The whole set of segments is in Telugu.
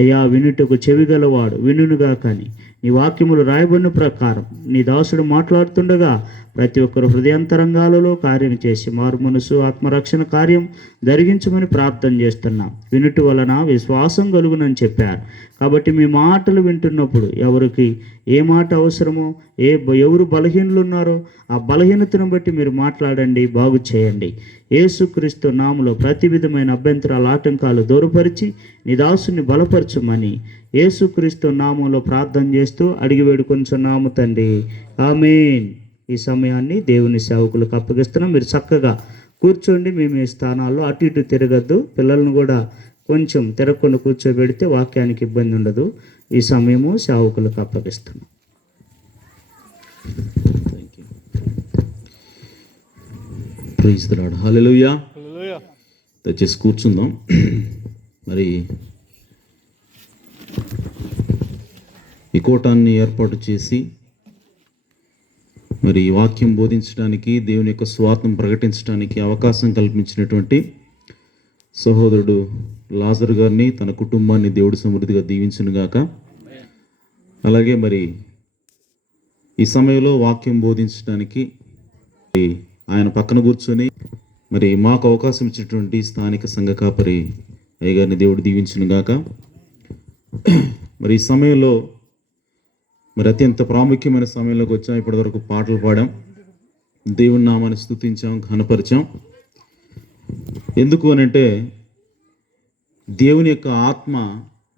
అయ్యా వినుటకు చెవిగలవాడు వినుగా కానీ నీ వాక్యములు రాయబడిన ప్రకారం నీ దాసుడు మాట్లాడుతుండగా ప్రతి ఒక్కరు హృదయాంతరంగాలలో కార్యం చేసి మారు మనసు ఆత్మరక్షణ కార్యం జరిగించమని ప్రార్థన చేస్తున్నాం. వినుట వలన విశ్వాసం కలుగునని చెప్పారు. కాబట్టి మీ మాటలు వింటున్నప్పుడు ఎవరికి ఏ మాట అవసరమో ఎవరు బలహీనులు ఉన్నారో ఆ బలహీనతను బట్టి మీరు మాట్లాడండి, బాగు చేయండి. యేసుక్రీస్తు నామములో ప్రతి విధమైన అభ్యంతరాల ఆటంకాలు దూరపరిచి నీ దాసుని బలపరచమని యేసుక్రీస్తు నామంలో ప్రార్థన చేస్తూ అడిగి వేడుకొంచున్నాము తండ్రి. ఆమేన్. ఈ సమయాన్ని దేవుని సేవకులకు అప్పగిస్తున్నాం. మీరు చక్కగా కూర్చోండి. మీ మీ స్థానాల్లో అటు ఇటు తిరగద్దు. పిల్లలను కూడా కొంచెం తిరగకుండా కూర్చోబెడితే వాక్యానికి ఇబ్బంది ఉండదు. ఈ సమయము సేవకులకు అప్పగిస్తున్నాం. Praise the Lord. హల్లెలూయా. దయచేసి కూర్చుందాం. మరి ఈ కూటాన్ని ఏర్పాటు చేసి మరి వాక్యం బోధించడానికి, దేవుని యొక్క స్వార్థం ప్రకటించడానికి అవకాశం కల్పించినటువంటి సహోదరుడు లాజర్ గారిని, తన కుటుంబాన్ని దేవుడు సమృద్ధిగా దీవించునుగాక. అలాగే మరి ఈ సమయంలో వాక్యం బోధించడానికి ఆయన పక్కన కూర్చొని మరి మాకు అవకాశం ఇచ్చినటువంటి స్థానిక సంఘ కాపరి అయ్యగారిని దేవుడు దీవించునుగాక. మరి ఈ సమయంలో మరి అత్యంత ప్రాముఖ్యమైన సమయంలోకి వచ్చాం. ఇప్పటివరకు పాటలు పాడాం, దేవుని నామాన్ని స్తుతించాం, ఘనపరిచాం. ఎందుకు అని అంటే దేవుని యొక్క ఆత్మ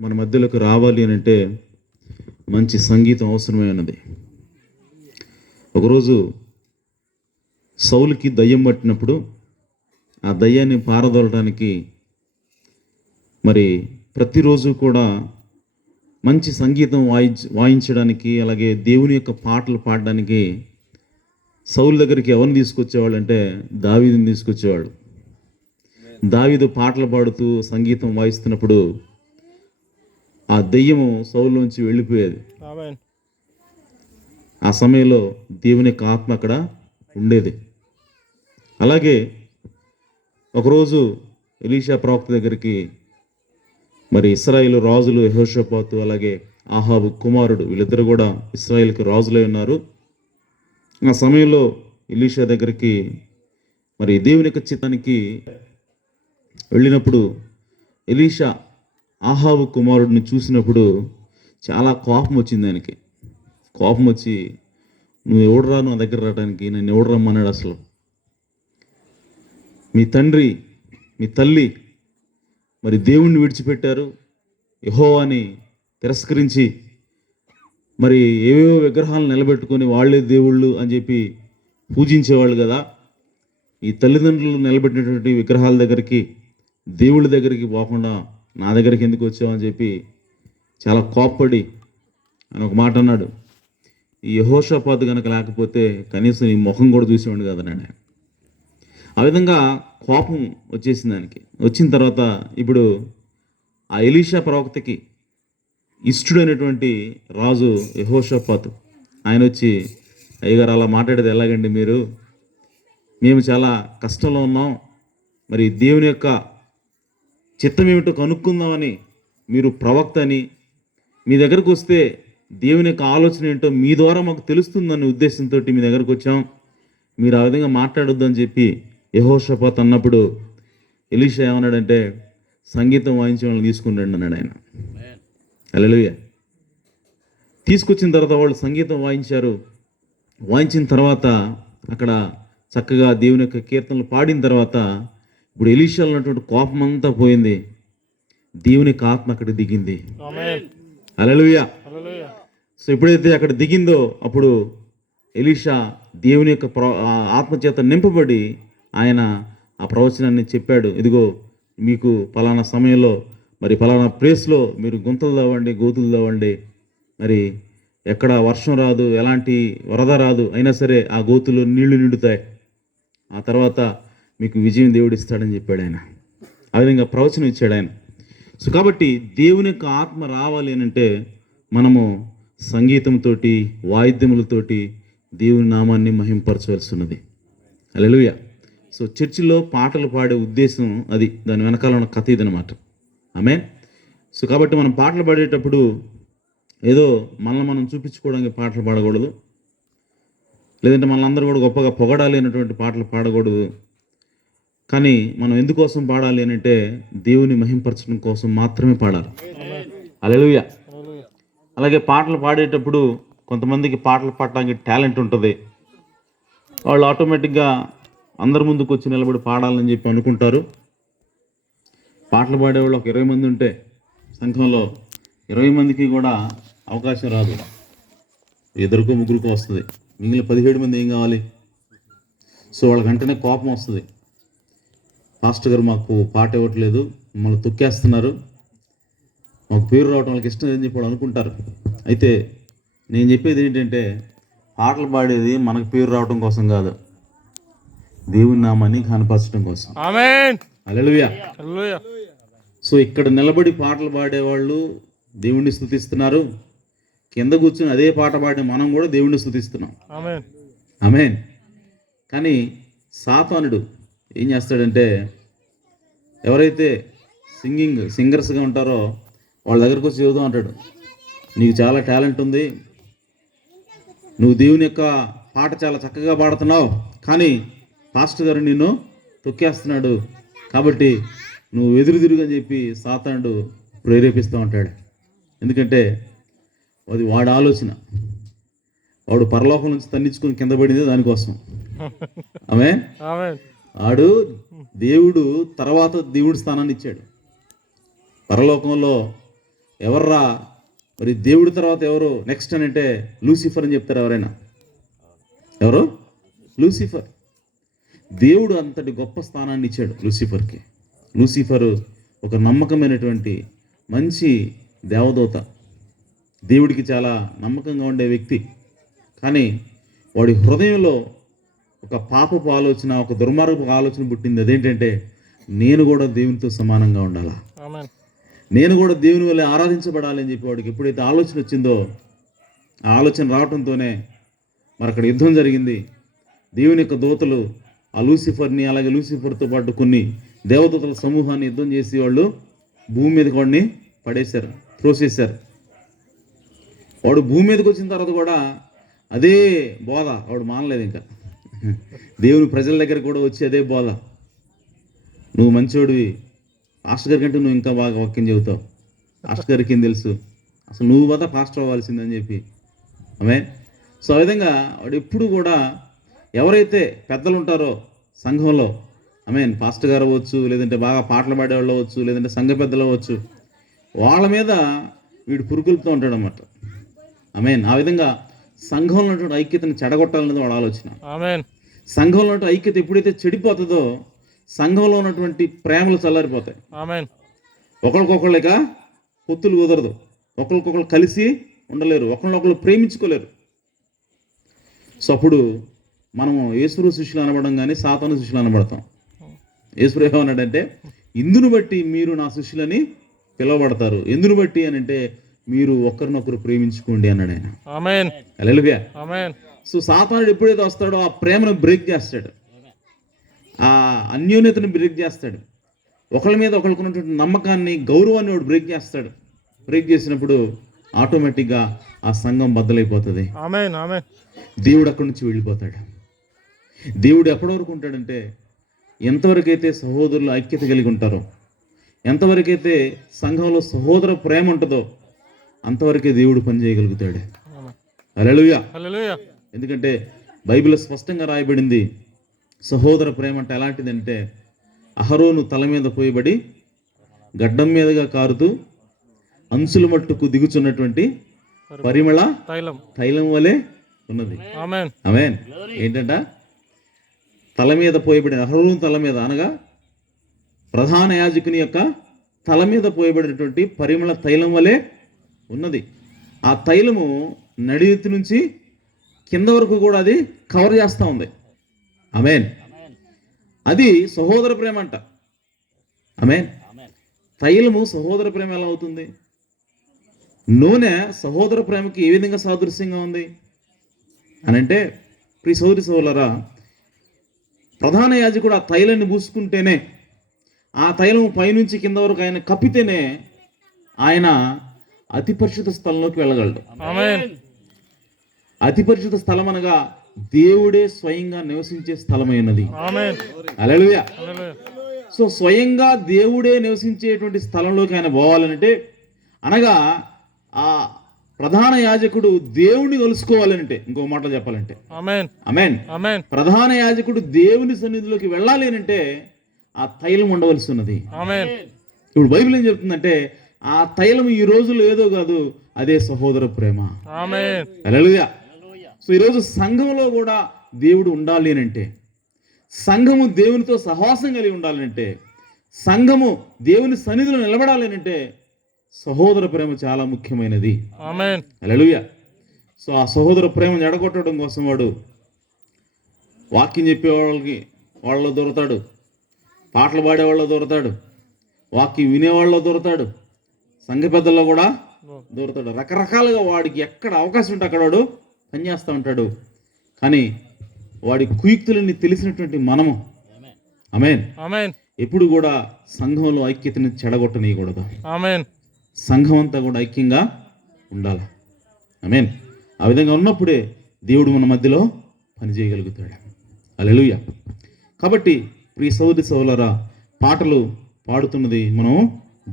మన మధ్యలోకి రావాలి అని అంటే మంచి సంగీతం అవసరమైనది. ఒకరోజు సౌలుకి దయ్యం పట్టినప్పుడు ఆ దయ్యాన్ని పారదోలడానికి మరి ప్రతిరోజు కూడా మంచి సంగీతం వాయించడానికి, అలాగే దేవుని యొక్క పాటలు పాడడానికి సౌలు దగ్గరికి ఎవరిని తీసుకొచ్చేవాళ్ళు అంటే దావీదుని తీసుకొచ్చేవాడు. దావీదు పాటలు పాడుతూ సంగీతం వాయిస్తున్నప్పుడు ఆ దెయ్యము సౌలులోంచి వెళ్ళిపోయేది. ఆ సమయంలో దేవుని యొక్క ఆత్మ అక్కడ ఉండేది. అలాగే ఒకరోజు ఎలీషా ప్రవక్త దగ్గరికి మరి ఇశ్రాయేలు రాజులు యెహోషాపాతు అలాగే ఆహాబు కుమారుడు వీళ్ళిద్దరు కూడా ఇశ్రాయేల్కి రాజులై ఉన్నారు. ఆ సమయంలో ఎలీషా దగ్గరికి మరి దేవుని యొక్క చిత్తానికి వెళ్ళినప్పుడు ఎలీషా ఆహాబు కుమారుడిని చూసినప్పుడు చాలా కోపం వచ్చింది ఆయనకి. కోపం వచ్చి, నువ్వు ఎవడరా నా దగ్గర రావడానికి, నన్ను ఎవడు రమ్మన్నాడు? అసలు మీ తండ్రి మీ తల్లి మరి దేవుణ్ణి విడిచిపెట్టారు, యెహోవాని తిరస్కరించి మరి ఏవేవో విగ్రహాలను నిలబెట్టుకొని వాళ్ళే దేవుళ్ళు అని చెప్పి పూజించేవాళ్ళు కదా. ఈ తల్లిదండ్రులు నిలబెట్టినటువంటి విగ్రహాల దగ్గరికి, దేవుళ్ళ దగ్గరికి పోకుండా నా దగ్గరికి ఎందుకు వచ్చావని చెప్పి చాలా కోప్పడి అని ఒక మాట అన్నాడు. ఈ యెహోషాపాతు కనుక లేకపోతే కనీసం ఈ ముఖం కూడా చూసేవాడు కదన్నాడు. ఆ విధంగా కోపం వచ్చేసింది ఆయనకి. వచ్చిన తర్వాత ఇప్పుడు ఆ ఎలీషా ప్రవక్తకి ఇష్టుడైనటువంటి రాజు యెహోషాపాతు ఆయన వచ్చి, అయ్యగారు అలా మాట్లాడేది ఎలాగండి మీరు? మేము చాలా కష్టంలో ఉన్నాం, మరి దేవుని యొక్క చిత్తం ఏమిటో కనుక్కుందామని మీరు ప్రవక్త అని మీ దగ్గరకు వస్తే దేవుని యొక్క ఆలోచన ఏంటో మీ ద్వారా మాకు తెలుస్తుందనే ఉద్దేశంతో మీ దగ్గరకు వచ్చాం, మీరు ఆ విధంగా మాట్లాడొద్దు అని చెప్పి యెహోషాపాతు అన్నప్పుడు ఎలీషా ఏమన్నాడంటే, సంగీతం వాయించే వాళ్ళని తీసుకుని అన్నాడు ఆయన. హల్లెలూయా. తీసుకొచ్చిన తర్వాత వాళ్ళు సంగీతం వాయించారు. వాయించిన తర్వాత అక్కడ చక్కగా దేవుని యొక్క కీర్తనలు పాడిన తర్వాత ఇప్పుడు ఎలీషాలో ఉన్నటువంటి కోపం అంతా పోయింది. దేవుని యొక్క ఆత్మ అక్కడ దిగింది. హల్లెలూయా. సో ఎప్పుడైతే అక్కడ దిగిందో అప్పుడు ఎలీషా దేవుని యొక్క ఆత్మచేత నింపబడి ఆయన ఆ ప్రవచనాన్ని చెప్పాడు. ఇదిగో మీకు పలానా సమయంలో మరి పలానా ప్లేస్లో మీరు గుంతలు తవ్వండి, గోతులు తవ్వండి, మరి ఎక్కడ వర్షం రాదు, ఎలాంటి వరద రాదు, అయినా సరే ఆ గోతులు నీళ్లు నిండుతాయి, ఆ తర్వాత మీకు విజయం దేవుడు ఇస్తాడని చెప్పాడు ఆయన. ఆ విధంగా ప్రవచనం ఇచ్చాడు ఆయన. సో కాబట్టి దేవుని యొక్క ఆత్మ రావాలి అని అంటే మనము సంగీతంతో, వాయిద్యములతోటి దేవుని నామాన్ని మహింపరచవలసి ఉన్నది. హల్లెలూయా. సో చర్చిలో పాటలు పాడే ఉద్దేశం అది, దాని వెనకాల ఉన్న కథ ఇదనమాట. ఆమేన్. సో కాబట్టి మనం పాటలు పాడేటప్పుడు ఏదో మనల్ని మనం చూపించుకోవడానికి పాటలు పాడకూడదు, లేదంటే మనందరూ కూడా గొప్పగా పొగడాలి అనేటువంటి పాటలు పాడకూడదు. కానీ మనం ఎందుకోసం పాడాలి అని అంటే దేవుని మహింపరచడం కోసం మాత్రమే పాడాలి. హల్లెలూయా. అలాగే పాటలు పాడేటప్పుడు కొంతమందికి పాటలు పాడటానికి టాలెంట్ ఉంటుంది. వాళ్ళు ఆటోమేటిక్గా అందరి ముందుకు వచ్చి నిలబడి పాడాలని చెప్పి అనుకుంటారు. పాటలు పాడేవాళ్ళు ఒక 20 మంది ఉంటే సంఘంలో 20 మందికి కూడా అవకాశం రాదు, ఇద్దరికో ముగ్గురికో వస్తుంది. మిగిలిన 17 మంది ఏం కావాలి? సో వాళ్ళకి వెంటనే కోపం వస్తుంది. పాస్టర్ గారు మాకు పాట ఇవ్వట్లేదు, మమ్మల్ని తొక్కేస్తున్నారు, మాకు పేరు రావడం వాళ్ళకి ఇష్టం అని చెప్పి వాళ్ళు అనుకుంటారు. అయితే నేను చెప్పేది ఏంటంటే పాటలు పాడేది మనకు పేరు రావడం కోసం కాదు, దేవుని నామాన్ని కనపరచడం కోసం. ఆమేన్. హల్లెలూయా. హల్లెలూయా. సో ఇక్కడ నిలబడి పాటలు పాడేవాళ్ళు దేవుణ్ణి స్తుతిస్తున్నారు, కింద కూర్చుని అదే పాట పాడే మనం కూడా దేవుణ్ణి స్తుతిస్తున్నాం. ఆమేన్. ఆమేన్. కానీ సాతానుడు ఏం చేస్తాడంటే ఎవరైతే సింగర్స్గా ఉంటారో వాళ్ళ దగ్గరకు వచ్చి చెబుతూ అంటాడు, నీకు చాలా టాలెంట్ ఉంది, నువ్వు దేవుని యొక్క పాట చాలా చక్కగా పాడుతున్నావు, కానీ పాస్టర్ గారు నిన్ను తొక్కేస్తున్నాడు, కాబట్టి నువ్వు ఎదురు తిరుగు అని చెప్పి సాతానుడు ప్రేరేపిస్తూ ఉంటాడు. ఎందుకంటే అది వాడి ఆలోచన, వాడు పరలోకం నుంచి తన్నించుకొని కింద పడింది దానికోసం. ఆమేన్. ఆమేన్. వాడు దేవుడు తర్వాత దేవుడి స్థానాన్ని ఇచ్చాడు. పరలోకంలో ఎవర్రా మరి దేవుడి తర్వాత ఎవరు నెక్స్ట్ అని అంటే లూసిఫర్ అని చెప్తారు ఎవరైనా? ఎవరు? లూసిఫర్. దేవుడు అంతటి గొప్ప స్థానాన్ని ఇచ్చాడు లూసిఫర్కి. లూసిఫర్ ఒక నమ్మకమైనటువంటి మంచి దేవదూత, దేవుడికి చాలా నమ్మకంగా ఉండే వ్యక్తి. కానీ వాడి హృదయంలో ఒక పాపపు ఆలోచన, ఒక దుర్మార్గపు ఆలోచన పుట్టింది. అదేంటంటే నేను కూడా దేవునితో సమానంగా ఉండాలా, ఆమేన్. నేను కూడా దేవుని వల్ల ఆరాధించబడాలి అని చెప్పి వాడికి ఎప్పుడైతే ఆలోచన వచ్చిందో, ఆ ఆలోచన రావడంతోనే మరి అక్కడ యుద్ధం జరిగింది. దేవుని యొక్క దూతలు ఆ లూసిఫర్ని, అలాగే లూసిఫర్తో పాటు కొన్ని దేవదూతల సమూహాన్ని యుద్ధం చేసి వాళ్ళు భూమి మీదకి వాడిని పడేశారు, త్రోసేశారు. వాడు భూమి మీదకి వచ్చిన తర్వాత కూడా అదే బోధ వాడు మానలేదు. ఇంకా దేవుని ప్రజల దగ్గర కూడా వచ్చి అదే బోధ, నువ్వు మంచోడివి, పాస్టర్ గారి కంటే నువ్వు ఇంకా బాగా వాక్యం చెబుతావు, పాస్టర్ గారికి ఏం తెలుసు, అసలు నువ్వు కదా పాస్టర్ అవ్వాల్సిందని చెప్పి. ఆమేన్. సో ఆ విధంగా వాడు ఎప్పుడు కూడా ఎవరైతే పెద్దలు ఉంటారో సంఘంలో, ఆమేన్, పాస్టర్ గారు అవ్వచ్చు, లేదంటే బాగా పాటలు పాడేవాళ్ళు అవ్వచ్చు, లేదంటే సంఘ పెద్దలు అవ్వచ్చు, వాళ్ళ మీద వీడు పురుకులుతూ ఉంటాడు అన్నమాట. ఆమేన్. ఆ విధంగా సంఘంలో ఉన్నటువంటి ఐక్యతను చెడగొట్టాలనేది వాడు ఆలోచన. ఆమేన్. సంఘంలో ఉన్నటువంటి ఐక్యత ఎప్పుడైతే చెడిపోతుందో సంఘంలో ఉన్నటువంటి ప్రేమలు చల్లారిపోతాయి. ఆమేన్. ఒకరికొకళ్ళక పొత్తులు కుదరదు, ఒకరికొకరు కలిసి ఉండలేరు, ఒకరినొకరు ప్రేమించుకోలేరు. సో అప్పుడు మనము యేసురు శిష్యులు అనబడం కానీ సాతాను శిష్యులు అనబడతాం. యేసురు ఏమన్నాడంటే ఇందును బట్టి మీరు నా శిష్యులని పిలువబడతారు, ఎందును బట్టి అని అంటే మీరు ఒకరినొకరు ప్రేమించుకోండి అన్నాడు ఆయన. ఆమేన్. హల్లెలూయా. ఆమేన్. సో సాతానుడు ఎప్పుడైతే వస్తాడో ఆ ప్రేమను బ్రేక్ చేస్తాడు, ఆ అన్యోన్యతను బ్రేక్ చేస్తాడు, ఒకళ్ళ మీద ఒకరికి ఉన్నటువంటి నమ్మకాన్ని, గౌరవాన్ని వాడు బ్రేక్ చేస్తాడు. బ్రేక్ చేసినప్పుడు ఆటోమేటిక్గా ఆ సంఘం బద్దలైపోతుంది. ఆమేన్. ఆమేన్. దేవుడు అక్కడి నుంచి వెళ్ళిపోతాడు. దేవుడు ఎప్పటి వరకు ఉంటాడంటే ఎంతవరకైతే సహోదరులు ఐక్యత కలిగి ఉంటారో, ఎంతవరకైతే సంఘంలో సహోదర ప్రేమ ఉంటుందో అంతవరకే దేవుడు పనిచేయగలుగుతాడు. హల్లెలూయా. హల్లెలూయా. ఎందుకంటే బైబిల్ స్పష్టంగా రాయబడింది, సహోదర ప్రేమ అంటే ఎలాంటిదంటే అహరోను తల మీద పోయబడి గడ్డం మీదుగా కారుతూ అంచుల మట్టుకు దిగుచున్నటువంటి పరిమళ తైలం వలె ఉన్నది. ఆమేన్. ఆమేన్. ఏంటంట? తల మీద పోయబడిన అహరోను తల మీద, అనగా ప్రధాన యాజకుని యొక్క తల మీద పోయబడినటువంటి పరిమళ తైలం వలె ఉన్నది. ఆ తైలము నడినెత్తి నుంచి కింద వరకు కూడా అది కవర్ చేస్తూ ఉంది. ఆమేన్. అది సహోదర ప్రేమ అంట. ఆమేన్. తైలము సహోదర ప్రేమ ఎలా అవుతుంది? నూనె సహోదర ప్రేమకి ఏ విధంగా సాదృశ్యంగా ఉంది అని అంటే, ప్రియ సోదరి సోదరులారా, ప్రధాన యాజకుడు ఆ తైలాన్ని పూసుకుంటేనే, ఆ తైలం పైనుంచి కింద వరకు ఆయన కప్పితేనే ఆయన అతి పరిశుద్ధ స్థలంలోకి వెళ్ళగలడు. ఆమేన్. అతి పరిశుద్ధ స్థలం అనగా దేవుడే స్వయంగా నివసించే స్థలమైనది. ఆమేన్. హల్లెలూయా. హల్లెలూయా. సో స్వయంగా దేవుడే నివసించేటువంటి స్థలంలోకి ఆయన పోవాలంటే, అనగా ఆ ప్రధాన యాజకుడు దేవుణ్ణి కలుసుకోవాలంటే, ఇంకో మాటలో చెప్పాలంటే, ఆమేన్. ఆమేన్, ఆమేన్. ప్రధాన యాజకుడు దేవుని సన్నిధిలోకి వెళ్ళాలి అంటే ఆ తైలం ఉండవలసి ఉన్నది. ఆమేన్. ఇప్పుడు బైబిల్ ఏం చెప్తుందంటే, ఆ తైలం ఈ రోజుల్లో ఏదో కాదు, అదే సహోదర ప్రేమ. ఆమేన్. హల్లెలూయా. సో ఈరోజు సంఘంలో కూడా దేవుడు ఉండాలి అని అంటే, సంఘము దేవునితో సహవాసం కలిగి ఉండాలంటే, సంఘము దేవుని సన్నిధిలో నిలబడాలి అని అంటే సహోదర ప్రేమ చాలా ముఖ్యమైనది. ఆమేన్. హల్లెలూయా. సో ఆ సహోదర ప్రేమను ఎడగొట్టడం కోసం వాడు వాక్యం చెప్పే వాళ్ళలో దొరుకుతాడు, పాటలు పాడేవాళ్ళలో దొరుకుతాడు, వాక్యం వినేవాళ్ళలో దొరుకుతాడు, సంఘ పెద్దల్లో కూడా దొరుకుతాడు. రకరకాలుగా వాడికి ఎక్కడ అవకాశం ఉంటే అక్కడ వాడు పనిచేస్తూ ఉంటాడు. కానీ వాడి కుయుక్తులన్నీ తెలిసినటువంటి మనము, ఆమేన్, ఆమేన్. ఎప్పుడు కూడా సంఘంలో ఐక్యతని చెడగొట్టనీయకూడదు. ఆమేన్. సంఘం అంతా కూడా ఐక్యంగా ఉండాలి. ఆమేన్. ఆ విధంగా ఉన్నప్పుడే దేవుడు మన మధ్యలో పనిచేయగలుగుతాడు. హల్లెలూయా. కాబట్టి ప్రియ సహోదరి సహోదరులారా, పాటలు పాడుతున్నది మనం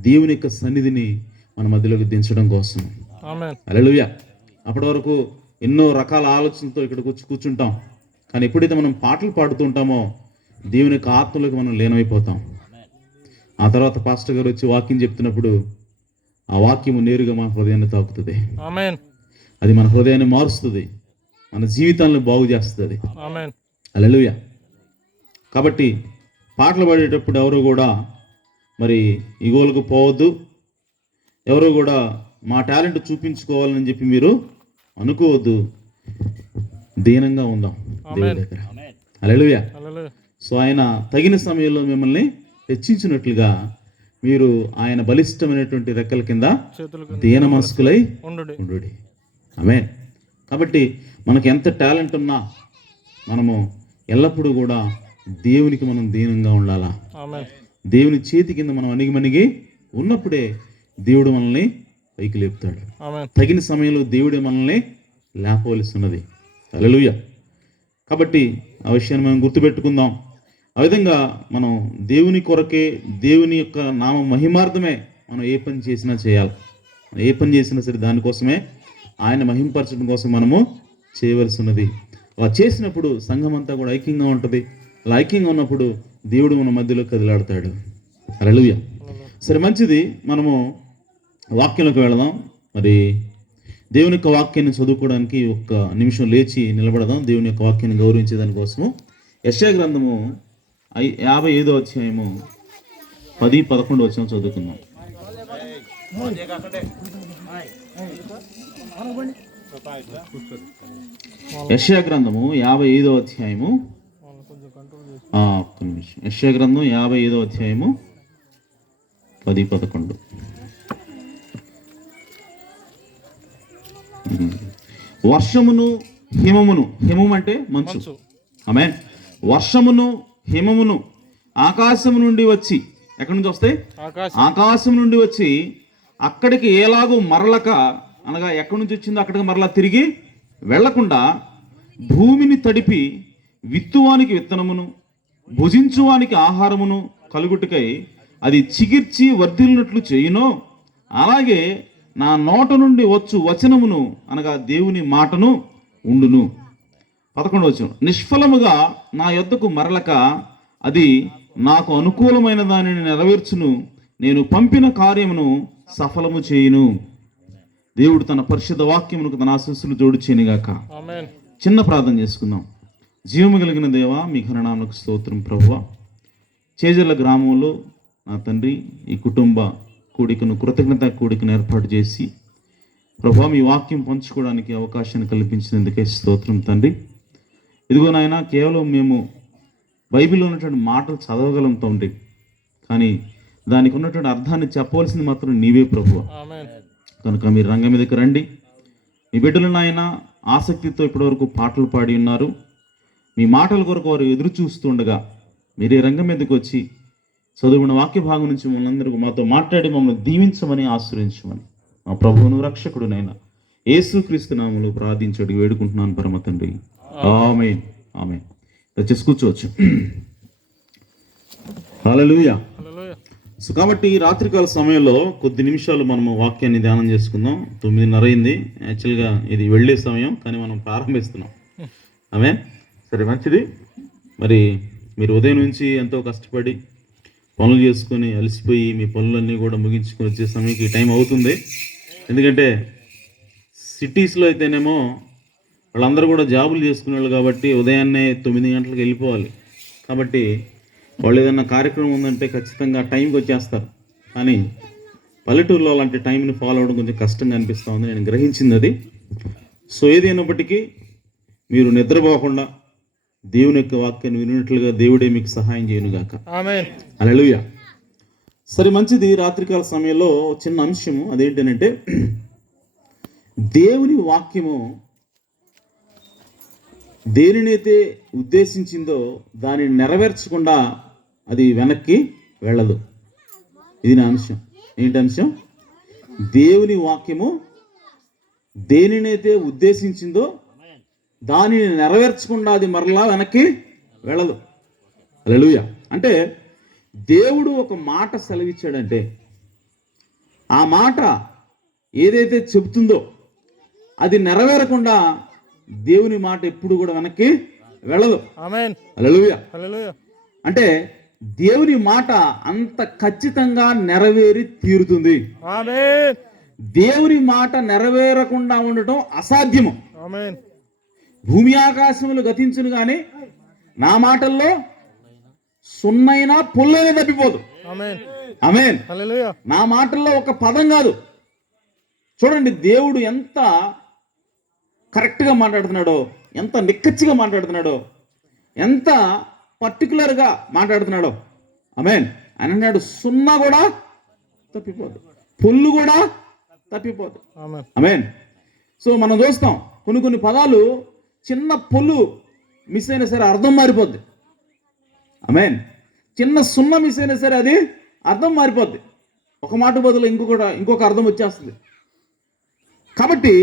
దేవుని యొక్క సన్నిధిని మన మధ్యలోకి దించడం కోసం. ఆమేన్. హల్లెలూయా. అప్పటి వరకు ఎన్నో రకాల ఆలోచనలతో ఇక్కడ కూర్చుంటాం. కానీ ఎప్పుడైతే మనం పాటలు పాడుతూ ఉంటామో దేవుని యొక్క ఆత్మలోకి మనం లీనమైపోతాం. ఆ తర్వాత పాస్టర్ గారు వచ్చి వాక్యం చెప్తున్నప్పుడు ఆ వాక్యము నేరుగా మన హృదయాన్ని తాకుతుంది. ఆమేన్. అది మన హృదయాన్ని మారుస్తుంది, మన జీవితాలను బాగు చేస్తుంది. ఆమేన్. హల్లెలూయా. కాబట్టి పాటలు పాడేటప్పుడు ఎవరు కూడా మరి ఇగోలకు పోవద్దు, ఎవరు కూడా మా టాలెంట్ చూపించుకోవాలని చెప్పి మీరు అనుకోవద్దు. దీనంగా ఉందాం దేవుడి దగ్గర. హల్లెలూయా. హల్లెలూయా. సో ఆయన తగిన సమయంలో మిమ్మల్ని హెచ్చించినట్లుగా మీరు ఆయన బలిష్టమైనటువంటి రెక్కల కింద చేతులకు దీన మనస్కులై ఉండుడి. ఉండుడి. ఆమేన్. కాబట్టి మనకి ఎంత టాలెంట్ ఉన్నా మనము ఎల్లప్పుడూ కూడా దేవునికి మనం దీనంగా ఉండాలా. ఆమేన్. దేవుని చేతి కింద మనం అణిగిమణిగి ఉన్నప్పుడే దేవుడు మనల్ని పైకి లేపుతాడు. ఆమేన్. తగిన సమయంలో దేవుడే మనల్ని లేపవలసినది. హల్లెలూయా. కాబట్టి ఆ విషయాన్ని మనం గుర్తుపెట్టుకుందాం. ఆ విధంగా మనం దేవుని కొరకే, దేవుని యొక్క నామ మహిమార్థమే మనం ఏ పని చేసినా చేయాలి. ఏ పని చేసినా సరే దానికోసమే, ఆయన మహిమపరచడం కోసం మనము చేయవలసి ఉన్నది. అలా చేసినప్పుడు సంఘం అంతా కూడా ఐక్యంగా ఉంటుంది. అలా ఐక్యంగా ఉన్నప్పుడు దేవుడు మన మధ్యలో కదిలాడతాడు. హల్లెలూయా. సరే, మంచిది. మనము వాక్యంలోకి వెళదాం. మరి దేవుని యొక్క వాక్యాన్ని చదువుకోవడానికి ఒక్క నిమిషం లేచి నిలబడదాం. దేవుని యొక్క వాక్యాన్ని గౌరవించే దానికోసము యెషయా గ్రంథము 55వ అధ్యాయము 10-11 వచనం చదువుకుందాం. యెషయా గ్రంథము 55వ అధ్యాయము ఒక్క నిమిషం. యెషయా గ్రంథం 55వ అధ్యాయము 10-11. వర్షమును హిమమును, హిమం అంటే మంచు, ఆమేన్, వర్షమును హిమమును ఆకాశము నుండి వచ్చి, ఎక్కడి నుంచి వస్తాయి? ఆకాశం నుండి వచ్చి అక్కడికి ఎలాగూ మరలక, అనగా ఎక్కడి నుంచి వచ్చిందో అక్కడికి మరలా తిరిగి వెళ్లకుండా భూమిని తడిపి విత్తువానికి విత్తనమును భుజించువానికి ఆహారమును కలుగుటకై అది చిగిర్చి వర్ధిల్లినట్లు చేయునో, అలాగే నా నోట నుండి వచ్చు వచనమును, అనగా దేవుని మాటను ఉండును. 11వ వచనం, నిష్ఫలముగా నా యొద్దకు మరలక అది నాకు అనుకూలమైన దానిని నెరవేర్చును, నేను పంపిన కార్యమును సఫలము చేయును. దేవుడు తన పరిశుద్ధ వాక్యమునకు తన ఆశీస్సులు జోడు చేయనుగాక. చిన్న ప్రార్థన చేసుకుందాం. జీవము కలిగిన దేవా, మీ ఘననామకు స్తోత్రం. ప్రభువా, చేజర్ల గ్రామంలో నా తండ్రి ఈ కుటుంబ కూడికను, కృతజ్ఞత కూడికను ఏర్పాటు చేసి ప్రభువా మీ వాక్యం పంచుకోవడానికి అవకాశాన్ని కల్పించినందుకే స్తోత్రం తండ్రి. ఇదిగో నాయన, కేవలం మేము బైబిల్లో ఉన్నటువంటి మాటలు చదవగలం తండ్రి, కానీ దానికి ఉన్నటువంటి అర్థాన్ని చెప్పవలసింది మాత్రం నీవే ప్రభువా. కనుక మీరు రంగం మీదకి రండి. మీ బిడ్డలు నాయన ఆసక్తితో ఇప్పటివరకు పాటలు పాడి ఉన్నారు. మీ మాటల కొరకు వారు ఎదురు చూస్తుండగా మీరే రంగం మీదకి వచ్చి చదువుకున్న వాక్య భాగం నుంచి మమ్మల్ని అందరూ మాతో మాట్లాడి మమ్మల్ని దీవించమని ఆశ్రయించమని మా ప్రభువును రక్షకుడునైనా యేసుక్రీస్తు నామములో ప్రార్థించడి వేడుకుంటున్నాను పరమ తండ్రి. ఆమేన్. ఆమేన్. వచ్చేసి కూర్చోవచ్చు. హల్లెలూయా. సో కాబట్టి రాత్రికాల సమయంలో కొద్ది నిమిషాలు మనము వాక్యాన్ని ధ్యానం చేసుకుందాం. 9:30 అయింది. యాక్చువల్గా ఇది వెళ్ళే సమయం, కానీ మనం ప్రారంభిస్తున్నాం. ఆమేన్. సరే, మంచిది. మరి మీరు ఉదయం నుంచి ఎంతో కష్టపడి పనులు చేసుకొని అలసిపోయి మీ పనులన్నీ కూడా ముగించుకొని వచ్చే సమయంకి ఈ టైం అవుతుంది. ఎందుకంటే సిటీస్లో అయితేనేమో వాళ్ళందరూ కూడా జాబులు చేసుకునేవాళ్ళు కాబట్టి ఉదయాన్నే 9 గంటలకు వెళ్ళిపోవాలి. కాబట్టి వాళ్ళు ఏదైనా కార్యక్రమం ఉందంటే ఖచ్చితంగా టైంకి వచ్చేస్తారు. కానీ పల్లెటూరులో అలాంటి టైంని ఫాలో అవ్వడం కొంచెం కష్టంగా అనిపిస్తూ ఉంది. నేను గ్రహించింది అది. సో ఏదైనప్పటికీ మీరు నిద్రపోకుండా దేవుని యొక్క వాక్యాన్ని వినినట్లుగా దేవుడే మీకు సహాయం చేయనుగాక. ఆమేన్. హల్లెలూయా. సరే, మంచిది. రాత్రికాల సమయంలో చిన్న అంశము అదేంటంటే దేవుని వాక్యము దేనినైతే ఉద్దేశించిందో దానిని నెరవేర్చకుండా అది వెనక్కి వెళ్ళదు. ఇది నా అంశం. ఏంటి అంశం? దేవుని వాక్యము దేనినైతే ఉద్దేశించిందో దానిని నెరవేర్చకుండా అది మరలా వెనక్కి వెళ్ళదు. హల్లెలూయా. అంటే దేవుడు ఒక మాట సెలవిచ్చాడంటే ఆ మాట ఏదైతే చెబుతుందో అది నెరవేరకుండా దేవుని మాట ఎప్పుడు కూడా వెనక్కి వెళ్ళదు. ఆమేన్. హల్లెలూయా. హల్లెలూయా. అంటే దేవుని మాట అంత ఖచ్చితంగా నెరవేరి తీరుతుంది. ఆమేన్. దేవుని మాట నెరవేరకుండా ఉండటం అసాధ్యము. ఆమేన్. భూమి ఆకాశములు గతించును కానీ నా మాటల్లో సున్నైనా పుల్లైనా తప్పిపోదు. ఆమేన్. ఆమేన్. హల్లెలూయా. నా మాటల్లో ఒక పదం కాదు. చూడండి, దేవుడు ఎంత కరెక్ట్గా మాట్లాడుతున్నాడో, ఎంత నిక్కచ్చిగా మాట్లాడుతున్నాడో, ఎంత పర్టికులర్గా మాట్లాడుతున్నాడో. ఆమేన్. అని అన్నాడు, సున్నా కూడా తప్పిపోదు, పుల్లు కూడా తప్పిపోదు. ఆమేన్. ఆమేన్. సో మనం చూస్తాం కొన్ని పదాలు చిన్న పొల్లు మిస్ అయినా సరే అర్థం మారిపోద్ది. ఆమేన్. చిన్న సున్నా మిస్ అయినా సరే అది అర్థం మారిపోద్ది. ఒక మాట బదులు ఇంకొక అర్థం వచ్చేస్తుంది. కాబట్టి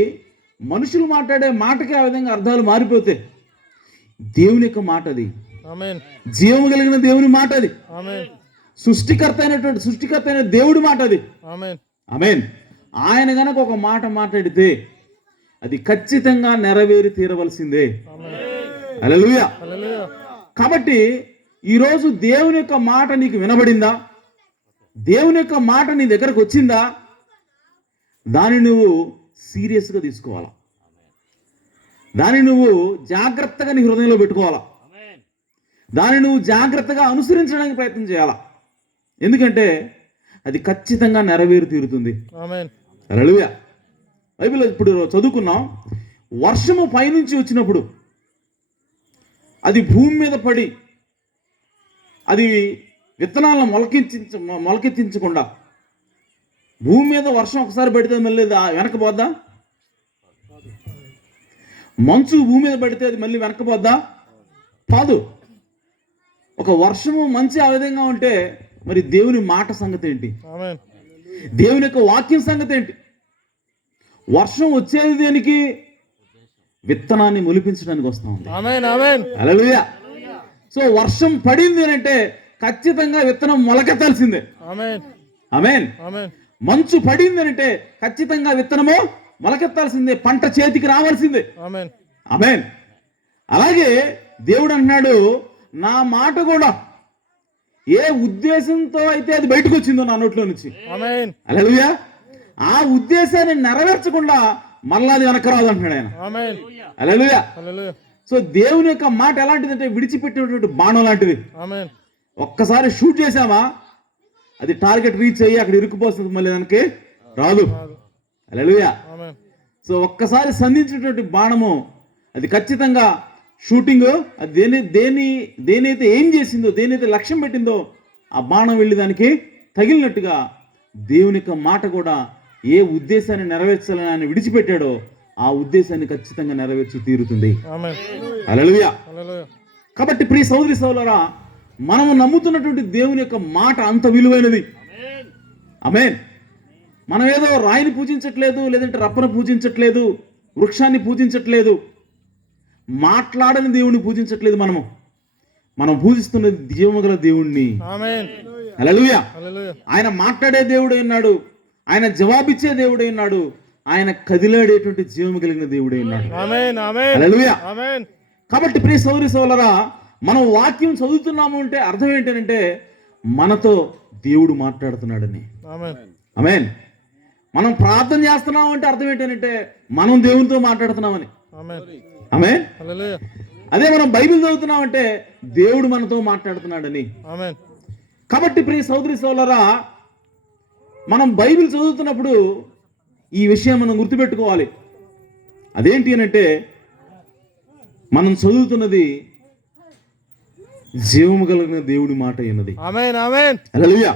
మనుషులు మాట్లాడే మాటకి ఆ విధంగా అర్థాలు మారిపోతే దేవుని యొక్క మాట అది. ఆమేన్. జీవము కలిగిన దేవుని మాట అది. ఆమేన్. సృష్టికర్త అయిన దేవుడి మాట అది. ఆమేన్. ఆమేన్. ఆయన గనక ఒక మాట మాట్లాడితే అది ఖచ్చితంగా నెరవేరి తీరవలసిందే. ఆమేన్. హల్లెలూయా. హల్లెలూయా. కాబట్టి ఈరోజు దేవుని యొక్క మాట నీకు వినబడిందా? దేవుని యొక్క మాట నీ దగ్గరకు వచ్చిందా? దాన్ని నువ్వు సీరియస్గా తీసుకోవాలా. దాన్ని నువ్వు జాగ్రత్తగా నీ హృదయంలో పెట్టుకోవాలా. దాన్ని నువ్వు జాగ్రత్తగా అనుసరించడానికి ప్రయత్నం చేయాలా. ఎందుకంటే అది ఖచ్చితంగా నెరవేరి తీరుతుంది. ఆమేన్. హల్లెలూయా. బైబిల్ ఇప్పుడు చదువుకున్నాం, వర్షము పైనుంచి వచ్చినప్పుడు అది భూమి మీద పడి అది విత్తనాలను మొలకెత్తించకుండా భూమి మీద వర్షం ఒకసారి పడితే మళ్ళీ వెనకపోద్దా? మంచు భూమి మీద పడితే అది మళ్ళీ వెనకపోద్దా? కాదు. ఒక వర్షము మంచి ఆ విధంగా ఉంటే మరి దేవుని మాట సంగతి ఏంటి? ఆమేన్. దేవుని యొక్క వాక్యం సంగతి ఏంటి? వర్షం వచ్చేది దేనికి? విత్తనాన్ని మొలిపించడానికి వస్తా ఉంది. ఆమేన్. ఆమేన్. హల్లెలూయా. సో వర్షం పడింది అంటే ఖచ్చితంగా విత్తనం మొలకెత్తాల్సిందే. ఆమేన్. ఆమేన్. ఆమేన్. మంచు పడింది అంటే ఖచ్చితంగా విత్తనము మొలకెత్తాల్సిందే, పంట చేతికి రావాల్సిందే. ఆమేన్. ఆమేన్. అలాగే దేవుడు అంటున్నాడు, నా మాట కూడా ఏ ఉద్దేశంతో అయితే అది బయటకు వచ్చిందో నా నోట్లో నుంచి, ఆమేన్. హల్లెలూయా, ఆ ఉద్దేశాన్ని నెరవేర్చకుండా మళ్ళా అది వెనక రాదు అంటున్నాడు ఆయన. ఆమేన్. హల్లెలూయా. హల్లెలూయా. సో దేవుని యొక్క మాట ఎలాంటిదంటే విడిచిపెట్టినటువంటి బాణం లాంటిది. ఆమేన్. ఒక్కసారి షూట్ చేసామా అది టార్గెట్ రీచ్ అయ్యి అక్కడ ఇరుక్కుపోతుంది, మళ్ళీ దానికి రాదు. హల్లెలూయా. ఆమేన్. సో ఒక్కసారి సంధించినటువంటి బాణము అది ఖచ్చితంగా షూటింగ్, అది దేనైతే ఏం చేసిందో, దేనైతే లక్ష్యం పెట్టిందో ఆ బాణం వెళ్ళి దానికి తగిలినట్టుగా దేవుని యొక్క మాట కూడా ఏ ఉద్దేశాన్ని నెరవేర్చాలని ఆయన విడిచిపెట్టాడో ఆ ఉద్దేశాన్ని ఖచ్చితంగా నెరవేర్చి తీరుతుంది. ఆమేన్. హల్లెలూయా. హల్లెలూయా. కాబట్టి ప్రియ సోదరి సోదరులారా, మనము నమ్ముతున్నటువంటి దేవుని యొక్క మాట అంత విలువైనది. ఆమేన్. మనం ఏదో రాయిని పూజించట్లేదు, లేదంటే రప్పను పూజించట్లేదు, వృక్షాన్ని పూజించట్లేదు, మాట్లాడని దేవుణ్ణి పూజించట్లేదు. మనం పూజిస్తున్నది జీవము గల దేవుణ్ణి. హల్లెలూయా. ఆయన మాట్లాడే దేవుడై ఉన్నాడు, ఆయన జవాబిచ్చే దేవుడై ఉన్నాడు, ఆయన కదిలాడేటువంటి జీవము కలిగిన దేవుడై ఉన్నాడు. హల్లెలూయా. కాబట్టి ప్రియ సోదరి సోదరులారా, మనం వాక్యం చదువుతున్నాము అంటే అర్థం ఏంటంటే మనతో దేవుడు మాట్లాడుతున్నాడని. ఆమేన్. మనం ప్రార్థన చేస్తున్నాం అంటే అర్థం ఏంటంటే మనం దేవునితో మాట్లాడుతున్నామని. ఆమేన్. అదే మనం బైబిల్ చదువుతున్నామంటే దేవుడు మనతో మాట్లాడుతున్నాడని. కాబట్టి ప్రియ సోదరి సోదరులారా, మనం బైబిల్ చదువుతున్నప్పుడు ఈ విషయం మనం గుర్తుపెట్టుకోవాలి. అదేంటి అంటే మనం చదువుతున్నది జీవము కలిగిన దేవుడి మాట అయినది. హల్లెలూయా.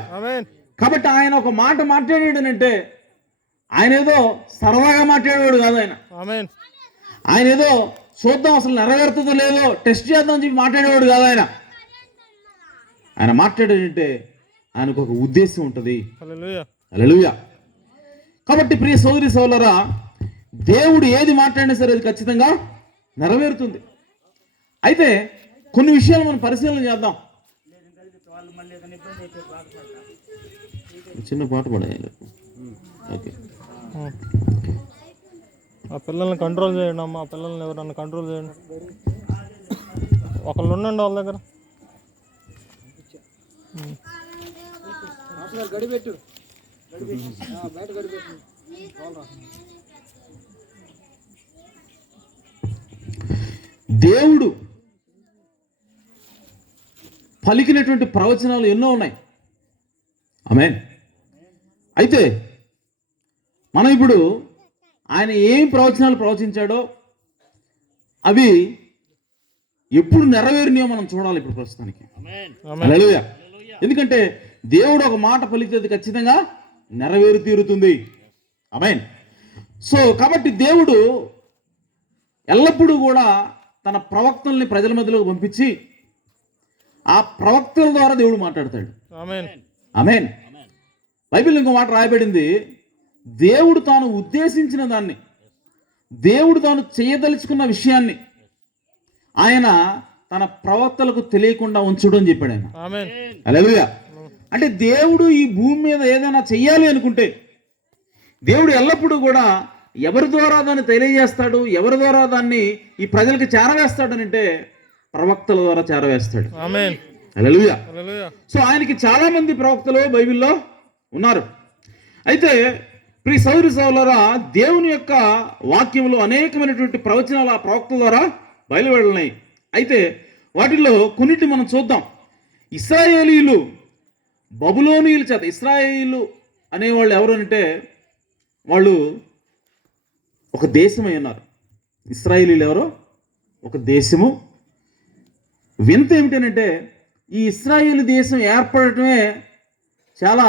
కాబట్టి ఆయన ఒక మాట మాట్లాడాడనంటే ఆయన ఏదో సరదాగా మాట్లాడేవాడు కాదు. ఆయన ఏదో చూద్దాం అసలు నెరవేరుతుందో లేదో టెస్ట్ చేద్దాం అని చెప్పి మాట్లాడేవాడు కాదు. ఆయన మాట్లాడాడంటే ఆయనకు ఒక ఉద్దేశం ఉంటుంది. హల్లెలూయా. కాబట్టి ప్రియ సోదరి సోదరులారా, దేవుడు ఏది మాట్లాడినా సరే అది ఖచ్చితంగా నెరవేరుతుంది. అయితే కొన్ని విషయాలు మనం పరిశీలన చేద్దాం. చిన్న పాట పాడాలి. ఓకే. ఆ పిల్లల్ని కంట్రోల్ చేయండి అమ్మా, పిల్లల్ని ఎవరన్నా కంట్రోల్ చేయండి. ఒకళ్ళు ఉండండి వాళ్ళ దగ్గర. దేవుడు పలికినటువంటి ప్రవచనాలు ఎన్నో ఉన్నాయి. ఆమేన్. అయితే మనం ఇప్పుడు ఆయన ఏం ప్రవచనాలు ప్రవచించాడో అవి ఎప్పుడు నెరవేరినాయో మనం చూడాలి ఇప్పుడు ప్రస్తుతానికి. హల్లెలూయా. ఎందుకంటే దేవుడు ఒక మాట పలికితే ఖచ్చితంగా నెరవేరు తీరుతుంది. ఆమేన్. సో కాబట్టి దేవుడు ఎల్లప్పుడూ కూడా తన ప్రవక్తల్ని ప్రజల మధ్యలోకి పంపించి ఆ ప్రవక్తల ద్వారా దేవుడు మాట్లాడతాడు. ఆమేన్. బైబిల్ ఇంకో మాట రాయబడింది, దేవుడు తాను ఉద్దేశించిన దాన్ని, దేవుడు తాను చేయదలుచుకున్న విషయాన్ని ఆయన తన ప్రవక్తలకు తెలియకుండా ఉంచుడు అని చెప్పాడు ఆయన. హల్లెలూయా. అంటే దేవుడు ఈ భూమి మీద ఏదైనా చెయ్యాలి అనుకుంటే దేవుడు ఎల్లప్పుడూ కూడా ఎవరి ద్వారా దాన్ని తెలియజేస్తాడు, ఎవరి ద్వారా దాన్ని ఈ ప్రజలకు చేరవేస్తాడు అంటే ప్రవక్తల ద్వారా చేరవేస్తాడు. హల్లెలూయా. సో ఆయనకి చాలా మంది ప్రవక్తలు బైబిల్లో ఉన్నారు. అయితే ప్రియ సోదరి సోదరులారా, దేవుని యొక్క వాక్యంలో అనేకమైనటువంటి ప్రవచనాలు ఆ ప్రవక్తల ద్వారా బయలువెళ్ళినాయి. అయితే వాటిల్లో కొన్నిటిని మనం చూద్దాం. ఇశ్రాయేలీలు బబులోనీయుల చేత, ఇశ్రాయేలు అనేవాళ్ళు ఎవరు అంటే వాళ్ళు ఒక దేశమై ఉన్నారు. ఇశ్రాయేలీలు ఎవరో ఒక దేశము. వింత ఏమిటంటే ఈ ఇశ్రాయేలు దేశం ఏర్పడటమే చాలా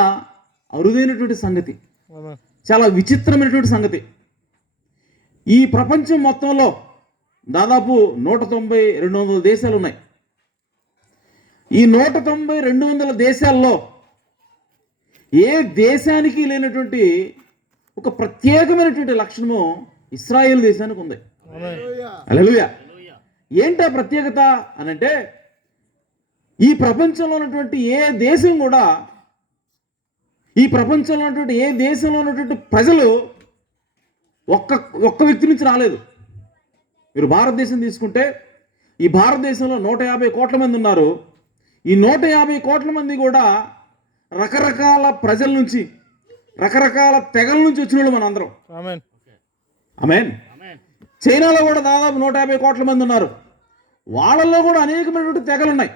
అరుదైనటువంటి సంగతి, చాలా విచిత్రమైనటువంటి సంగతి. ఈ ప్రపంచం మొత్తంలో దాదాపు 190-200 దేశాలు ఉన్నాయి. ఈ 190-200 దేశాల్లో ఏ దేశానికి లేనటువంటి ఒక ప్రత్యేకమైనటువంటి లక్షణము ఇశ్రాయేల్ దేశానికి ఉంది. హల్లెలూయా. ఏంటా ప్రత్యేకత అనంటే ఈ ప్రపంచంలో ఉన్నటువంటి ఏ దేశం కూడా, ఈ ప్రపంచంలో ఉన్నటువంటి ఏ దేశంలో ఉన్నటువంటి ప్రజలు ఒక్క వ్యక్తి నుంచి రాలేదు. మీరు భారతదేశం తీసుకుంటే ఈ భారతదేశంలో 150 కోట్ల మంది ఉన్నారు. ఈ 150 కోట్ల మంది కూడా రకరకాల ప్రజల నుంచి, రకరకాల తెగల నుంచి వచ్చిన వాళ్ళు మన అందరం. ఆమేన్. చైనాలో కూడా దాదాపు 150 కోట్ల మంది ఉన్నారు. వాళ్ళల్లో కూడా అనేకమైనటువంటి తెగలు ఉన్నాయి.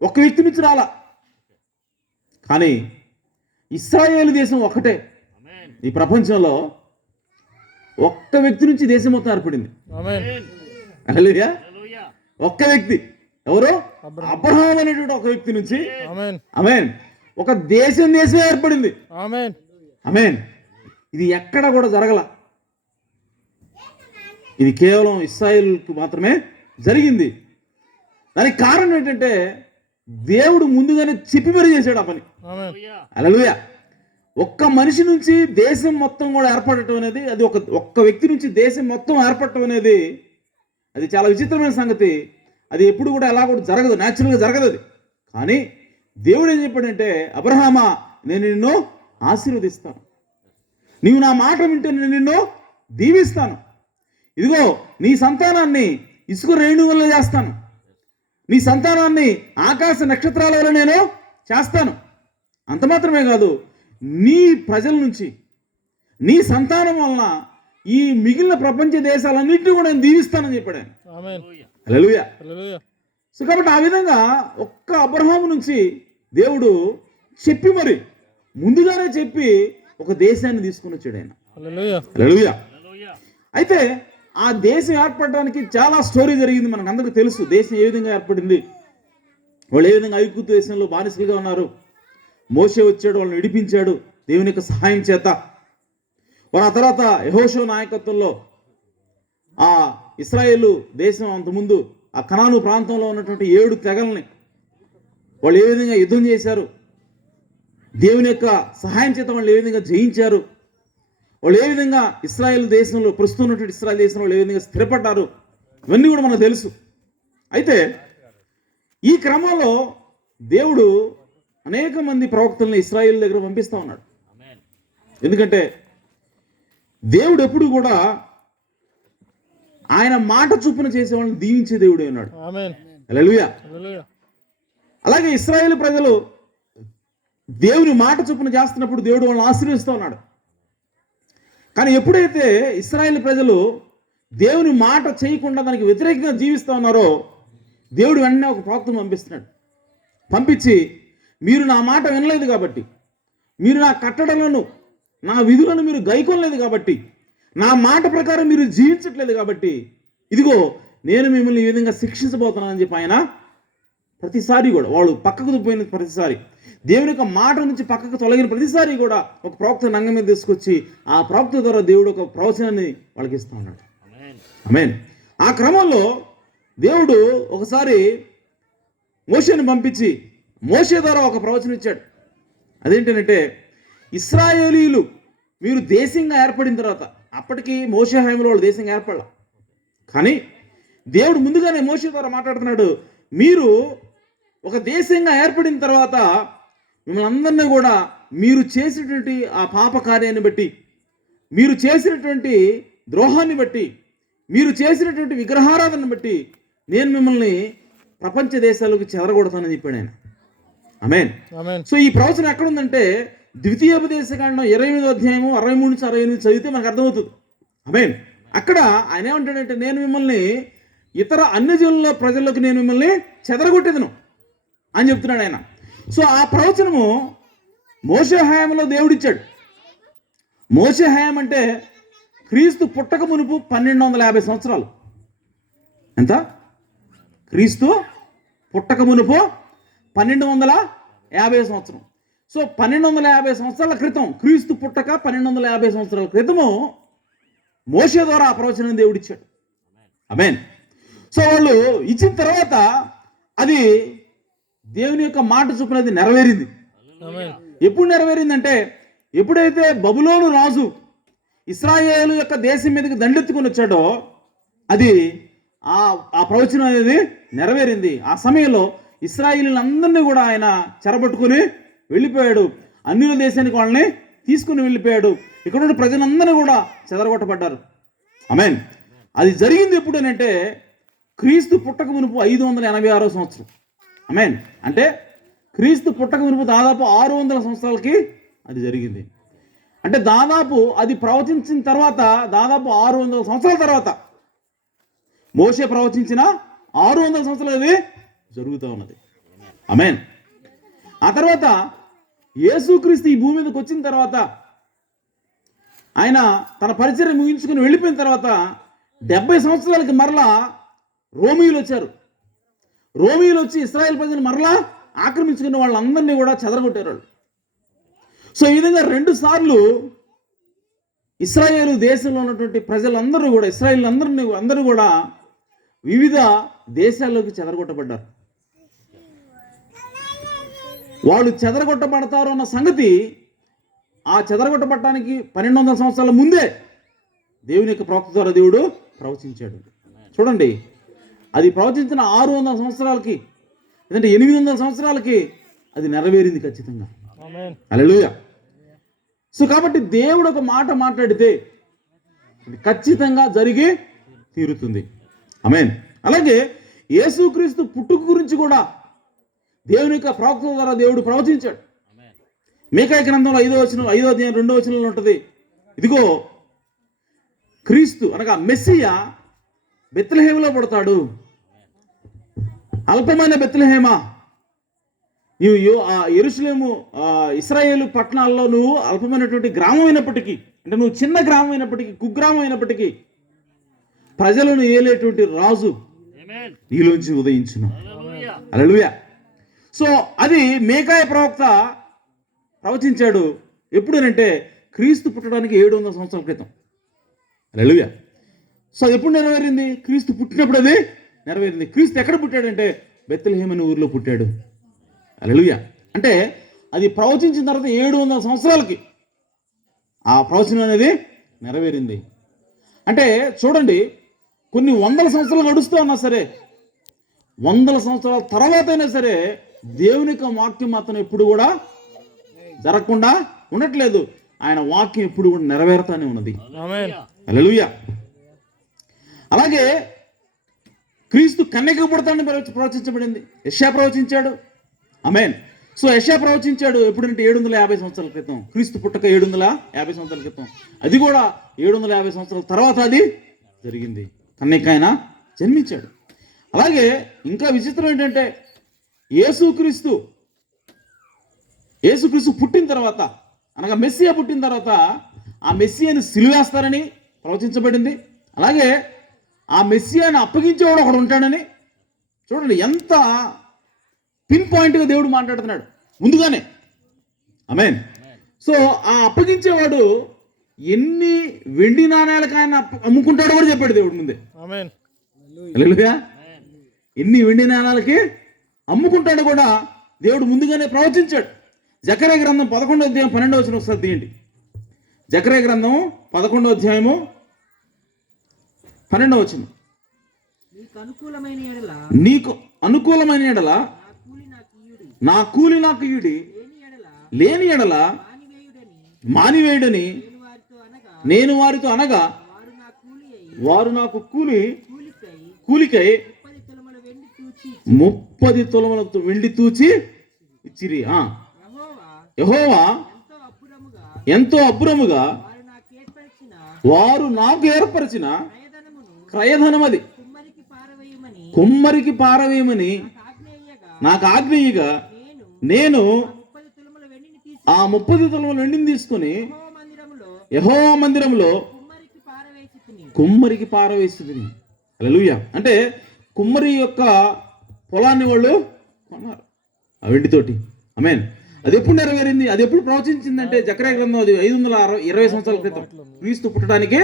ఒక్క వ్యక్తి నుంచి రాలా. కానీ ఇశ్రాయేలు దేశం ఒక్కటే ఈ ప్రపంచంలో ఒక్క వ్యక్తి నుంచి దేశం మొత్తం ఏర్పడింది. హల్లెలూయా. ఒక్క వ్యక్తి ఎవరు? అబ్రహాం అనేటువంటి ఒక వ్యక్తి నుంచి ఆమేన్ ఒక దేశం ఏర్పడింది. ఆమేన్. ఇది ఎక్కడ కూడా జరగల. ఇది కేవలం ఇశ్రాయేలుకు మాత్రమే జరిగింది. దానికి కారణం ఏంటంటే దేవుడు ముందుగానే చెప్పి మరీ చేశాడు ఆ పని. ఆమేన్. హల్లెలూయా. ఒక్క మనిషి నుంచి దేశం మొత్తం కూడా ఏర్పడటం అనేది, అది ఒక్క వ్యక్తి నుంచి దేశం మొత్తం ఏర్పడటం అనేది అది చాలా విచిత్రమైన సంగతి. అది ఎప్పుడు కూడా ఎలా కూడా జరగదు, న్యాచురల్గా జరగదు అది. కానీ దేవుడు ఏం చెప్పాడంటే, అబ్రహామా నేను నిన్ను ఆశీర్వదిస్తాను, నీవు నా మాట వింటే నేను నిన్ను దీవిస్తాను, ఇదిగో నీ సంతానాన్ని ఇసుక రేణువుల వల్ల చేస్తాను, నీ సంతానాన్ని ఆకాశ నక్షత్రాల వల్ల నేను చేస్తాను, అంత మాత్రమే కాదు నీ ప్రజల నుంచి నీ సంతానం వలన ఈ మిగిలిన ప్రపంచ దేశాలన్నింటినీ కూడా నేను దీవిస్తానని చెప్పాడు ఆయన. ఆమేన్. హల్లెలూయా. హల్లెలూయా. సో కాబట్టి ఆ విధంగా ఒక్క అబ్రహాము నుంచి దేవుడు చెప్పి మరి ముందుగానే చెప్పి ఒక దేశాన్ని తీసుకుని వచ్చాడు ఆయన. హల్లెలూయా. హల్లెలూయా. అయితే ఆ దేశం ఏర్పడడానికి చాలా స్టోరీ జరిగింది, మనకు అందరికీ తెలుసు. దేశం ఏ విధంగా ఏర్పడింది, వాళ్ళు ఏ విధంగా ఐగుప్తు దేశంలో బానిసలుగా ఉన్నారు, మోషే వచ్చాడు, వాళ్ళని విడిపించాడు దేవుని యొక్క సహాయం చేత. వారు ఆ తర్వాత యెహోషువ నాయకత్వంలో ఆ ఇశ్రాయేలు దేశం అంతకుముందు ఆ కనాను ప్రాంతంలో ఉన్నటువంటి 7 తెగల్ని వాళ్ళు ఏ విధంగా యుద్ధం చేశారు, దేవుని యొక్క సహాయం చేత వాళ్ళు ఏ విధంగా జయించారు, వాళ్ళు ఏ విధంగా ఇశ్రాయేల్ దేశంలో ప్రస్తుతం ఉన్నటువంటి ఇశ్రాయేల్ దేశంలో ఏ విధంగా స్థిరపడ్డారు, ఇవన్నీ కూడా మనకు తెలుసు. అయితే ఈ క్రమంలో దేవుడు అనేక మంది ప్రవక్తలను ఇశ్రాయేల్ దగ్గర పంపిస్తూ ఉన్నాడు. ఎందుకంటే దేవుడు ఎప్పుడు కూడా ఆయన మాట చొప్పున చేసే వాళ్ళని దీవించే దేవుడే ఉన్నాడు. ఆమేన్. హల్లెలూయా. హల్లెలూయా. అలాగే ఇశ్రాయేల్ ప్రజలు దేవుని మాట చొప్పున చేస్తున్నప్పుడు దేవుడు వాళ్ళని ఆశీర్వదిస్తూ ఉన్నాడు. కానీ ఎప్పుడైతే ఇశ్రాయేల్ ప్రజలు దేవుని మాట చేయకుండా దానికి వ్యతిరేకంగా జీవిస్తూ ఉన్నారో దేవుడు వెంటనే ఒక ప్రవక్తను పంపిస్తున్నాడు. పంపించి మీరు నా మాట వినలేదు కాబట్టి, మీరు నా కట్టడలను నా విధులను మీరు గైకొనలేదు కాబట్టి, నా మాట ప్రకారం మీరు జీవించట్లేదు కాబట్టి, ఇదిగో నేను మిమ్మల్ని ఈ విధంగా శిక్షించబోతున్నానని చెప్పి ఆయన ప్రతిసారి కూడా వాళ్ళు పక్కకు పోయిన ప్రతిసారి, దేవుని యొక్క మాట నుంచి పక్కకు తొలగిన ప్రతిసారి కూడా ఒక ప్రవక్త రంగం మీద తీసుకొచ్చి ఆ ప్రవక్త ద్వారా దేవుడు ఒక ప్రవచనాన్ని వాళ్ళకి ఇస్తూ ఉన్నాడు. ఆమేన్. ఆ క్రమంలో దేవుడు ఒకసారి మోషేని పంపించి మోషే ద్వారా ఒక ప్రవచనం ఇచ్చాడు. అదేంటంటే, ఇశ్రాయేలీలు మీరు దేశంగా ఏర్పడిన తర్వాత, అప్పటికి మోషే హయాంలో వాళ్ళు దేశంగా ఏర్పడాల, కానీ దేవుడు ముందుగానే మోషే ద్వారా మాట్లాడుతున్నాడు, మీరు ఒక దేశంగా ఏర్పడిన తర్వాత మిమ్మల్ని అందరినీ కూడా మీరు చేసినటువంటి ఆ పాప కార్యాన్ని బట్టి, మీరు చేసినటువంటి ద్రోహాన్ని బట్టి, మీరు చేసినటువంటి విగ్రహారాధనను బట్టి నేను మిమ్మల్ని ప్రపంచ దేశాలకు చెదరగొడతానని చెప్పాడు ఆయన. ఆమేన్. ఆమేన్. సో ఈ ప్రవచనం ఎక్కడ ఉందంటే ద్వితీయోపదేశకాండం 28వ అధ్యాయము 63 నుంచి 68 చదివితే మనకు అర్థమవుతుంది. ఆమేన్. అక్కడ ఆయన ఏమంటాడంటే, నేను మిమ్మల్ని ఇతర అన్యజనుల ప్రజల్లోకి నేను మిమ్మల్ని చెదరగొట్టేదను అని చెప్తున్నాడు ఆయన. సో ఆ ప్రవచనము మోషే హయాంలో దేవుడిచ్చాడు. మోషే హయాం అంటే క్రీస్తు పుట్టక మునుపు 1250 సంవత్సరాలు. ఎంత? క్రీస్తు పుట్టక మునుపు 1250 సంవత్సరం. సో 1250 సంవత్సరాల క్రితం, క్రీస్తు పుట్టక 1250 సంవత్సరాల క్రితము మోషే ద్వారా ఆ ప్రవచనం దేవుడిచ్చాడు. ఆమేన్. సో వాళ్ళు ఇచ్చిన తర్వాత అది దేవుని యొక్క మాట చొప్పున అది నెరవేరింది. ఆమేన్. ఎప్పుడు నెరవేరిందంటే, ఎప్పుడైతే బబులోను రాజు ఇశ్రాయేలు యొక్క దేశం మీదకి దండెత్తుకొని వచ్చాడో అది ఆ ప్రవచనం అనేది నెరవేరింది. ఆ సమయంలో ఇశ్రాయేలీలందరినీ కూడా ఆయన చెరబట్టుకుని వెళ్ళిపోయాడు. అన్యుల దేశానికి వాళ్ళని తీసుకుని వెళ్ళిపోయాడు. ఇక్కడ ఉన్న ప్రజలందరినీ కూడా చెదరగొట్టబడ్డారు. ఆమేన్. అది జరిగింది ఎప్పుడనంటే క్రీస్తు పుట్టక మునుపు 586వ సంవత్సరం. ఆమేన్. అంటే క్రీస్తు పుట్టక మునుపు దాదాపు 600 సంవత్సరాలకి అది జరిగింది. అంటే దాదాపు అది ప్రవచించిన తర్వాత దాదాపు 600 సంవత్సరాల తర్వాత, మోషే ప్రవచించిన 600 సంవత్సరాలు అది జరుగుతూ ఉన్నది. ఆమేన్. ఆ తర్వాత యేసుక్రీస్తు ఈ భూమి మీదకి వచ్చిన తర్వాత ఆయన తన పరిచర్య ముగించుకుని వెళ్ళిపోయిన తర్వాత 70 సంవత్సరాలకి మరలా రోమీయులు వచ్చారు. రోమీయులు వచ్చి ఇశ్రాయేల్ ప్రజలు మరలా ఆక్రమించుకున్న వాళ్ళందరినీ కూడా చెదరగొట్టారు వాళ్ళు. సో ఈ విధంగా 2 సార్లు ఇశ్రాయేలు దేశంలో ఉన్నటువంటి ప్రజలందరూ కూడా, ఇశ్రాయేల్ అందరూ కూడా వివిధ దేశాల్లోకి చెదరగొట్టబడ్డారు. వాళ్ళు చెదరగొట్టబడతారు అన్న సంగతి ఆ చెదరగొట్టబడటానికి 1200 సంవత్సరాల ముందే దేవుని యొక్క ప్రవక్త ద్వారా దేవుడు ప్రవచించాడు. చూడండి, అది ప్రవచించిన 600 సంవత్సరాలకి లేదంటే 800 సంవత్సరాలకి అది నెరవేరింది ఖచ్చితంగా. ఆమేన్. హల్లెలూయా. సో కాబట్టి దేవుడు ఒక మాట మాట్లాడితే అది ఖచ్చితంగా జరిగి తీరుతుంది. ఆమేన్. అలాగే యేసుక్రీస్తు పుట్టుక గురించి కూడా దేవుని యొక్క ప్రవక్త ద్వారా దేవుడు ప్రవచించాడు. మీకా గ్రంథంలో 5వ వచనం 5వ అధ్యాయం 2వ వచనంలో ఉంటుంది, ఇదిగో క్రీస్తు అనగా మెస్సియా బెత్లెహేములో పుడతాడు. అల్పమైన బెత్లెహేమా, యెరూషలేము ఇశ్రాయేలు పట్టణాల్లో నువ్వు అల్పమైనటువంటి గ్రామం అయినప్పటికీ, అంటే నువ్వు చిన్న గ్రామం అయినప్పటికీ, కుగ్రామం అయినప్పటికీ ప్రజలను ఏలేటువంటి రాజు నీలోంచి ఉదయించును. హల్లెలూయా. సో అది మీకాయ ప్రవక్త ప్రవచించాడు. ఎప్పుడనంటే క్రీస్తు పుట్టడానికి 700 సంవత్సరాల క్రితం. హల్లెలూయా. సో ఎప్పుడు నెరవేరింది? క్రీస్తు పుట్టినప్పుడు అది నెరవేరింది. క్రీస్తు ఎక్కడ పుట్టాడంటే బెత్లెహేము అనే ఊరిలో పుట్టాడు. హల్లెలూయా. అంటే అది ప్రవచించిన తర్వాత 700 సంవత్సరాలకి ఆ ప్రవచనం అనేది నెరవేరింది. అంటే చూడండి, కొన్ని వందల సంవత్సరాలు గడుస్తూ ఉన్నా సరే, 100 సంవత్సరాల తర్వాత అయినా సరే దేవుని యొక్క వాక్యం మాత్రం ఎప్పుడు కూడా జరగకుండా ఉండట్లేదు. ఆయన వాక్యం ఎప్పుడు కూడా నెరవేరుతానే ఉన్నది. ఆమేన్. హల్లెలూయా. అలాగే క్రీస్తు కన్యకకు పుడతాడని ప్రవచించబడింది. యెషయా ప్రవచించాడు. ఆమేన్. సో యెషయా ప్రవచించాడు ఎప్పుడంటే 750 సంవత్సరాల క్రితం. క్రీస్తు పుట్టక 750 సంవత్సరాల క్రితం. అది కూడా 750 సంవత్సరాల తర్వాత అది జరిగింది. కన్యక ఆయన జన్మించాడు. అలాగే ఇంకా విచిత్రం ఏంటంటే యేసుక్రీస్తు పుట్టిన తర్వాత అనగా మెస్సియా పుట్టిన తర్వాత ఆ మెస్సియాని సిలువేస్తారని ప్రవచించబడింది. అలాగే ఆ మెస్సియాని అప్పగించేవాడు ఒకడు ఉంటాడని. చూడండి ఎంత పిన్ పాయింట్గా దేవుడు మాట్లాడుతున్నాడు ముందుగానే. ఆమేన్. సో ఆ అప్పగించేవాడు ఎన్ని వెండి నాణ్యాలకు ఆయన అమ్ముకుంటాడో కూడా చెప్పాడు దేవుడు ముందే. ఆమేన్. హల్లెలూయా. ఎన్ని వెండి నాణ్యాలకి అమ్ముకుంటాడో కూడా దేవుడు ముందుగానే ప్రవచించాడు. జకర్యా గ్రంథం 11వ అధ్యాయం 12వ వచనం ఒకసారి తీయండి. జకర్యా గ్రంథం 11వ అధ్యాయము 12వ వచనం. నీకు అనుకూలమైన ఎడల నా కూలి నాకు ఇయుడి, లేని ఎడల మానివేయుడని నేను వారితో అనగా వారు నాకు కూలికై 30 తులముల వెండి తూచి ఇచ్చిరి. యెహోవా ఎంతో అబ్బురముగా వారు నాకు ఏర్పరిచిన క్రయధనమది కుమ్మరికి పారవేయమని నాకు ఆజ్ఞయ్యగా నేను ఆ 30 తులముల వెండిని తీసుకుని యెహోవా మందిరంలో కుమ్మరికి పారవేసింది. హల్లెలూయా. అంటే కుమ్మరి యొక్క పొలాన్ని వాళ్ళు కొన్నారు ఆ వెండితోటి. ఆమేన్. అది ఎప్పుడు నెరవేరింది? అది ఎప్పుడు ప్రవచించిందంటే జకర్యా గ్రంథం అది 520 సంవత్సరాల క్రితం. క్రీస్తు పుట్టడానికి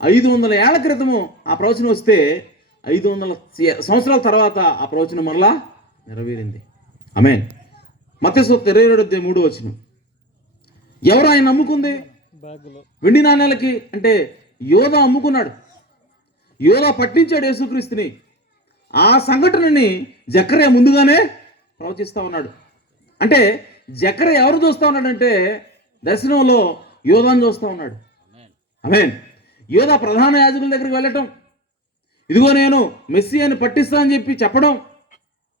500 ఏళ్ల క్రితము ఆ ప్రవచనం వస్తే 500 సంవత్సరాల తర్వాత ఆ ప్రవచనం మరలా నెరవేరింది. ఆమేన్. మత్తయి సువార్త 22:3 వచనం. ఎవరు ఆయన నమ్ముకుంది? వెండి నాణ్యాలకి అంటే యోధా అమ్ముకున్నాడు. యోధా పట్టించాడు యేసుక్రీస్తుని. ఆ సంఘటనని జకర్యా ముందుగానే ప్రవచిస్తా ఉన్నాడు. అంటే జకర్యా ఎవరు చూస్తా ఉన్నాడంటే దర్శనంలో యోధాను చూస్తా ఉన్నాడు. ఆమేన్. యోధా ప్రధాన యాజకుల దగ్గరికి వెళ్ళటం, ఇదిగో నేను మెస్సియాని పట్టిస్తా అని చెప్పి చెప్పడం,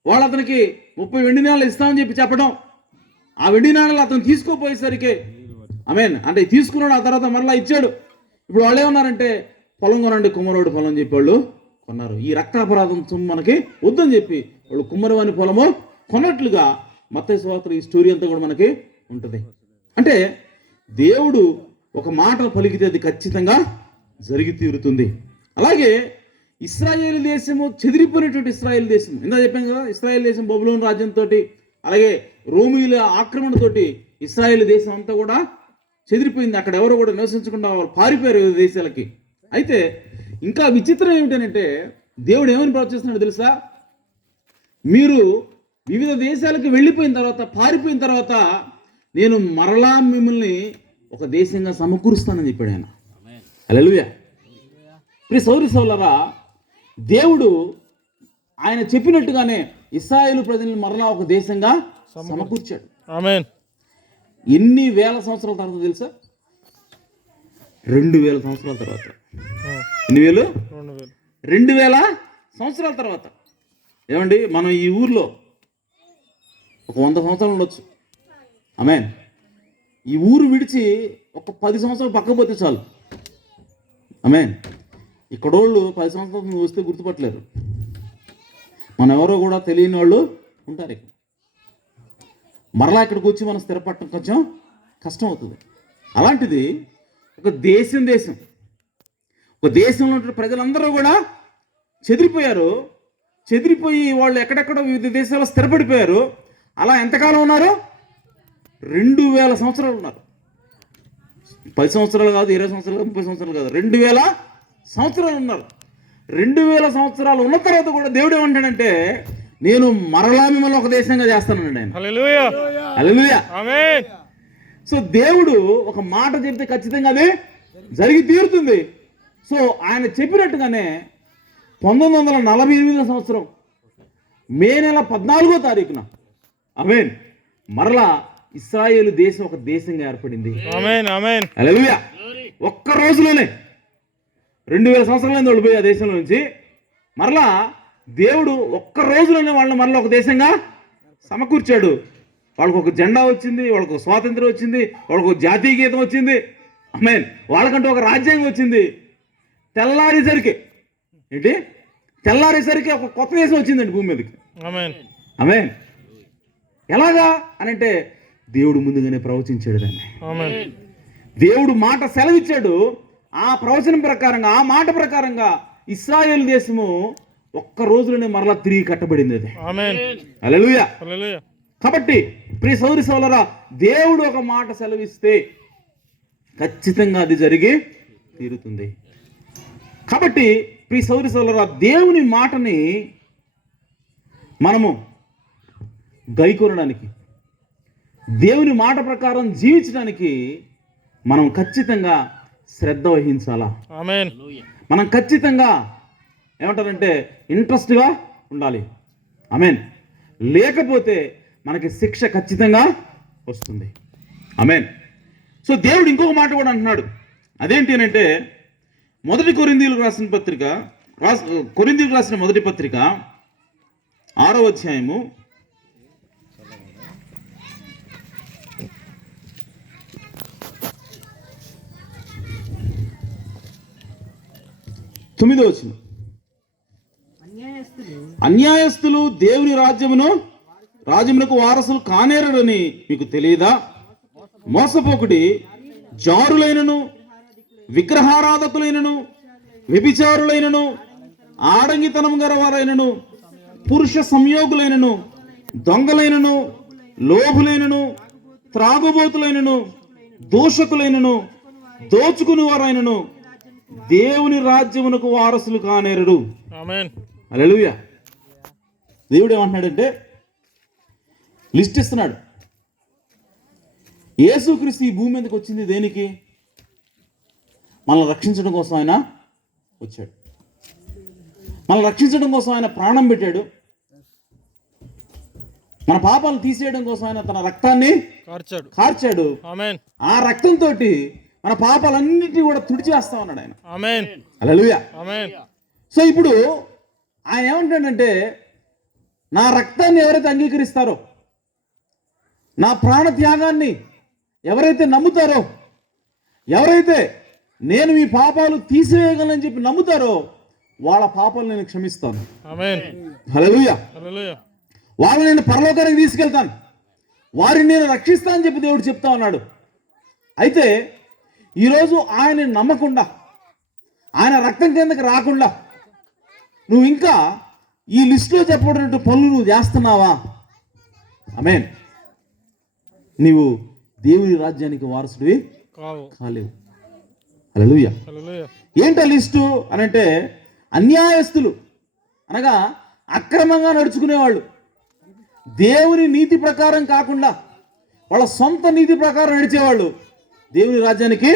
వాళ్ళు అతనికి 30 వెండి నాణాలు ఇస్తామని చెప్పి చెప్పడం, ఆ వెండి నాణాలు అతను తీసుకోపోయేసరికి ఆమేన్ అంటే తీసుకున్నాడు. ఆ తర్వాత మరలా ఇచ్చాడు. ఇప్పుడు వాళ్ళు ఏమన్నారంటే పొలం కొనండి, కుమ్మరోడు పొలం చెప్పి వాళ్ళు కొన్నారు. ఈ రక్తాపరాధం మనకి వద్దని చెప్పి వాళ్ళు కుమ్మరవాని పొలము కొన్నట్లుగా మత్తయి సువార్తలో ఈ స్టోరీ అంతా కూడా మనకి ఉంటుంది. అంటే దేవుడు ఒక మాట పలికితే అది ఖచ్చితంగా జరిగి తీరుతుంది. అలాగే ఇశ్రాయేలు దేశము చెదిరిపోయినటువంటి ఇశ్రాయేలు దేశం ఇందా చెప్పాను కదా. ఇశ్రాయేలు దేశం బబులోను రాజ్యంతో అలాగే రోమీల ఆక్రమణతోటి ఇశ్రాయేలు దేశం అంతా కూడా చెదిరిపోయింది. అక్కడ ఎవరు కూడా నివసించకుండా వాళ్ళు పారిపోయారు వివిధ దేశాలకి. అయితే ఇంకా విచిత్రం ఏమిటంటే దేవుడు ఏమని ప్రవచిస్తున్నాడు తెలుసా? మీరు వివిధ దేశాలకు వెళ్ళిపోయిన తర్వాత, పారిపోయిన తర్వాత నేను మరలా మిమ్మల్ని ఒక దేశంగా సమకూరుస్తానని చెప్పాడు ఆయన. హల్లెలూయా. ప్రియ సోదరి సోదరులారా, దేవుడు ఆయన చెప్పినట్టుగానే ఇశ్రాయేలు ప్రజలను మరలా ఒక దేశంగా సమకూర్చాడు. ఆమేన్. ఎన్ని వేల సంవత్సరాల తర్వాత తెలుసా? 2000 సంవత్సరాల తర్వాత. ఎన్ని వేలు? 2000 సంవత్సరాల తర్వాత. ఏమండి, మనం ఈ ఊర్లో ఒక 100 సంవత్సరాలు ఉండొచ్చు. ఆమేన్. ఈ ఊరు విడిచి ఒక 10 సంవత్సరాలు పక్కపోతే చాలు. ఆమేన్. ఇక్కడోళ్ళు 10 సంవత్సరాలు నువ్వు వస్తే గుర్తుపట్టలేరు. మన ఎవరో కూడా తెలియని వాళ్ళు ఉంటారు ఇక్కడ. మరలా ఇక్కడికి వచ్చి మనం స్థిరపడటం కొంచెం కష్టం అవుతుంది. అలాంటిది ఒక దేశం ఒక దేశంలో ఉన్న ప్రజలందరూ కూడా చెదిరిపోయారు. చెదిరిపోయి వాళ్ళు ఎక్కడెక్కడో వివిధ దేశాల్లో స్థిరపడిపోయారు. అలా ఎంతకాలం ఉన్నారు? 2000 సంవత్సరాలు ఉన్నారు. 10 సంవత్సరాలు కాదు, 20 సంవత్సరాలు కాదు, 30 సంవత్సరాలు కాదు, 2000 సంవత్సరాలు ఉన్నారు. 2000 సంవత్సరాలు ఉన్న తర్వాత కూడా దేవుడు ఏమంటాడంటే, నేను మరలా మిమ్మల్ని ఒక దేశంగా చేస్తానండి ఆయన. హల్లెలూయా. హల్లెలూయా. ఆమేన్. సో దేవుడు ఒక మాట చెప్తే ఖచ్చితంగా అది జరిగి తీరుతుంది. సో ఆయన చెప్పినట్టుగానే 1948 సంవత్సరం మే నెల 14వ తారీఖున ఆమేన్ మరలా ఇశ్రాయేలు దేశం ఒక దేశంగా ఏర్పడింది. ఆమేన్. ఆమేన్. హల్లెలూయా. ఒక్క రోజులోనే 2000 సంవత్సరాలైంది వెళ్ళిపోయి ఆ దేశంలో నుంచి. మరలా దేవుడు ఒక్క రోజులోనే వాళ్ళని మరలా ఒక దేశంగా సమకూర్చాడు. వాళ్ళకు ఒక జెండా వచ్చింది, వాళ్ళకు ఒక స్వాతంత్రం వచ్చింది, వాళ్ళకు ఒక జాతీయ గీతం వచ్చింది. ఆమేన్. వాళ్ళకంటూ ఒక రాజ్యాంగం వచ్చింది. తెల్లారేసరికి ఒక కొత్త దేశం వచ్చిందండి భూమి మీదకి. ఆమేన్. ఆమేన్. ఎలాగా అని అంటే దేవుడు ముందుగానే ప్రవచించాడు దాన్ని. ఆమేన్. దేవుడు మాట సెలవిచ్చాడు. ఆ ప్రవచనం ప్రకారంగా, ఆ మాట ప్రకారంగా ఇశ్రాయేలు దేశము ఒక్క రోజులోనే మరలా తిరిగి కట్టబడింది అది. ఆమేన్. హల్లెలూయా. హల్లెలూయా. కాబట్టి ప్రియ సోదరి సోదరులారా, దేవుడు ఒక మాట సెలవిస్తే ఖచ్చితంగా అది జరిగి తీరుతుంది. కాబట్టి ప్రియ సోదరి సోదరులారా, దేవుని మాటని మనము గైకొనడానికి, దేవుని మాట ప్రకారం జీవించడానికి మనం ఖచ్చితంగా శ్రద్ధ వహించాలా. ఆమేన్. మనం ఖచ్చితంగా ఏమంటారంటే ఇంట్రెస్ట్గా ఉండాలి. ఆమేన్. లేకపోతే మనకి శిక్ష ఖచ్చితంగా వస్తుంది. ఆమేన్. సో దేవుడు ఇంకొక మాట కూడా అంటున్నాడు. అదేంటి అని అంటే, కొరింథీయులకు రాసిన మొదటి పత్రిక 6వ అధ్యాయము 9వ వచనం. అన్యాయస్తులు దేవుని రాజ్యమునకు వారసులు కానేరడని మీకు తెలియదా? మోసపోకుడి, జారులైనను, విగ్రహారాధకులైనను, వ్యభిచారులైనను, ఆడంగితనం గలవారైనను, పురుష సంయోగులైనను, దొంగలైనను, లోభులైనను, త్రాగుబోతులైనను, దూషకులైనను, దోచుకుని వారైనను దేవుని రాజ్యమునకు వారసులు కానేరడు. ఆమేన్. హల్లెలూయా. దేవుడు ఏమంటున్నాడంటే, లిస్ట్ ఇస్తున్నాడు. యేసుక్రీస్తు ఈ భూమి మీదకి వచ్చింది దేనికి? మనల్ని రక్షించడం కోసం ఆయన వచ్చాడు. మనల్ని రక్షించడం కోసం ఆయన ప్రాణం పెట్టాడు. మన పాపాలు తీసేయడం కోసం ఆయన తన రక్తాన్ని కార్చాడు. ఆమేన్. ఆ రక్తంతో మన పాపాలన్నిటినీ కూడా తుడిచేస్తా ఉన్నాడు ఆయన. ఆమేన్. హల్లెలూయా. ఆమేన్. సో ఇప్పుడు ఆయన ఏమంటాడంటే, నా రక్తాన్ని ఎవరైతే అంగీకరిస్తారో, నా ప్రాణ త్యాగాన్ని ఎవరైతే నమ్ముతారో, ఎవరైతే నేను మీ పాపాలు తీసివేయగలనని చెప్పి నమ్ముతారో, వాళ్ళ పాపాలు నేను క్షమిస్తాను. ఆమేన్. హల్లెలూయా. హల్లెలూయా. వాళ్ళని నేను పరలోకానికి తీసుకెళ్తాను, వారిని నేను రక్షిస్తాను అని చెప్పి దేవుడు చెప్తా ఉన్నాడు. అయితే ఈరోజు ఆయన నమ్మకుండా, ఆయన రక్తం కిందకి రాకుండా నువ్వు ఇంకా ఈ లిస్టులో చెప్పబడినట్టు పనులు నువ్వు చేస్తున్నావా? ఆమేన్. నీవు దేవుని రాజ్యానికి వారసుడివి కాలేవు. హల్లెలూయా. ఏంటా లిస్టు అని అంటే, అన్యాయస్తులు అనగా అక్రమంగా నడుచుకునేవాళ్ళు, దేవుని నీతి ప్రకారం కాకుండా వాళ్ళ సొంత నీతి ప్రకారం నడిచేవాళ్ళు దేవుని రాజ్యానికి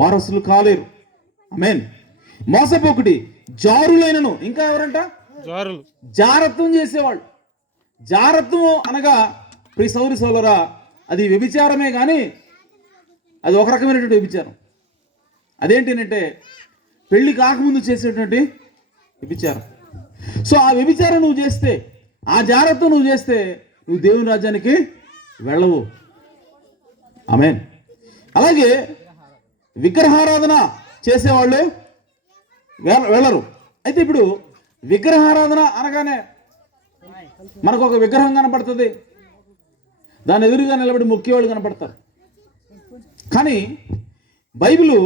వారసులు కాలేరు. ఆమేన్. మోసపోకుడి జారులైనను, ఇంకా ఎవరంట? జారులు. జారత్వం చేసేవాళ్ళు. జారత్వం అనగా ప్రియ సౌరి సోదరా, అది వ్యభిచారమే కానీ అది ఒక రకమైనటువంటి వ్యభిచారం. అదేంటి అంటే పెళ్లి కాకముందు చేసేటువంటి వ్యభిచారం. సో ఆ వ్యభిచారం నువ్వు చేస్తే, ఆ జాగ్రత్త నువ్వు చేస్తే నువ్వు దేవుని రాజ్యానికి వెళ్ళవు. ఆమేన్. అలాగే విగ్రహారాధన చేసేవాళ్ళు వెళ్ళరు. అయితే ఇప్పుడు విగ్రహారాధన అనగానే మనకు ఒక విగ్రహం కనపడుతుంది, దాని ఎదురుగా నిలబడి మొక్కేవాళ్ళు కనపడతారు. కానీ బైబిల్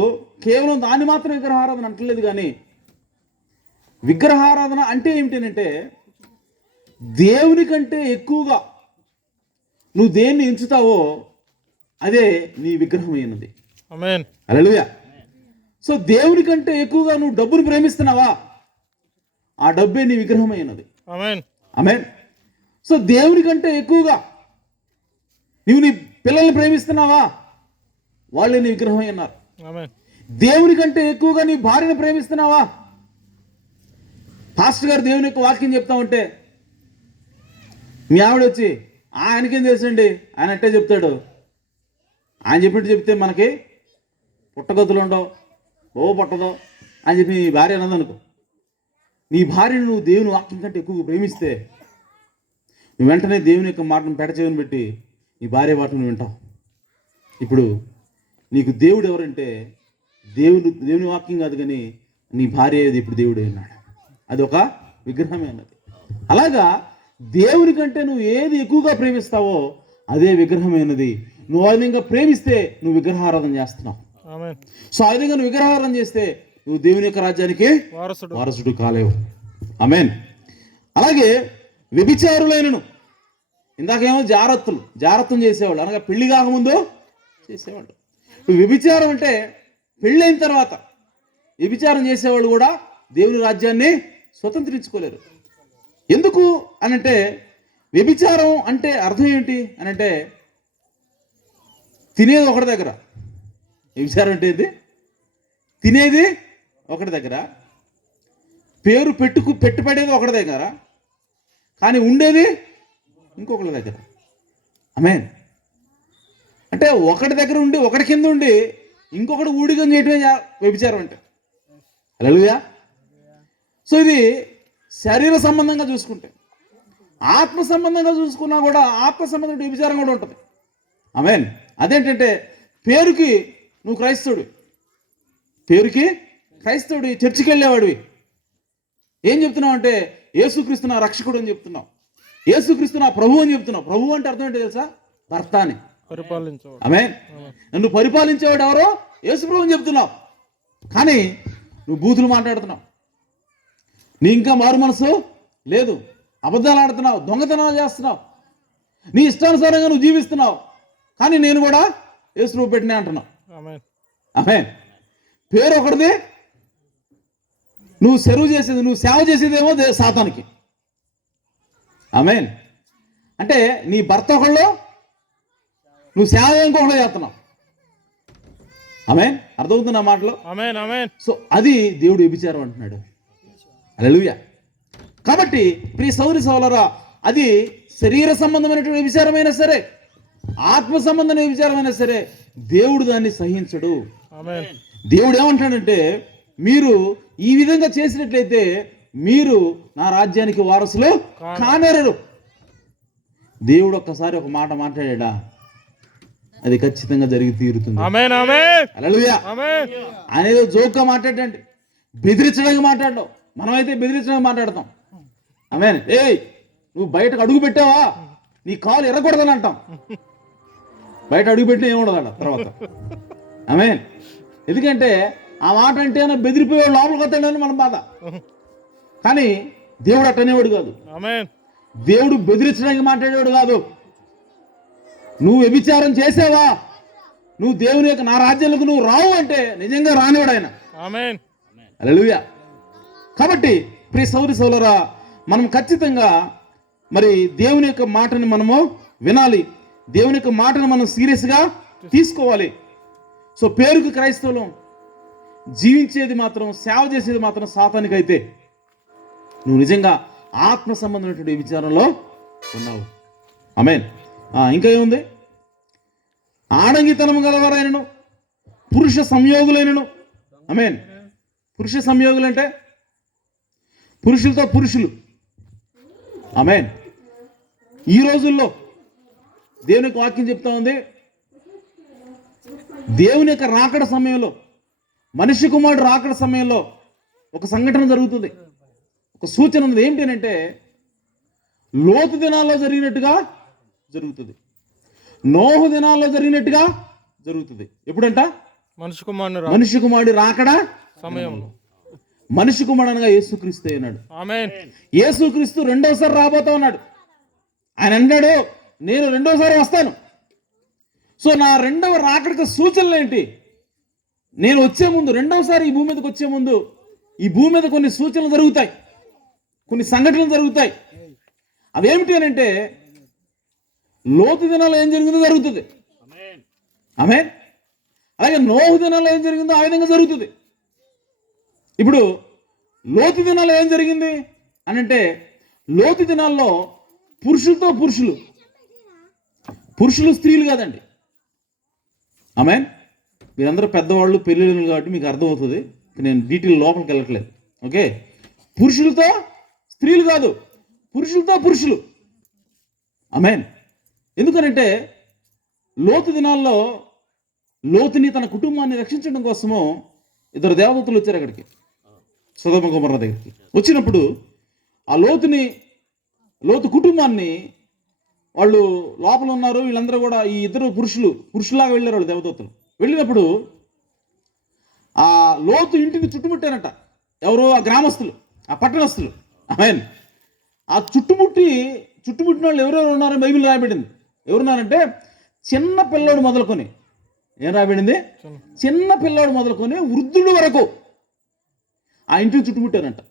కేవలం దాన్ని మాత్రం విగ్రహారాధన అంటలేదు. కానీ విగ్రహారాధన అంటే ఏమిటంటే దేవుని కంటే ఎక్కువగా నువ్వు దేన్ని ఎంచుతావో అదే నీ విగ్రహమైనది. ఆమేన్. హల్లెలూయా. సో దేవుని కంటే ఎక్కువగా నువ్వు డబ్బును ప్రేమిస్తున్నావా, ఆ డబ్బే నీ విగ్రహమైనది. ఆమేన్. ఆమేన్. సో దేవుని కంటే ఎక్కువగా నువ్వు నీ పిల్లల్ని ప్రేమిస్తున్నావా, వాళ్ళే నీ విగ్రహమై ఉన్నారు. ఆమేన్. దేవుని కంటే ఎక్కువగా నీ భార్యను ప్రేమిస్తున్నావా? పాస్టర్ గారు దేవుని యొక్క వాక్యం చెప్తా ఉంటే మీ ఆవిడ వచ్చి ఆయనకేం తెలుసండి, ఆయన అట్టే చెప్తాడు, ఆయన చెప్పినట్టు చెప్తే మనకి పుట్టగతులు ఉండవు, పట్టదో అని చెప్పి నీ భార్య అన్నదనుకో. నీ భార్యను నువ్వు దేవుని వాక్యం కంటే ఎక్కువ ప్రేమిస్తే నువ్వు వెంటనే దేవుని యొక్క మాటను పెడచేయని పెట్టి నీ భార్య మాటను వింటావు. ఇప్పుడు నీకు దేవుడు ఎవరంటే దేవుని వాక్యం కాదు, కానీ నీ భార్య ఏది ఇప్పుడు దేవుడే అన్నాడు. అది ఒక విగ్రహమే అన్నది. అలాగా దేవుని కంటే నువ్వు ఏది ఎక్కువగా ప్రేమిస్తావో అదే విగ్రహమైనది. నువ్వు ఆ విధంగా ప్రేమిస్తే నువ్వు విగ్రహారాధన చేస్తున్నావు. ఆమేన్. సో ఆ విధంగా నువ్వు విగ్రహారాధన చేస్తే నువ్వు దేవుని యొక్క రాజ్యానికి వారసుడు కాలేవు. ఆమేన్. అలాగే వ్యభిచారులైనను, ఇందాకేమో జారత్వం చేసేవాళ్ళు అనగా పెళ్లి కాకముందు చేసేవాళ్ళు. వ్యభిచారం అంటే పెళ్ళైన తర్వాత వ్యభిచారం చేసేవాళ్ళు కూడా దేవుని రాజ్యాన్ని స్వతంత్రించుకోలేరు. ఎందుకు అనంటే వ్యభిచారం అంటే అర్థం ఏంటి అనంటే తినేది ఒకటి దగ్గర. వ్యభిచారం అంటే ఏంటి? తినేది ఒకటి దగ్గర, పేరు పెట్టుబడేది ఒకటి దగ్గర, కానీ ఉండేది ఇంకొకటి దగ్గర. ఆమేన్. అంటే ఒకటి దగ్గర ఉండి ఒకటి కింద ఉండి ఇంకొకటి ఊడిగం చేయటమే వ్యభిచారం అంటే. హల్లెలూయా. సో ఇది శరీర సంబంధంగా చూసుకుంటే, ఆత్మ సంబంధంగా చూసుకున్నా కూడా ఆత్మ సంబంధం వ్యభిచారం కూడా ఉంటుంది. ఆమేన్. అదేంటంటే పేరుకి నువ్వు క్రైస్తవుడు, పేరుకి క్రైస్తవుడి, చర్చికి వెళ్ళేవాడివి, ఏం చెప్తున్నావు అంటే యేసుక్రీస్తు నా రక్షకుడు అని చెప్తున్నావు, యేసుక్రీస్తు నా ప్రభు అని చెప్తున్నావు. ప్రభు అంటే అర్థం ఏంటో తెలుసా? భర్త అని. పరిపాలించేవాడు. ఆమేన్. నన్ను పరిపాలించేవాడు ఎవరో యేసు ప్రభు అని చెప్తున్నావు, కానీ నువ్వు బూతులు మాట్లాడుతున్నావు, నీ ఇంకా మారు మనసు లేదు, అబద్ధాలు ఆడుతున్నావు, దొంగతనాలు చేస్తున్నావు, నీ ఇష్టానుసారంగా నువ్వు జీవిస్తున్నావు, కానీ నేను కూడా యేసు ప్రభు పెట్టినే అంటున్నావు. ఆమేన్. ఆమేన్. పేరు ఒకటిది, నువ్వు సేవ చేసేదేమో సాతానికి. ఆమేన్. అంటే నీ భర్త ఒకళ్ళు, నువ్వు సేవ ఇంకొకళ్ళు చేస్తున్నావు. ఆమేన్. అర్థమవుతున్న మాటలు? ఆమేన్. ఆమేన్. సో అది దేవుడు వ్యభిచారం అంటున్నాడు. హల్లెలూయా. కాబట్టి ప్రియ సౌరి సోదరా, అది శరీర సంబంధమైనటువంటి వ్యభిచారమైనా సరే, ఆత్మ సంబంధమైన వ్యభిచారమైనా సరే, దేవుడు దాన్ని సహించడు. ఆమేన్. దేవుడు ఏమంటాడంటే మీరు ఈ విధంగా చేసినట్లయితే మీరు నా రాజ్యానికి వారసులు కానేరరు. దేవుడు ఒక్కసారి ఒక మాట మాట్లాడా, అది ఖచ్చితంగా జరిగి తీరుతుంది. ఆమేన్. ఆమేన్. హల్లెలూయా. ఆమేన్. అనేది జోక్గా మాట్లాడండి, బెదిరించడానికి మాట్లాడడం. మనమైతే బెదిరించడానికి మాట్లాడతాం. ఆమేన్. ఏయ్ నువ్వు బయటకు అడుగు పెట్టావా, నీ కాలు ఎర్రకూడదని అంటాం. బయట అడుగు పెట్టినా ఏముండదు తర్వాత. ఆమేన్. ఎందుకంటే ఆ మాట అంటే బెదిరిపోయేవాడు లోపలికి వస్తాడని మన బాధ. కానీ దేవుడు అట్టనేవాడు కాదు. ఆమేన్. దేవుడు బెదిరించడానికి మాట్లాడేవాడు కాదు. నువ్వు వ్యభిచారం చేసావా, నువ్వు దేవుని యొక్క నా రాజ్యాలకు నువ్వు రావు అంటే నిజంగా రానివాడు ఆయన. ఆమేన్. హల్లెలూయా. కాబట్టి ప్రియ సౌరి సోదరా, మనం ఖచ్చితంగా మరి దేవుని యొక్క మాటని మనము వినాలి, దేవుని యొక్క మాటను మనం సీరియస్గా తీసుకోవాలి. సో పేరుకు క్రైస్తవులం, జీవించేది మాత్రం, సేవ చేసేది మాత్రం సాతానికైతే నువ్వు నిజంగా ఆత్మ సంబంధమైనటువంటి విచారంలో ఉన్నావు. ఆమేన్. ఇంకా ఏముంది? ఆడంగితనము గలవారైనను పురుష సంయోగులైనను. ఆమేన్. పురుష సంయోగులు అంటే పురుషులతో పురుషులు. ఆమేన్. ఈ రోజుల్లో దేవుని యొక్క వాక్యం చెప్తా ఉంది, దేవుని యొక్క రాకడ సమయంలో, మనిషి కుమారుడు రాకడ సమయంలో ఒక సంఘటన జరుగుతుంది, ఒక సూచన ఉంది. ఏంటి అంటే లోతు దినాల్లో జరిగినట్టుగా జరుగుతుంది, నోహు దినాల్లో జరిగినట్టుగా జరుగుతుంది. ఎప్పుడంట? మనిషి కుమారుడు రాకడ సమయంలో. మనిషి కుమారుడు అనగా యేసుక్రీస్తు అన్నాడు. ఆమేన్. యేసుక్రీస్తు రెండోసారి రాబోతా ఉన్నాడు. ఆయన అన్నాడు, నేను రెండోసారి వస్తాను. సో నా రెండవ రాకడికి సూచనలు ఏంటి? నేను వచ్చే ముందు, రెండవసారి ఈ భూమి మీదకి వచ్చే ముందు, ఈ భూమి మీద కొన్ని సూచనలు జరుగుతాయి, కొన్ని సంఘటనలు జరుగుతాయి. అవేమిటి అని అంటే లోతు దినాల్లో ఏం జరిగిందో జరుగుతుంది. ఆమేన్. అలాగే నోహు దినాల్లో ఏం జరిగిందో ఆ విధంగా జరుగుతుంది. ఇప్పుడు లోతు దినాల్లో ఏం జరిగింది అని అంటే, లోతు దినాల్లో పురుషులతో పురుషులు, పురుషులు స్త్రీలు కాదండి. ఆమేన్. మీరందరూ పెద్దవాళ్ళు, పెళ్ళిళ్ళు కాబట్టి మీకు అర్థమవుతుంది, నేను డీటెయిల్ లోపలికి వెళ్ళట్లేదు. ఓకే, పురుషులతో స్త్రీలు కాదు, పురుషులతో పురుషులు. ఆమేన్. ఎందుకనంటే లోతు దినాల్లో లోతుని తన కుటుంబాన్ని రక్షించడం కోసము ఇద్దరు దేవదూతలు వచ్చారు అక్కడికి, సొదొమ గొమొర్రా దగ్గరికి. వచ్చినప్పుడు ఆ లోతు కుటుంబాన్ని, వాళ్ళు లోపల ఉన్నారు, వీళ్ళందరూ కూడా ఈ ఇద్దరు పురుషులాగా వెళ్ళారు వాళ్ళు దేవదూతలు. వెళ్ళినప్పుడు ఆ లోతు ఇంటిని చుట్టుముట్టారట. ఎవరు? ఆ గ్రామస్తులు, ఆ పట్టణస్తులు. ఆమేన్. ఆ చుట్టుముట్టిన వాళ్ళు ఎవరెవరు ఉన్నారో బైబిల్ రాయబడింది. ఎవరున్నారంటే చిన్న పిల్లోడు మొదలుకొని, ఏం రాయబడింది? చిన్న పిల్లోడు మొదలుకొని వృద్ధుల వరకు ఆ ఇంటిని చుట్టుముట్టారంట.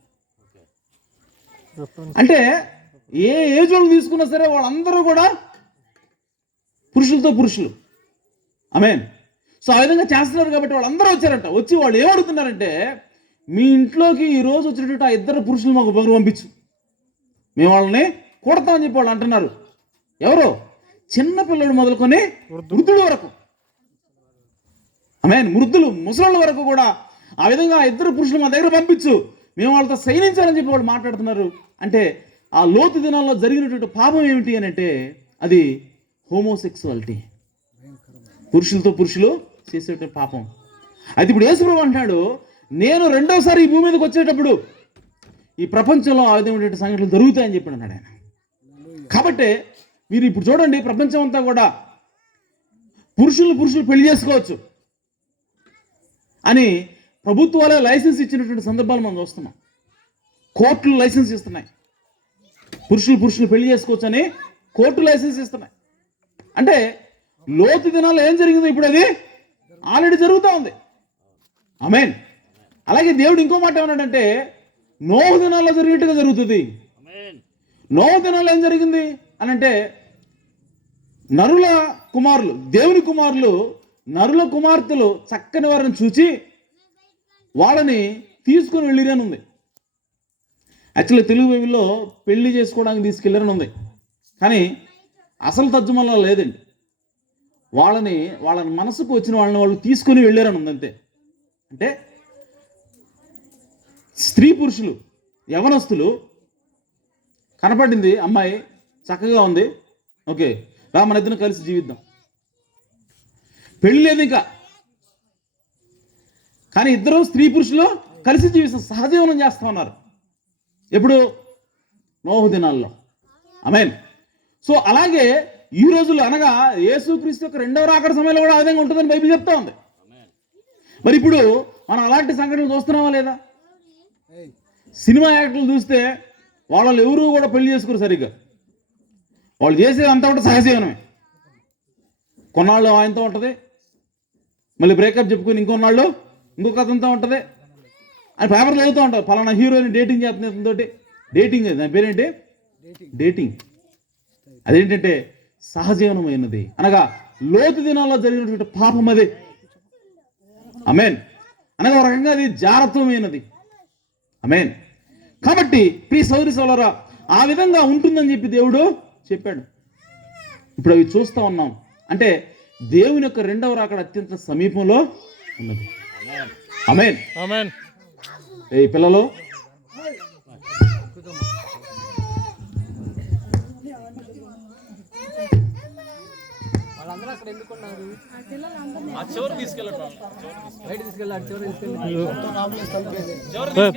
అంటే ఏ ఏజ్ వాళ్ళు తీసుకున్నా సరే వాళ్ళందరూ కూడా పురుషులతో పురుషులు. ఆమేన్. సో ఆ విధంగా చేస్తున్నారు కాబట్టి వాళ్ళందరూ వచ్చారంట. వచ్చి వాళ్ళు ఏమడుగుతున్నారంటే, మీ ఇంట్లోకి ఈ రోజు వచ్చినట్టు ఆ ఇద్దరు పురుషులు మాకు ఒకరు పంపించు, మేము వాళ్ళని కొడతామని చెప్పి వాళ్ళు అంటున్నారు. ఎవరు? చిన్న పిల్లలు మొదలుకొని వృద్ధుల వరకు. ఆమేన్. ముసలోళ్ళ వరకు కూడా ఆ విధంగా ఆ ఇద్దరు పురుషులు మా దగ్గర పంపించు, మేము వాళ్ళతో సైనించాలని చెప్పి వాళ్ళు మాట్లాడుతున్నారు. అంటే ఆ లోతు దినాల్లో జరిగినటువంటి పాపం ఏమిటి అని అంటే అది హోమోసెక్సువాలిటీ, పురుషులతో పురుషులు చేసేటువంటి పాపం. అయితే ఇప్పుడు యేసుప్రభువు అంటాడు, నేను రెండోసారి ఈ భూమి మీదకి వచ్చేటప్పుడు ఈ ప్రపంచంలో ఆ విధమైనటువంటి సంఘటనలు జరుగుతాయని చెప్పి అన్నాడు ఆయన. కాబట్టి మీరు ఇప్పుడు చూడండి, ప్రపంచం అంతా కూడా పురుషులు పెళ్లి చేసుకోవచ్చు అని ప్రభుత్వాలే లైసెన్స్ ఇచ్చినటువంటి సందర్భాలు మనం చూస్తున్నాం. కోర్టులు లైసెన్స్ ఇస్తున్నాయి, పురుషులు పెళ్లి చేసుకోవచ్చు అని కోర్టు లైసెన్స్ ఇస్తున్నాయి. అంటే లోతు దినాల్లో ఏం జరిగిందో ఇప్పుడు అది ఆల్రెడీ జరుగుతూ ఉంది. ఆమేన్. అలాగే దేవుడు ఇంకో మాట ఏమన్నాడంటే, నోహు దినాల్లో జరిగినట్టుగా జరుగుతుంది. నోహు దినాల్లో ఏం జరిగింది అని అంటే, నరుల కుమారులు, దేవుని కుమారులు, నరుల కుమార్తెలు చక్కని వారిని చూచి వాళ్ళని తీసుకుని వెళ్ళిరని ఉంది. యాక్చువల్లీ తెలుగు బైబిల్లో పెళ్లి చేసుకోవడానికి తీసుకెళ్ళరని ఉంది, కానీ అసలు తర్జుమాలో లేదండి. వాళ్ళ మనసుకు వచ్చిన వాళ్ళని వాళ్ళు తీసుకుని వెళ్ళారని ఉంది అంతే. అంటే స్త్రీ పురుషులు యవనస్తులు, కనపడింది అమ్మాయి చక్కగా ఉంది, ఓకే రా మన ఇద్దరు కలిసి జీవిద్దాం. పెళ్ళి లేదు ఇంకా, కానీ ఇద్దరు స్త్రీ పురుషులు కలిసి జీవిస్తాం, సహజీవనం చేస్తూ ఉన్నారు. ఎప్పుడు? నోహు దినాల్లో. ఆమేన్. సో అలాగే ఈ రోజుల్లో, అనగా యేసుక్రీస్తు యొక్క రెండవ రాకడ సమయంలో కూడా ఆ విధంగా ఉంటుందని బైబిల్ చెప్తా ఉంది. మరి ఇప్పుడు మనం అలాంటి సంఘటనలు చూస్తున్నామా లేదా? సినిమా యాక్టర్లు చూస్తే వాళ్ళు ఎవరు కూడా పెళ్లి చేసుకోరు సరిగ్గా. వాళ్ళు చేసేది అంతా కూడా సహజీవనమే. కొన్నాళ్ళు ఆయనతో ఉంటుంది, మళ్ళీ బ్రేకప్ చెప్పుకొని ఇంకొన్నాళ్ళు ఇంకొక అతనితో ఉంటుంది అని పేపర్లు చదువుతూ ఉంటారు. పలానా హీరోయిన్ డేటింగ్ చేస్తున్న అతనితోటి. డేటింగ్, దాని పేరేంటి? డేటింగ్. అదేంటంటే సహజీవనమైనది, అనగా లోతు దినాల్లో జరిగినటువంటి పాపం అది. ఆమేన్. అనగా ఒక రకంగా అది జారత్వమైనది. ఆమేన్. కాబట్టి ప్రియ సోదరి సోదరులారా, ఆ విధంగా ఉంటుందని చెప్పి దేవుడు చెప్పాడు. ఇప్పుడు అవి చూస్తూ ఉన్నాం. అంటే దేవుని యొక్క రెండవ రాకడ అత్యంత సమీపంలో ఉన్నది. ఆమేన్. ఆమేన్. ఏ పిల్లలు,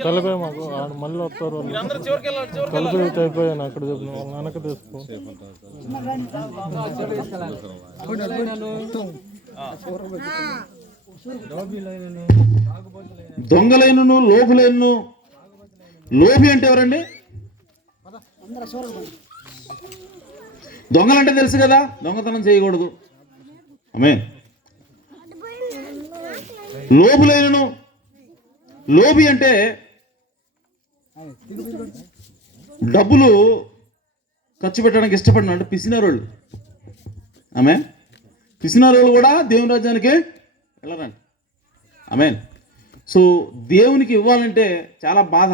తలపై మాకు మళ్ళీ వస్తారు తలపై అయిపోయాను అక్కడ చెప్పిన వాళ్ళు వెనక తీసుకో. దొంగలైనను లోపులైనను. లోపి అంటే ఎవరండి? దొంగలంటే తెలుసు కదా, దొంగతనం చేయకూడదు. ఆమేన్. లోపులైనను. లోబి అంటే డబ్బులు ఖర్చు పెట్టడానికి ఇష్టపడిన అంటే పిసినారోళ్ళు. ఆమేన్. పిసినారోళ్ళు కూడా దేవుని రాజ్యానికి వెళ్ళరండి. ఆమేన్. సో దేవునికి ఇవ్వాలంటే చాలా బాధ.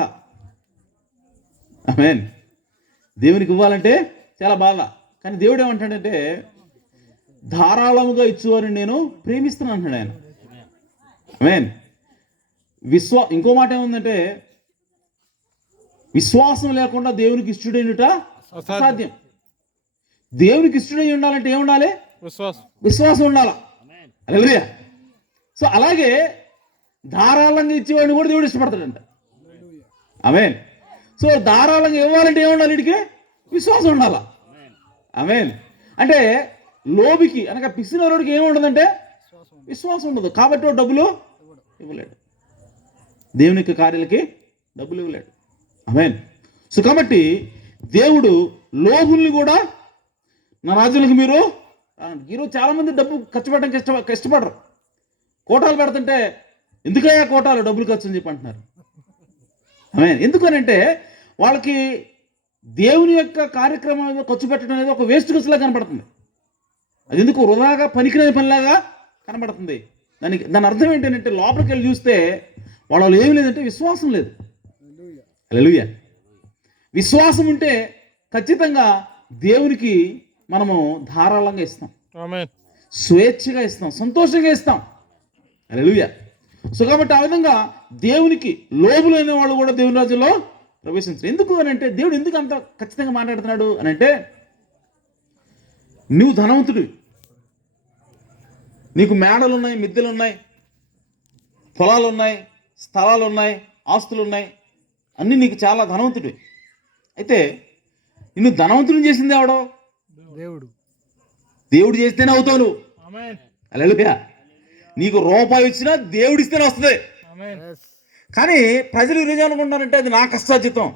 ఆమేన్. దేవునికి ఇవ్వాలంటే చాలా బాధ. కానీ దేవుడు ఏమంటాడంటే ధారాళముగా ఇచ్చువారిని నేను ప్రేమిస్తున్నాను అంటాడు ఆయన. ఆమేన్. ఇంకో మాట ఏముందంటే విశ్వాసం లేకుండా దేవునికి ఇష్టడైనట అసాధ్యం. దేవునికి ఇష్టడై ఉండాలంటే ఏముండాలి? విశ్వాసం ఉండాలి. హల్లెలూయా. సో అలాగే ధారాళంగా ఇచ్చేవాడిని కూడా దేవుడు ఇష్టపడతాడంట. ఆమేన్. సో ధారాళంగా ఇవ్వాలంటే ఏముండాలి? వీడికి విశ్వాసం ఉండాలా. ఆమేన్. అంటే లోబికి అనగా పిసినరోడికి ఏముండదంటే విశ్వాసం ఉండదు. కాబట్టి వాడు డబ్బులు ఇవ్వలేడు, దేవుని యొక్క కార్యాలకి డబ్బులు ఇవ్వలేడు. ఆమేన్. సో కాబట్టి దేవుడు లోబుల్ని కూడా నా రాజ్యాలకు మీరు. ఈరోజు చాలామంది డబ్బు ఖర్చు పెట్టడానికి ఇష్టపడరు. కోటాలు పెడుతుంటే ఎందుకయ్యా కోటాలు డబ్బులు ఖర్చు అని చెప్పి అంటున్నారు. ఆమేన్. ఎందుకనంటే వాళ్ళకి దేవుని యొక్క కార్యక్రమాలు ఖర్చు పెట్టడం అనేది ఒక వేస్ట్ ఖర్చులా కనపడుతుంది. అది ఎందుకు వృధాగా పనికిరాని పనిలాగా కనబడుతుంది. దాని అర్థం ఏంటంటే లోపలికి వెళ్ళి చూస్తే వాళ్ళు ఏమి లేదంటే విశ్వాసం లేదు. హల్లెలూయా. విశ్వాసం ఉంటే ఖచ్చితంగా దేవునికి మనము ధారాళంగా ఇస్తాం, స్వేచ్ఛగా ఇస్తాం, సంతోషంగా ఇస్తాం. హల్లెలూయా. సో కాబట్టి ఆ విధంగా దేవునికి లోబులైన వాళ్ళు కూడా దేవుని రాజ్యంలో ప్రవేశించారు. ఎందుకు అని అంటే దేవుడు ఎందుకు అంత ఖచ్చితంగా మాట్లాడుతున్నాడు అని అంటే నువ్వు ధనవంతుడివి, నీకు మేడలు ఉన్నాయి, మిద్దెలు ఉన్నాయి, పొలాలు ఉన్నాయి, స్థలాలు ఉన్నాయి, ఆస్తులు ఉన్నాయి, అన్నీ నీకు చాలా ధనవంతుడివి. అయితే నిన్ను ధనవంతుడిని చేసింది ఎవడో? దేవుడు చేస్తేనే అవుతావు నువ్వు. హల్లెలూయా. నీకు రూపాయి ఇచ్చినా దేవుడు ఇస్తేనే వస్తుంది. కానీ ప్రజలు ఈరోజు అనుకుంటారంటే అది నా కష్టార్జితం,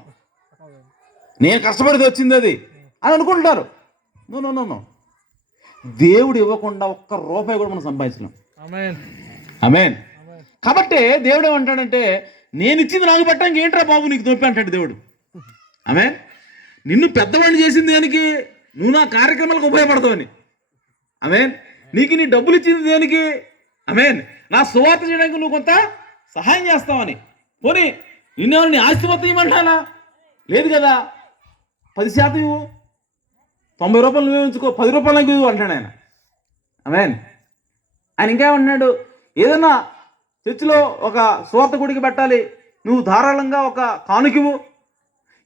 నేను కష్టపడితే వచ్చింది అది అని అనుకుంటారు. నో. దేవుడు ఇవ్వకుండా ఒక్క రూపాయి కూడా మనం సంపాదించలేం. ఆమేన్. కాబట్టి దేవుడు ఏమంటాడంటే నేను ఇచ్చింది నాకు పెట్టడానికి ఏంట్రా బాబు నీకు నొప్పి అంటాడు దేవుడు. ఆమేన్. నిన్ను పెద్దవాడిని చేసింది దేనికి? నువ్వు నా కార్యక్రమాలకు ఉపయోగపడతావని. ఆమేన్. నీకు నీ డబ్బులు ఇచ్చింది దేనికి? ఆమేన్. నా సువార్త చేయడానికి నువ్వు కొంత సహాయం చేస్తావని. పోనీ నిన్నేమో నీ ఆస్తి మొత్తం ఇవ్వమంటానా? లేదు కదా. 10% ఇవ్వు, 90 రూపాయలు నువ్వే ఉంచుకో, 10 రూపాయలు నాకు ఇవ్వు అంటాడు ఆయన. ఆమేన్. ఆయన ఇంకేమన్నాడు? ఏదన్నా చర్చిలో ఒక సువార్త గుడికి పెట్టాలి, నువ్వు ధారాళంగా ఒక కానుకివ్వు.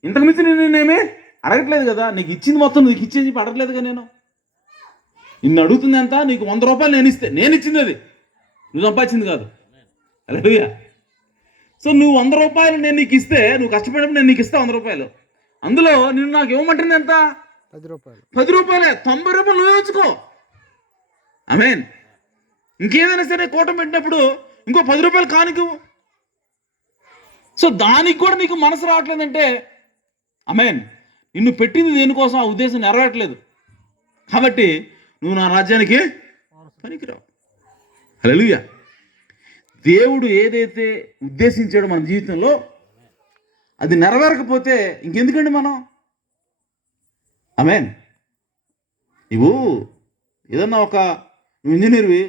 ఇంతకు మించి నేనేమి అడగట్లేదు కదా, నీకు ఇచ్చింది మొత్తం నీకు ఇచ్చేది చెప్పి అడగలేదుగా నేను. నిన్ను అడుగుతుంది ఎంత? నీకు 100 రూపాయలు నేను ఇచ్చింది, అది నువ్వు సంపాదించింది కాదు. హల్లెలూయా. సో నువ్వు 100 రూపాయలు నేను నీకు ఇస్తే, నువ్వు కష్టపడినప్పుడు నేను నీకు ఇస్తా 100 రూపాయలు. అందులో నిన్ను నాకు ఇవ్వమంటుంది ఎంత? 10 రూపాయలు. 10 రూపాయలే. 90 రూపాయలు నువ్వే ఉంచుకో. ఆమేన్. ఇంకేదైనా సరే కూటమి పెట్టినప్పుడు ఇంకో 10 రూపాయలు కానుకవు. సో దానికి కూడా నీకు మనసు రావట్లేదంటే ఆమేన్, నిన్ను పెట్టింది దేనికోసం? ఆ ఉద్దేశం నెరవేరట్లేదు. కాబట్టి నువ్వు నా రాజ్యానికి పనికిరావు. హల్లెలూయా. దేవుడు ఏదైతే ఉద్దేశించాడో మన జీవితంలో అది నెరవేరకపోతే ఇంకెందుకండి మనం? ఆమేన్. నువ్వు ఏదన్నా నువ్వు ఇంజనీర్వి,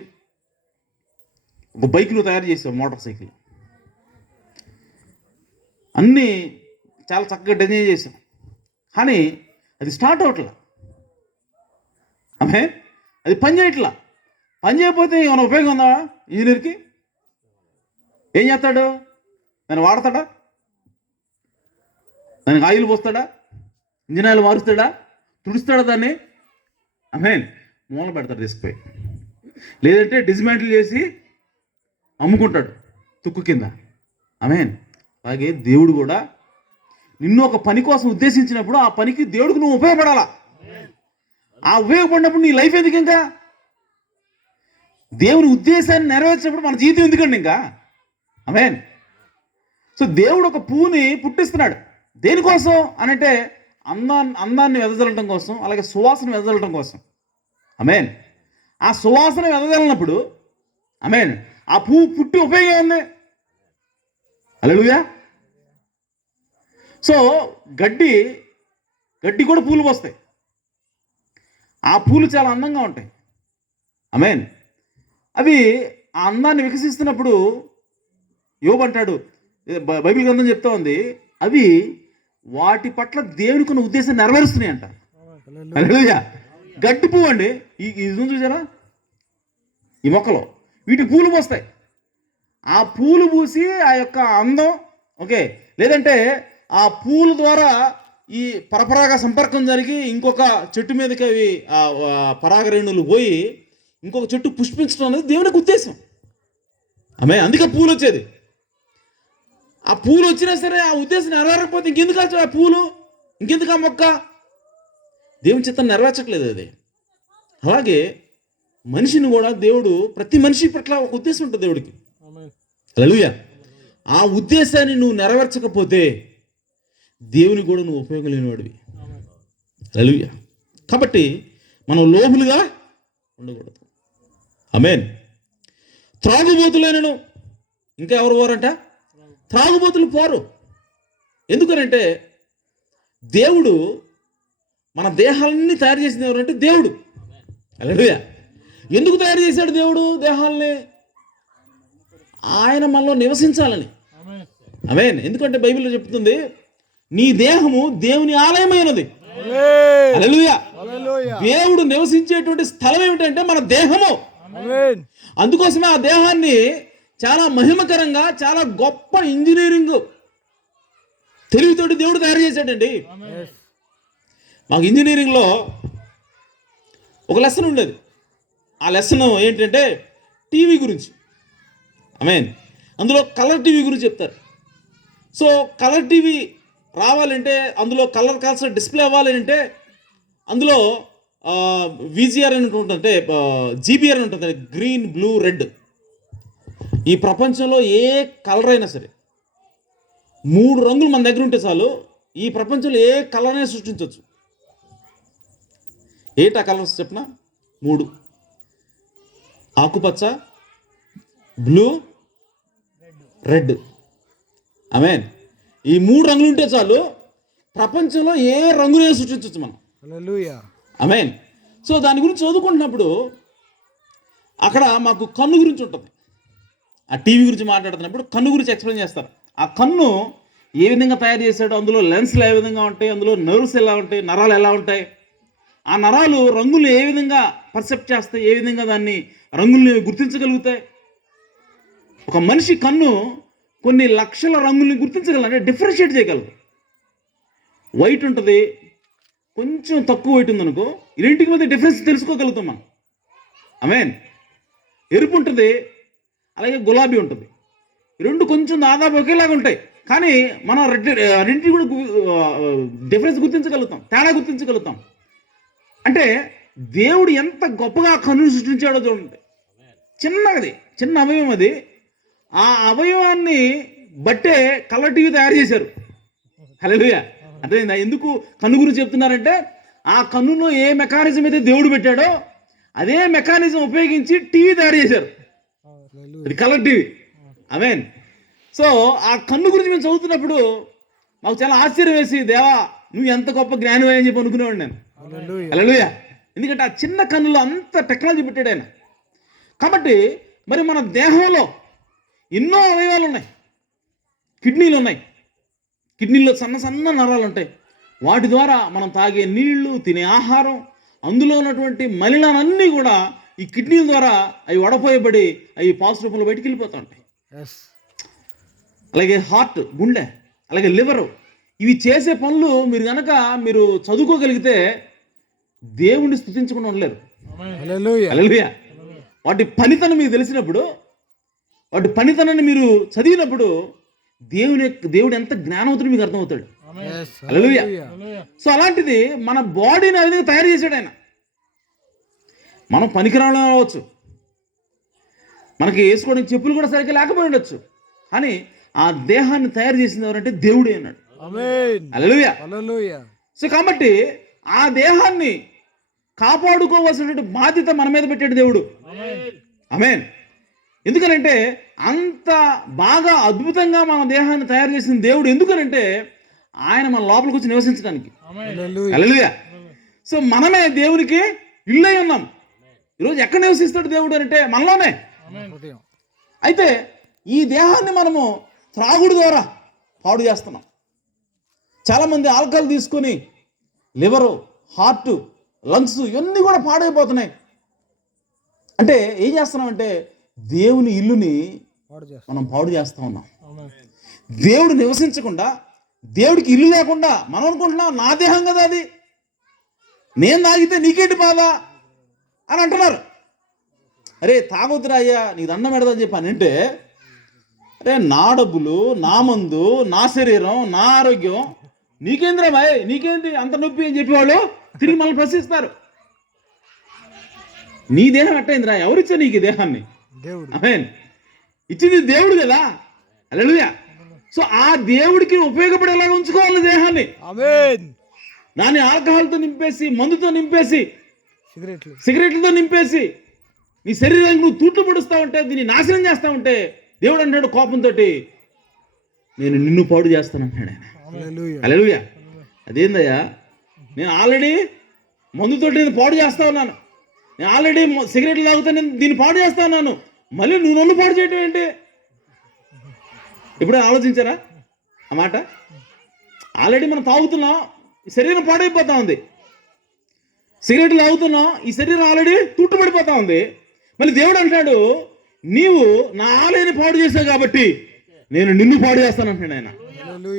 ఒక బైక్ నువ్వు తయారు చేసావు, మోటార్ సైకిల్ అన్నీ చాలా చక్కగా డిజైన్ చేసావు, కానీ అది స్టార్ట్ అవట్లా. ఆమె అది పని చేయట్లా. పని చేయకపోతే ఏమైనా ఉపయోగం ఉందా ఇంజనీర్కి? ఏం చేస్తాడు? దాన్ని వాడతాడా? దానికి ఆయిల్ పోస్తాడా? ఇంజిన్ ఆయిల్ మారుస్తాడా? తుడుస్తాడా దాన్ని? ఆమె మూల పెడతాడు తీసుకుపోయి, లేదంటే డిస్మాంటిల్ చేసి అమ్ముకుంటాడు తుక్కు కింద. ఆమె అలాగే దేవుడు కూడా నిన్ను ఒక పని కోసం ఉద్దేశించినప్పుడు ఆ పనికి దేవుడికి నువ్వు ఉపయోగపడాలా. ఆ ఉపయోగపడినప్పుడు నీ లైఫ్ ఎందుకు? ఇంకా దేవుని ఉద్దేశాన్ని నెరవేర్చినప్పుడు మన జీవితం ఎందుకండి ఇంకా? ఆమేన్. సో దేవుడు ఒక పువ్వుని పుట్టిస్తున్నాడు. దేనికోసం అనంటే అందాన్ని వెదజల్లటం కోసం, అలాగే సువాసన వెదజల్లటం కోసం. ఆమేన్. ఆ సువాసన వెదజల్లినప్పుడు ఆమేన్ ఆ పువ్వు పుట్టి ఉపయోగం ఉంది. హల్లెలూయా. సో గడ్డి కూడా పూలు పోస్తాయి. ఆ పూలు చాలా అందంగా ఉంటాయి. ఆమేన్. అవి ఆ అందాన్ని వికసిస్తున్నప్పుడు యోబు అంటాడు, బైబిల్ గ్రంథం చెప్తా ఉంది, అవి వాటి పట్ల దేవునికి ఉన్న ఉద్దేశం నెరవేరుస్తున్నాయి అంట. హల్లెలూయా. గడ్డి పువ్వు అండి, ఇది చూసారా, ఈ మొక్కలో వీటికి పూలు పోస్తాయి. ఆ పూలు పూసి ఆ యొక్క అందం, ఓకే, లేదంటే ఆ పూల ద్వారా ఈ పరపరాగ సంపర్కం జరిగి ఇంకొక చెట్టు మీదకి అవి పరాగరేణులు పోయి ఇంకొక చెట్టు పుష్పించడం అనేది దేవునికి ఉద్దేశం. ఆమె అందుకే పూలు వచ్చేది. ఆ పూలు వచ్చినా సరే ఆ ఉద్దేశం నెరవేరకపోతే ఇంకెందుకు ఆ పూలు, ఇంకెందుకు ఆ మొక్క? దేవుని చిత్తం నెరవేర్చట్లేదు అది. అలాగే మనిషిని కూడా దేవుడు, ప్రతి మనిషి పట్ల ఒక ఉద్దేశం ఉంటుంది దేవుడికి. హల్లెలూయా. ఆ ఉద్దేశాన్ని నువ్వు నెరవేర్చకపోతే దేవుని కూడా నువ్వు ఉపయోగం లేనివాడివి. హల్లెలూయా. కాబట్టి మనం లోబులుగా ఉండకూడదు. ఆమేన్. త్రాగుబోతులైనను, ఇంకా ఎవరు పోరంట? త్రాగుబోతులు పోరు. ఎందుకనంటే దేవుడు మన దేహాలన్నీ తయారు చేసింది ఎవరంటే దేవుడు. హల్లెలూయా. ఎందుకు తయారు చేశాడు దేవుడు దేహాలని? ఆయన మనలో నివసించాలని. ఆమేన్. ఎందుకంటే బైబిల్లో చెప్తుంది, నీ దేహము దేవుని ఆలయమైనది. హల్లెలూయా. దేవుడు నివసించేటువంటి స్థలం ఏమిటంటే మన దేహము. అందుకోసమే ఆ దేహాన్ని చాలా మహిమకరంగా, చాలా గొప్ప ఇంజనీరింగ్ తెలివితోటి దేవుడు తయారు చేశాడండి. మాకు ఇంజనీరింగ్లో ఒక లెసన్ ఉండేది. ఆ లెసన్ ఏంటంటే టీవీ గురించి. ఆమేన్. అందులో కలర్ టీవీ గురించి చెప్తారు. సో కలర్ టీవీ రావాలంటే, అందులో కలర్ కాల్సిన డిస్ప్లే అవ్వాలి అంటే అందులో విజిఆర్ అని ఉంటుంది, జీబీఆర్ అని ఉంటుంది, గ్రీన్, బ్లూ, రెడ్. ఈ ప్రపంచంలో ఏ కలర్ అయినా సరే 3 రంగులు మన దగ్గర ఉంటే చాలు, ఈ ప్రపంచంలో ఏ కలర్ అయినా సృష్టించవచ్చు. ఏంటి ఆ కలర్స్ చెప్పిన? 3: ఆకుపచ్చ, బ్లూ, రెడ్. ఆమేన్. ఈ 3 రంగులు ఉంటే చాలు, ప్రపంచంలో ఏ రంగునే సృష్టించవచ్చు మనం. ఆమేన్. సో దాని గురించి చదువుకుంటున్నప్పుడు అక్కడ మాకు కన్ను గురించి ఉంటుంది. ఆ టీవీ గురించి మాట్లాడుతున్నప్పుడు కన్ను గురించి ఎక్స్ప్లెయిన్ చేస్తారు. ఆ కన్ను ఏ విధంగా తయారు చేశాడో, అందులో లెన్స్లు ఏ విధంగా ఉంటాయి, అందులో నర్వ్స్ ఎలా ఉంటాయి, నరాలు ఎలా ఉంటాయి, ఆ నరాలు రంగులు ఏ విధంగా పర్సెప్ట్ చేస్తాయి, ఏ విధంగా దాన్ని రంగుల్ని గుర్తించగలుగుతాయి. ఒక మనిషి కన్ను కొన్ని లక్షల రంగుల్ని గుర్తించగలదు, అంటే డిఫరెన్షియేట్ చేయగలదు. వైట్ ఉంటుంది, కొంచెం తక్కువ వైట్ ఉందనుకో, ఈ రెండింటికి మధ్య డిఫరెన్స్ తెలుసుకోగలుగుతాం మనం. ఆమేన్. ఎరుపు ఉంటుంది, అలాగే గులాబీ ఉంటుంది. ఈ రెండు కొంచెం దాదాపు ఒకేలాగా ఉంటాయి, కానీ మనం రెండింటిని కూడా డిఫరెన్స్ గుర్తించగలుగుతాం, తేడా గుర్తించగలుగుతాం. అంటే దేవుడు ఎంత గొప్పగా కన్నును సృష్టించాడో చూడండి. చిన్నది, చిన్న అవయవం అది. ఆ అవయవాన్ని బట్టే కలర్ టీవీ తయారు చేశారు. హల్లెలూయా. అంటే ఎందుకు కన్ను గురించి చెప్తున్నారంటే, ఆ కన్నులో ఏ మెకానిజం అయితే దేవుడు పెట్టాడో అదే మెకానిజం ఉపయోగించి టీవీ తయారు చేశారు. ఇది కలర్ టీవీ. ఆమేన్. సో ఆ కన్ను గురించి మేము చదువుతున్నప్పుడు మాకు చాలా ఆశ్చర్యం వేసి, దేవా నువ్వు ఎంత గొప్ప జ్ఞానం అని చెప్పి అనుకునేవాడు నేను. హల్లెలూయా. ఎందుకంటే ఆ చిన్న కన్నులో అంత టెక్నాలజీ పెట్టాడు ఆయన. కాబట్టి మరి మన దేహంలో ఎన్నో అవయవాలు ఉన్నాయి. కిడ్నీలు ఉన్నాయి, కిడ్నీలో సన్న సన్న నరాలు ఉంటాయి. వాటి ద్వారా మనం తాగే నీళ్లు, తినే ఆహారం, అందులో ఉన్నటువంటి మలినాలన్నీ కూడా ఈ కిడ్నీల ద్వారా అవి వడపోయబడి అవి పాస్ రూపంలో బయటికి వెళ్ళిపోతూ ఉంటాయి. అలాగే హార్ట్, గుండె, అలాగే లివరు, ఇవి చేసే పనులు మీరు చదువుకోగలిగితే దేవుణ్ణి స్తుతించకుండా ఉండలేరు. హల్లెలూయా. వాటి పనితనం మీకు తెలిసినప్పుడు, వాటి పనితనాన్ని మీరు చదివినప్పుడు దేవుడు ఎంత జ్ఞానవంతుడు మీకు అర్థమవుతాడు. హల్లెలూయా. సో అలాంటిది మన బాడీని ఆ విధంగా తయారు చేశాడు ఆయన. మనం పనికిరావడం అవ్వచ్చు, మనకి వేసుకోవడానికి చెప్పులు కూడా సరిగ్గా లేకపోయి ఉండొచ్చు, కానీ ఆ దేహాన్ని తయారు చేసింది ఎవరంటే దేవుడే అన్నాడు. హల్లెలూయా. సో కాబట్టి ఆ దేహాన్ని కాపాడుకోవాల్సినటువంటి బాధ్యత మన మీద పెట్టాడు దేవుడు. ఆమేన్. ఎందుకనంటే అంత బాగా అద్భుతంగా మన దేహాన్ని తయారు చేసిన దేవుడు. ఎందుకనంటే ఆయన మన లోపలికి వచ్చి నివసించడానికి. హల్లెలూయా. సో మనమే దేవునికి ఇల్లు అయి ఉన్నాం. ఈరోజు ఎక్కడ నివసిస్తాడు దేవుడు అంటే మనలోనే. అయితే ఈ దేహాన్ని మనము త్రాగుడు ద్వారా పాడు చేస్తున్నాం. చాలామంది ఆల్కహాల్ తీసుకొని లివరు, హార్ట్, లంగ్స్ ఇవన్నీ కూడా పాడైపోతున్నాయి. అంటే ఏం చేస్తున్నామంటే దేవుని ఇల్లుని మనం పాడు చేస్తూ ఉన్నాం. దేవుడు నివసించకుండా, దేవుడికి ఇల్లు లేకుండా మనం అనుకుంటున్నాం నా దేహం కదా అది, నేను తాగితే నీకేంటి బాధ అని అంటున్నారు. అరే తాగొద్దురా అయ్యా, నీకు దండం పెడదని చెప్పి అని అంటే, అరే నా డబ్బులు, నా మందు, నా శరీరం, నా ఆరోగ్యం, నీకేంద్రా బాయ్, నీకేంటి అంత నొప్పి అని చెప్పేవాళ్ళు తిరిగి మనల్ని ప్రశ్నిస్తారు. నీ దేహం ఎట్టయిందిరా, ఎవరిచ్చా నీకు ఈ దేహాన్ని? ఆమేన్. ఇచ్చింది దేవుడు కదా. హల్లెలూయా. సో ఆ దేవుడికి ఉపయోగపడేలాగా ఉంచుకోవాలి దేహాన్ని. దాన్ని ఆల్కహాల్తో నింపేసి, మందుతో నింపేసి, సిగరెట్లతో నింపేసి నీ శరీరానికి నువ్వు తూట్లు పడుస్తూ ఉంటే, దీన్ని నాశనం చేస్తూ ఉంటే దేవుడు అంటాడు కోపంతో, నేను నిన్ను పాడు చేస్తాను అంటాడు ఆయన. హల్లెలూయా. అదేందయ్యా, నేను ఆల్రెడీ మందుతో నేను పాడు చేస్తా ఉన్నాను, నేను ఆల్రెడీ సిగరెట్లు తాగుతా, నేను దీన్ని పాడు చేస్తా ఉన్నాను, మళ్ళీ నువ్వు నన్ను పాడు చేయటం ఏంటి? ఇప్పుడు ఆలోచించారా ఆ మాట? ఆల్రెడీ మనం తాగుతున్నాం, ఈ శరీరం పాడైపోతా ఉంది. సిగరెట్లు తాగుతున్నాం, ఈ శరీరం ఆల్రెడీ తుట్టుపడిపోతా ఉంది. మళ్ళీ దేవుడు అంటాడు, నీవు నా ఆలయాన్ని పాడు చేసావు కాబట్టి నేను నిన్ను పాడు చేస్తాను అంటాడు ఆయన.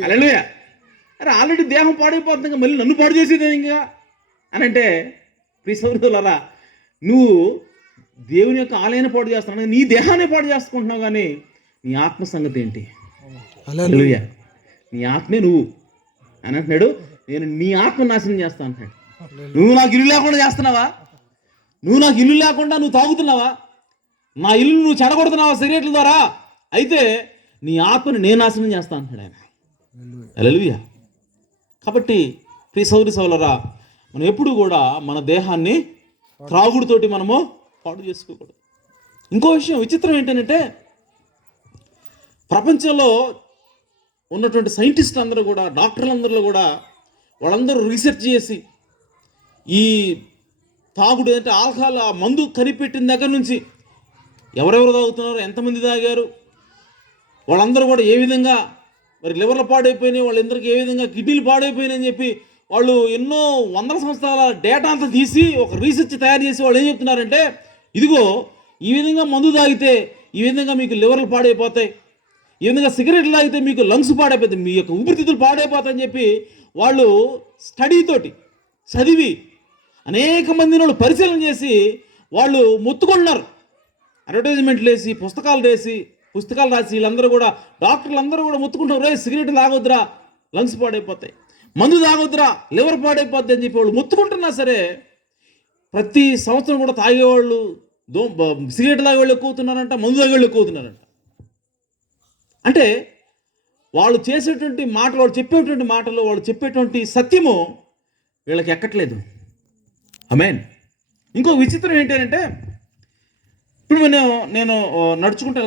హల్లెలూయా. అరే ఆల్రెడీ దేహం పాడైపోతుంది, మళ్ళీ నన్ను పాడు చేసేది ఇంకా అని అంటే, ప్రియ సోదరులారా, నువ్వు దేవుని యొక్క ఆలయాన్ని పాడు చేస్తున్నావు, నీ దేహాన్ని పాడు చేసుకుంటున్నావు, కానీ నీ ఆత్మ సంగతి ఏంటి? హల్లెలూయా. నీ ఆత్మే నువ్వు అని అంటున్నాడు. నేను నీ ఆత్మ నాశనం చేస్తా అంటున్నాడు. నువ్వు నాకు ఇల్లు లేకుండా చేస్తున్నావా? నువ్వు నాకు ఇల్లు లేకుండా నువ్వు తాగుతున్నావా? నా ఇల్లు నువ్వు చెడగొడుతున్నావా సిగరెట్ల ద్వారా? అయితే నీ ఆత్మని నేను నాశనం చేస్తా అంటున్నాడు ఆయన. హల్లెలూయా. కాబట్టి ప్రియ సోదరి సోదరులారా, మనం ఎప్పుడు కూడా మన దేహాన్ని త్రాగుడుతోటి మనము పాడు చేసుకోకూడదు. ఇంకో విషయం విచిత్రం ఏంటంటే, ప్రపంచంలో ఉన్నటువంటి సైంటిస్టులు అందరూ కూడా, డాక్టర్లందరూ కూడా, వాళ్ళందరూ రీసెర్చ్ చేసి ఈ తాగుడు అంటే ఆల్కహాల్, ఆ మందు కనిపెట్టిన దగ్గర నుంచి ఎవరెవరు తాగుతున్నారు, ఎంతమంది తాగారు, వాళ్ళందరూ కూడా ఏ విధంగా మరి లివర్లు పాడైపోయినాయి, వాళ్ళందరికీ ఏ విధంగా కిడ్నీలు పాడైపోయినాయి అని చెప్పి వాళ్ళు ఎన్నో వందల సంవత్సరాల డేటా అంతా తీసి ఒక రీసెర్చ్ తయారు చేసి వాళ్ళు ఏం చెప్తున్నారంటే, ఇదిగో ఈ విధంగా మందు తాగితే ఈ విధంగా మీకు లివర్లు పాడైపోతాయి, ఈ విధంగా సిగరెట్లు తాగితే మీకు లంగ్స్ పాడైపోతాయి, మీ యొక్క ఊపిరితిత్తులు పాడైపోతాయని చెప్పి వాళ్ళు స్టడీతోటి చదివి అనేక మందిని వాళ్ళు పరిశీలన చేసి వాళ్ళు మొత్తుకుంటున్నారు. అడ్వర్టైజ్మెంట్లు వేసి, పుస్తకాలు రాసి వీళ్ళందరూ కూడా, డాక్టర్లు అందరూ కూడా మొత్తుకుంటున్నారు, రే సిగరెట్ తాగొద్దురా లంగ్స్ పాడైపోతాయి, మందు తాగొద్దురా లివర్ పాడైపోద్ది అని చెప్పి వాళ్ళు మొత్తుకుంటున్నా సరే, ప్రతి సంవత్సరం కూడా తాగేవాళ్ళు, సిగరెట్ తాగేవాళ్ళు ఎక్కువ అవుతున్నారంట, మందు తాగేవాళ్ళు ఎక్కువ అవుతున్నారంట. అంటే వాళ్ళు చేసేటువంటి మాటలు, వాళ్ళు చెప్పేటువంటి మాటలు, వాళ్ళు చెప్పేటువంటి సత్యము వీళ్ళకి ఎక్కట్లేదు. ఆమేన్. ఇంకో విచిత్రం ఏంటంటే, ఇప్పుడు నేను నడుచుకుంటూ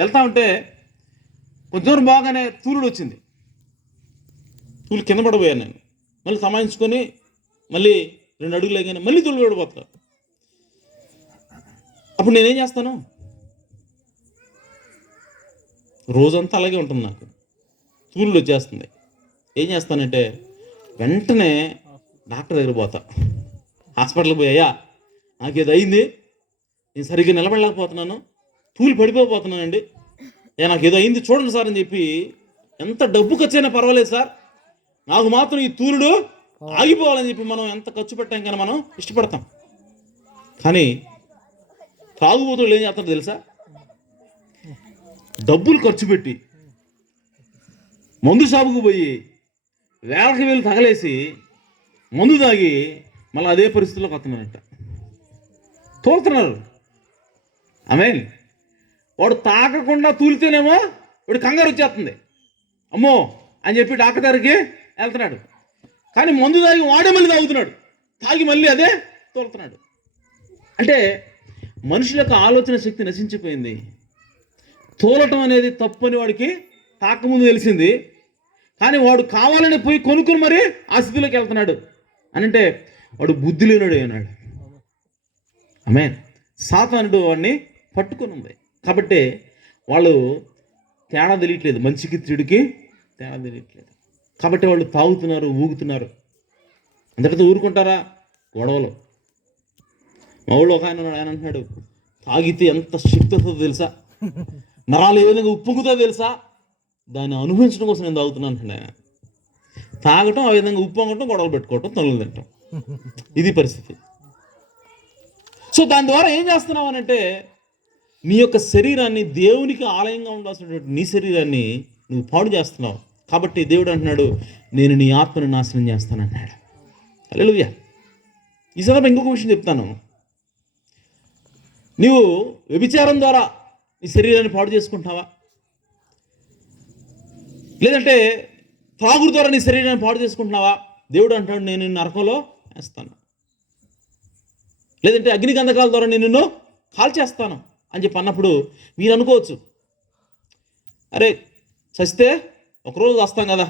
వెళ్తా ఉంటే కొంచెం దూరం బాగానే తూలుడు వచ్చింది. తూలు కింద పడిపోయాను నేను. మళ్ళీ సమాయించుకొని మళ్ళీ 2 అడుగులు ఎగానే మళ్ళీ తూలు పడిపోతారు. అప్పుడు నేనేం చేస్తాను? రోజంతా అలాగే ఉంటుంది, నాకు తూలుడు వచ్చేస్తుంది. ఏం చేస్తానంటే వెంటనే డాక్టర్ దగ్గర పోతా. హాస్పిటల్కి పోయి, అయ్యా నాకేదో అయింది, నేను సరిగ్గా నిలబడలేకపోతున్నాను, తూలి పడిపోతున్నానండి, నాకేదో అయింది చూడండి సార్ అని చెప్పి, ఎంత డబ్బు ఖర్చు అయినా పర్వాలేదు సార్, నాకు మాత్రం ఈ తూలుడు ఆగిపోవాలని చెప్పి మనం ఎంత ఖర్చు పెట్టాం కానీ మనం ఇష్టపడతాం. కానీ తాగుబోతులు ఏం చేస్తారో తెలుసా? డబ్బులు ఖర్చు పెట్టి మందు షాపుకు పోయి వేలకి వేలు తగలేసి మందు తాగి మళ్ళీ అదే పరిస్థితుల్లోకి వస్తున్నారంట, తోలుతున్నారు. ఆమెన్. వాడు తాగకుండా తూలితేనేమో వాడు కంగారు వచ్చేస్తుంది, అమ్మో అని చెప్పి డాక్టర్ దగ్గరికి వెళ్తున్నాడు. కానీ మందు తాగి వాడే మళ్ళీ తాగుతున్నాడు, తాగి మళ్ళీ అదే తోలుతున్నాడు. అంటే మనుషుల యొక్క ఆలోచన శక్తి నశించిపోయింది. తోలటం అనేది తప్పని వాడికి తాకముందు తెలిసింది, కానీ వాడు కావాలని పోయి కొనుక్కుని మరి ఆ స్థితిలోకి వెళ్తున్నాడు అని అంటే వాడు బుద్ధి లేనుడు అన్నాడు. ఆమేన్. సాతానుడు వాడిని పట్టుకొని ఉంది. కాబట్టి వాళ్ళు తేడా తెలియట్లేదు, మంచికి చెడుకి తేడా తెలియట్లేదు. కాబట్టి వాళ్ళు తాగుతున్నారు, ఊగుతున్నారు. అందరితో ఊరుకుంటారా? గొడవలు. మా ఊళ్ళో ఒక ఆయన అంటున్నాడు, తాగితే ఎంత శక్తి వస్తుందో తెలుసా, నరాలు ఏ విధంగా ఉప్పొంగుతో తెలుసా, దాన్ని అనుభవించడం కోసం నేను తాగుతున్నాను అంటున్నాడు ఆయన. తాగటం, ఆ విధంగా ఉప్పొంగటం, గొడవలు పెట్టుకోవటం, తనులు తింటాం, ఇది పరిస్థితి. సో దాని ద్వారా ఏం చేస్తున్నావు అని అంటే, నీ యొక్క శరీరాన్ని, దేవునికి ఆలయంగా ఉండాల్సినటువంటి నీ శరీరాన్ని నువ్వు పాడు చేస్తున్నావు. కాబట్టి దేవుడు అంటున్నాడు, నేను నీ ఆత్మను నాశనం చేస్తానన్నాడు. హల్లెలూయా. ఈ సందర్భంగా ఇంకొక విషయం చెప్తాను. నీవు వ్యభిచారం ద్వారా నీ శరీరాన్ని పాడు చేసుకుంటున్నావా? లేదంటే త్రాగుడు ద్వారా నీ శరీరాన్ని పాడు చేసుకుంటున్నావా? దేవుడు అంటాడు, నేను నిన్ను నరకంలో వేస్తాను. లేదంటే అగ్నిగంధకాల ద్వారా నేను నిన్ను కాల్చేస్తాను అని చెప్పి అన్నప్పుడు మీరు అనుకోవచ్చు, అరే చస్తే ఒకరోజు వస్తాం కదా,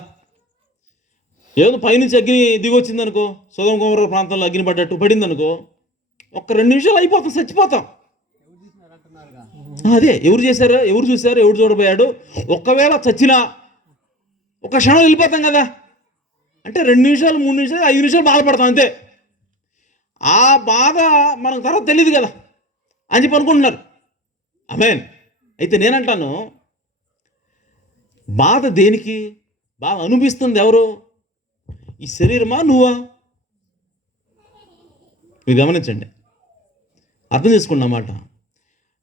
ఏదో పైనుంచి అగ్ని దిగొచ్చింది అనుకో, సొదొమ గొమొర్రా ప్రాంతంలో అగ్ని పడ్డట్టు పడింది అనుకో, ఒక్క 2 నిమిషాలు అయిపోతాం, చచ్చిపోతాం. అదే ఎవరు చేశారు, ఎవరు చూశారు, ఎవరు చూడబోయాడు, ఒకవేళ చచ్చినా ఒక క్షణం వెళ్ళిపోతాం కదా. అంటే 2 నిమిషాలు, 3 నిమిషాలు, 5 నిమిషాలు బాధపడతాం అంతే. ఆ బాధ మనకు తర్వాత తెలియదు కదా అని చెప్పి అనుకుంటున్నారు. ఆమేన్. అయితే నేనంటాను, బాధ దేనికి? బాధ అనిపిస్తుంది ఎవరు? ఈ శరీరమా, నువ్వా? మీరు గమనించండి, అర్థం చేసుకున్న మాట.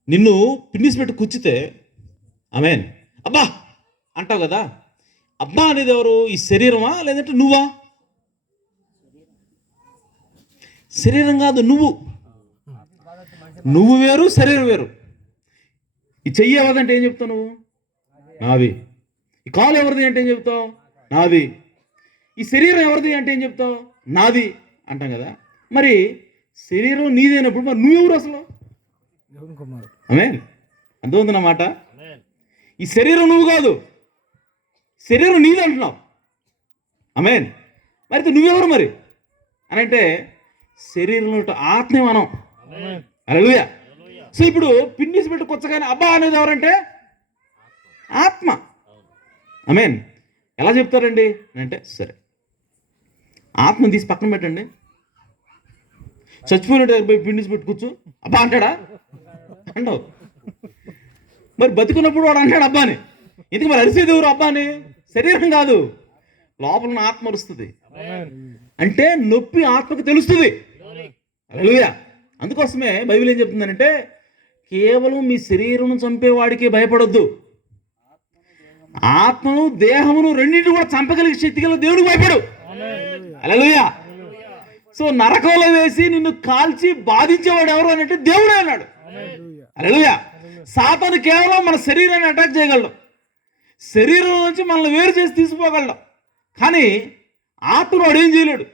నిన్ను పిన్నిసి పెట్టి కూర్చితే ఆమేన్ అబ్బా అంటావు కదా, అబ్బా అనేది ఎవరు? ఈ శరీరమా లేదంటే నువ్వా? శరీరం కాదు, నువ్వు వేరు, శరీరం వేరు. ఈ చెయ్యి ఎవరిదంటే ఏం చెప్తావు నువ్వు? నాది. ఈ కాలు ఎవరిది అంటే ఏం చెప్తావు? నాది. ఈ శరీరం ఎవరిది అంటే ఏం చెప్తావు? నాది అంటాం కదా. మరి శరీరం నీదైనప్పుడు మరి నువ్వెవరు అసలు? ఆమేన్. అర్థమవుతున్నమాట? ఈ శరీరం నువ్వు కాదు, శరీరం నీది అంటున్నావు. ఆమేన్. మరి నువ్వెవరు మరి అని అంటే, శరీరంలో ఆత్మే మనం. హల్లెలూయా. సో ఇప్పుడు పిన్నిసి పెట్టి కొచ్చగానే అబ్బా అనేది ఎవరంటే? ఆత్మ. ఆమేన్. ఎలా చెప్తారండి అంటే, సరే ఆత్మను తీసి పక్కన పెట్టండి, చచ్చిపోయినట్టు పోయి పిన్నిసి పెట్టి కూర్చో అబ్బా అంటాడా? అంటావు. మరి బతుకున్నప్పుడు వాడు అంటాడు అబ్బా అని. ఎందుకు మరి అరిసేది ఎవరు అబ్బా అని? శరీరం కాదు, లోపల ఆత్మ అరుస్తుంది. అంటే నొప్పి ఆత్మకు తెలుస్తుంది. హల్లెలూయా. అందుకోసమే బైబిల్ ఏం చెప్తుందంటే, కేవలం మీ శరీరం చంపేవాడికి భయపడొద్దు, ఆత్మను దేహమును రెండింటిని కూడా చంపగలిగే శక్తి గల దేవుడికి భయపడు. హల్లెలూయా. సో నరకంలో వేసి నిన్ను కాల్చి బాధించేవాడు ఎవరు అని అంటే దేవుడే అన్నాడు. హల్లెలూయా. సాతాను కేవలం మన శరీరాన్ని అటాక్ చేయగలడు, శరీరం నుంచి మనల్ని వేరు చేసి తీసుకుపోగలడు, కానీ ఆత్మను వాడు ఏం చేయలేడు.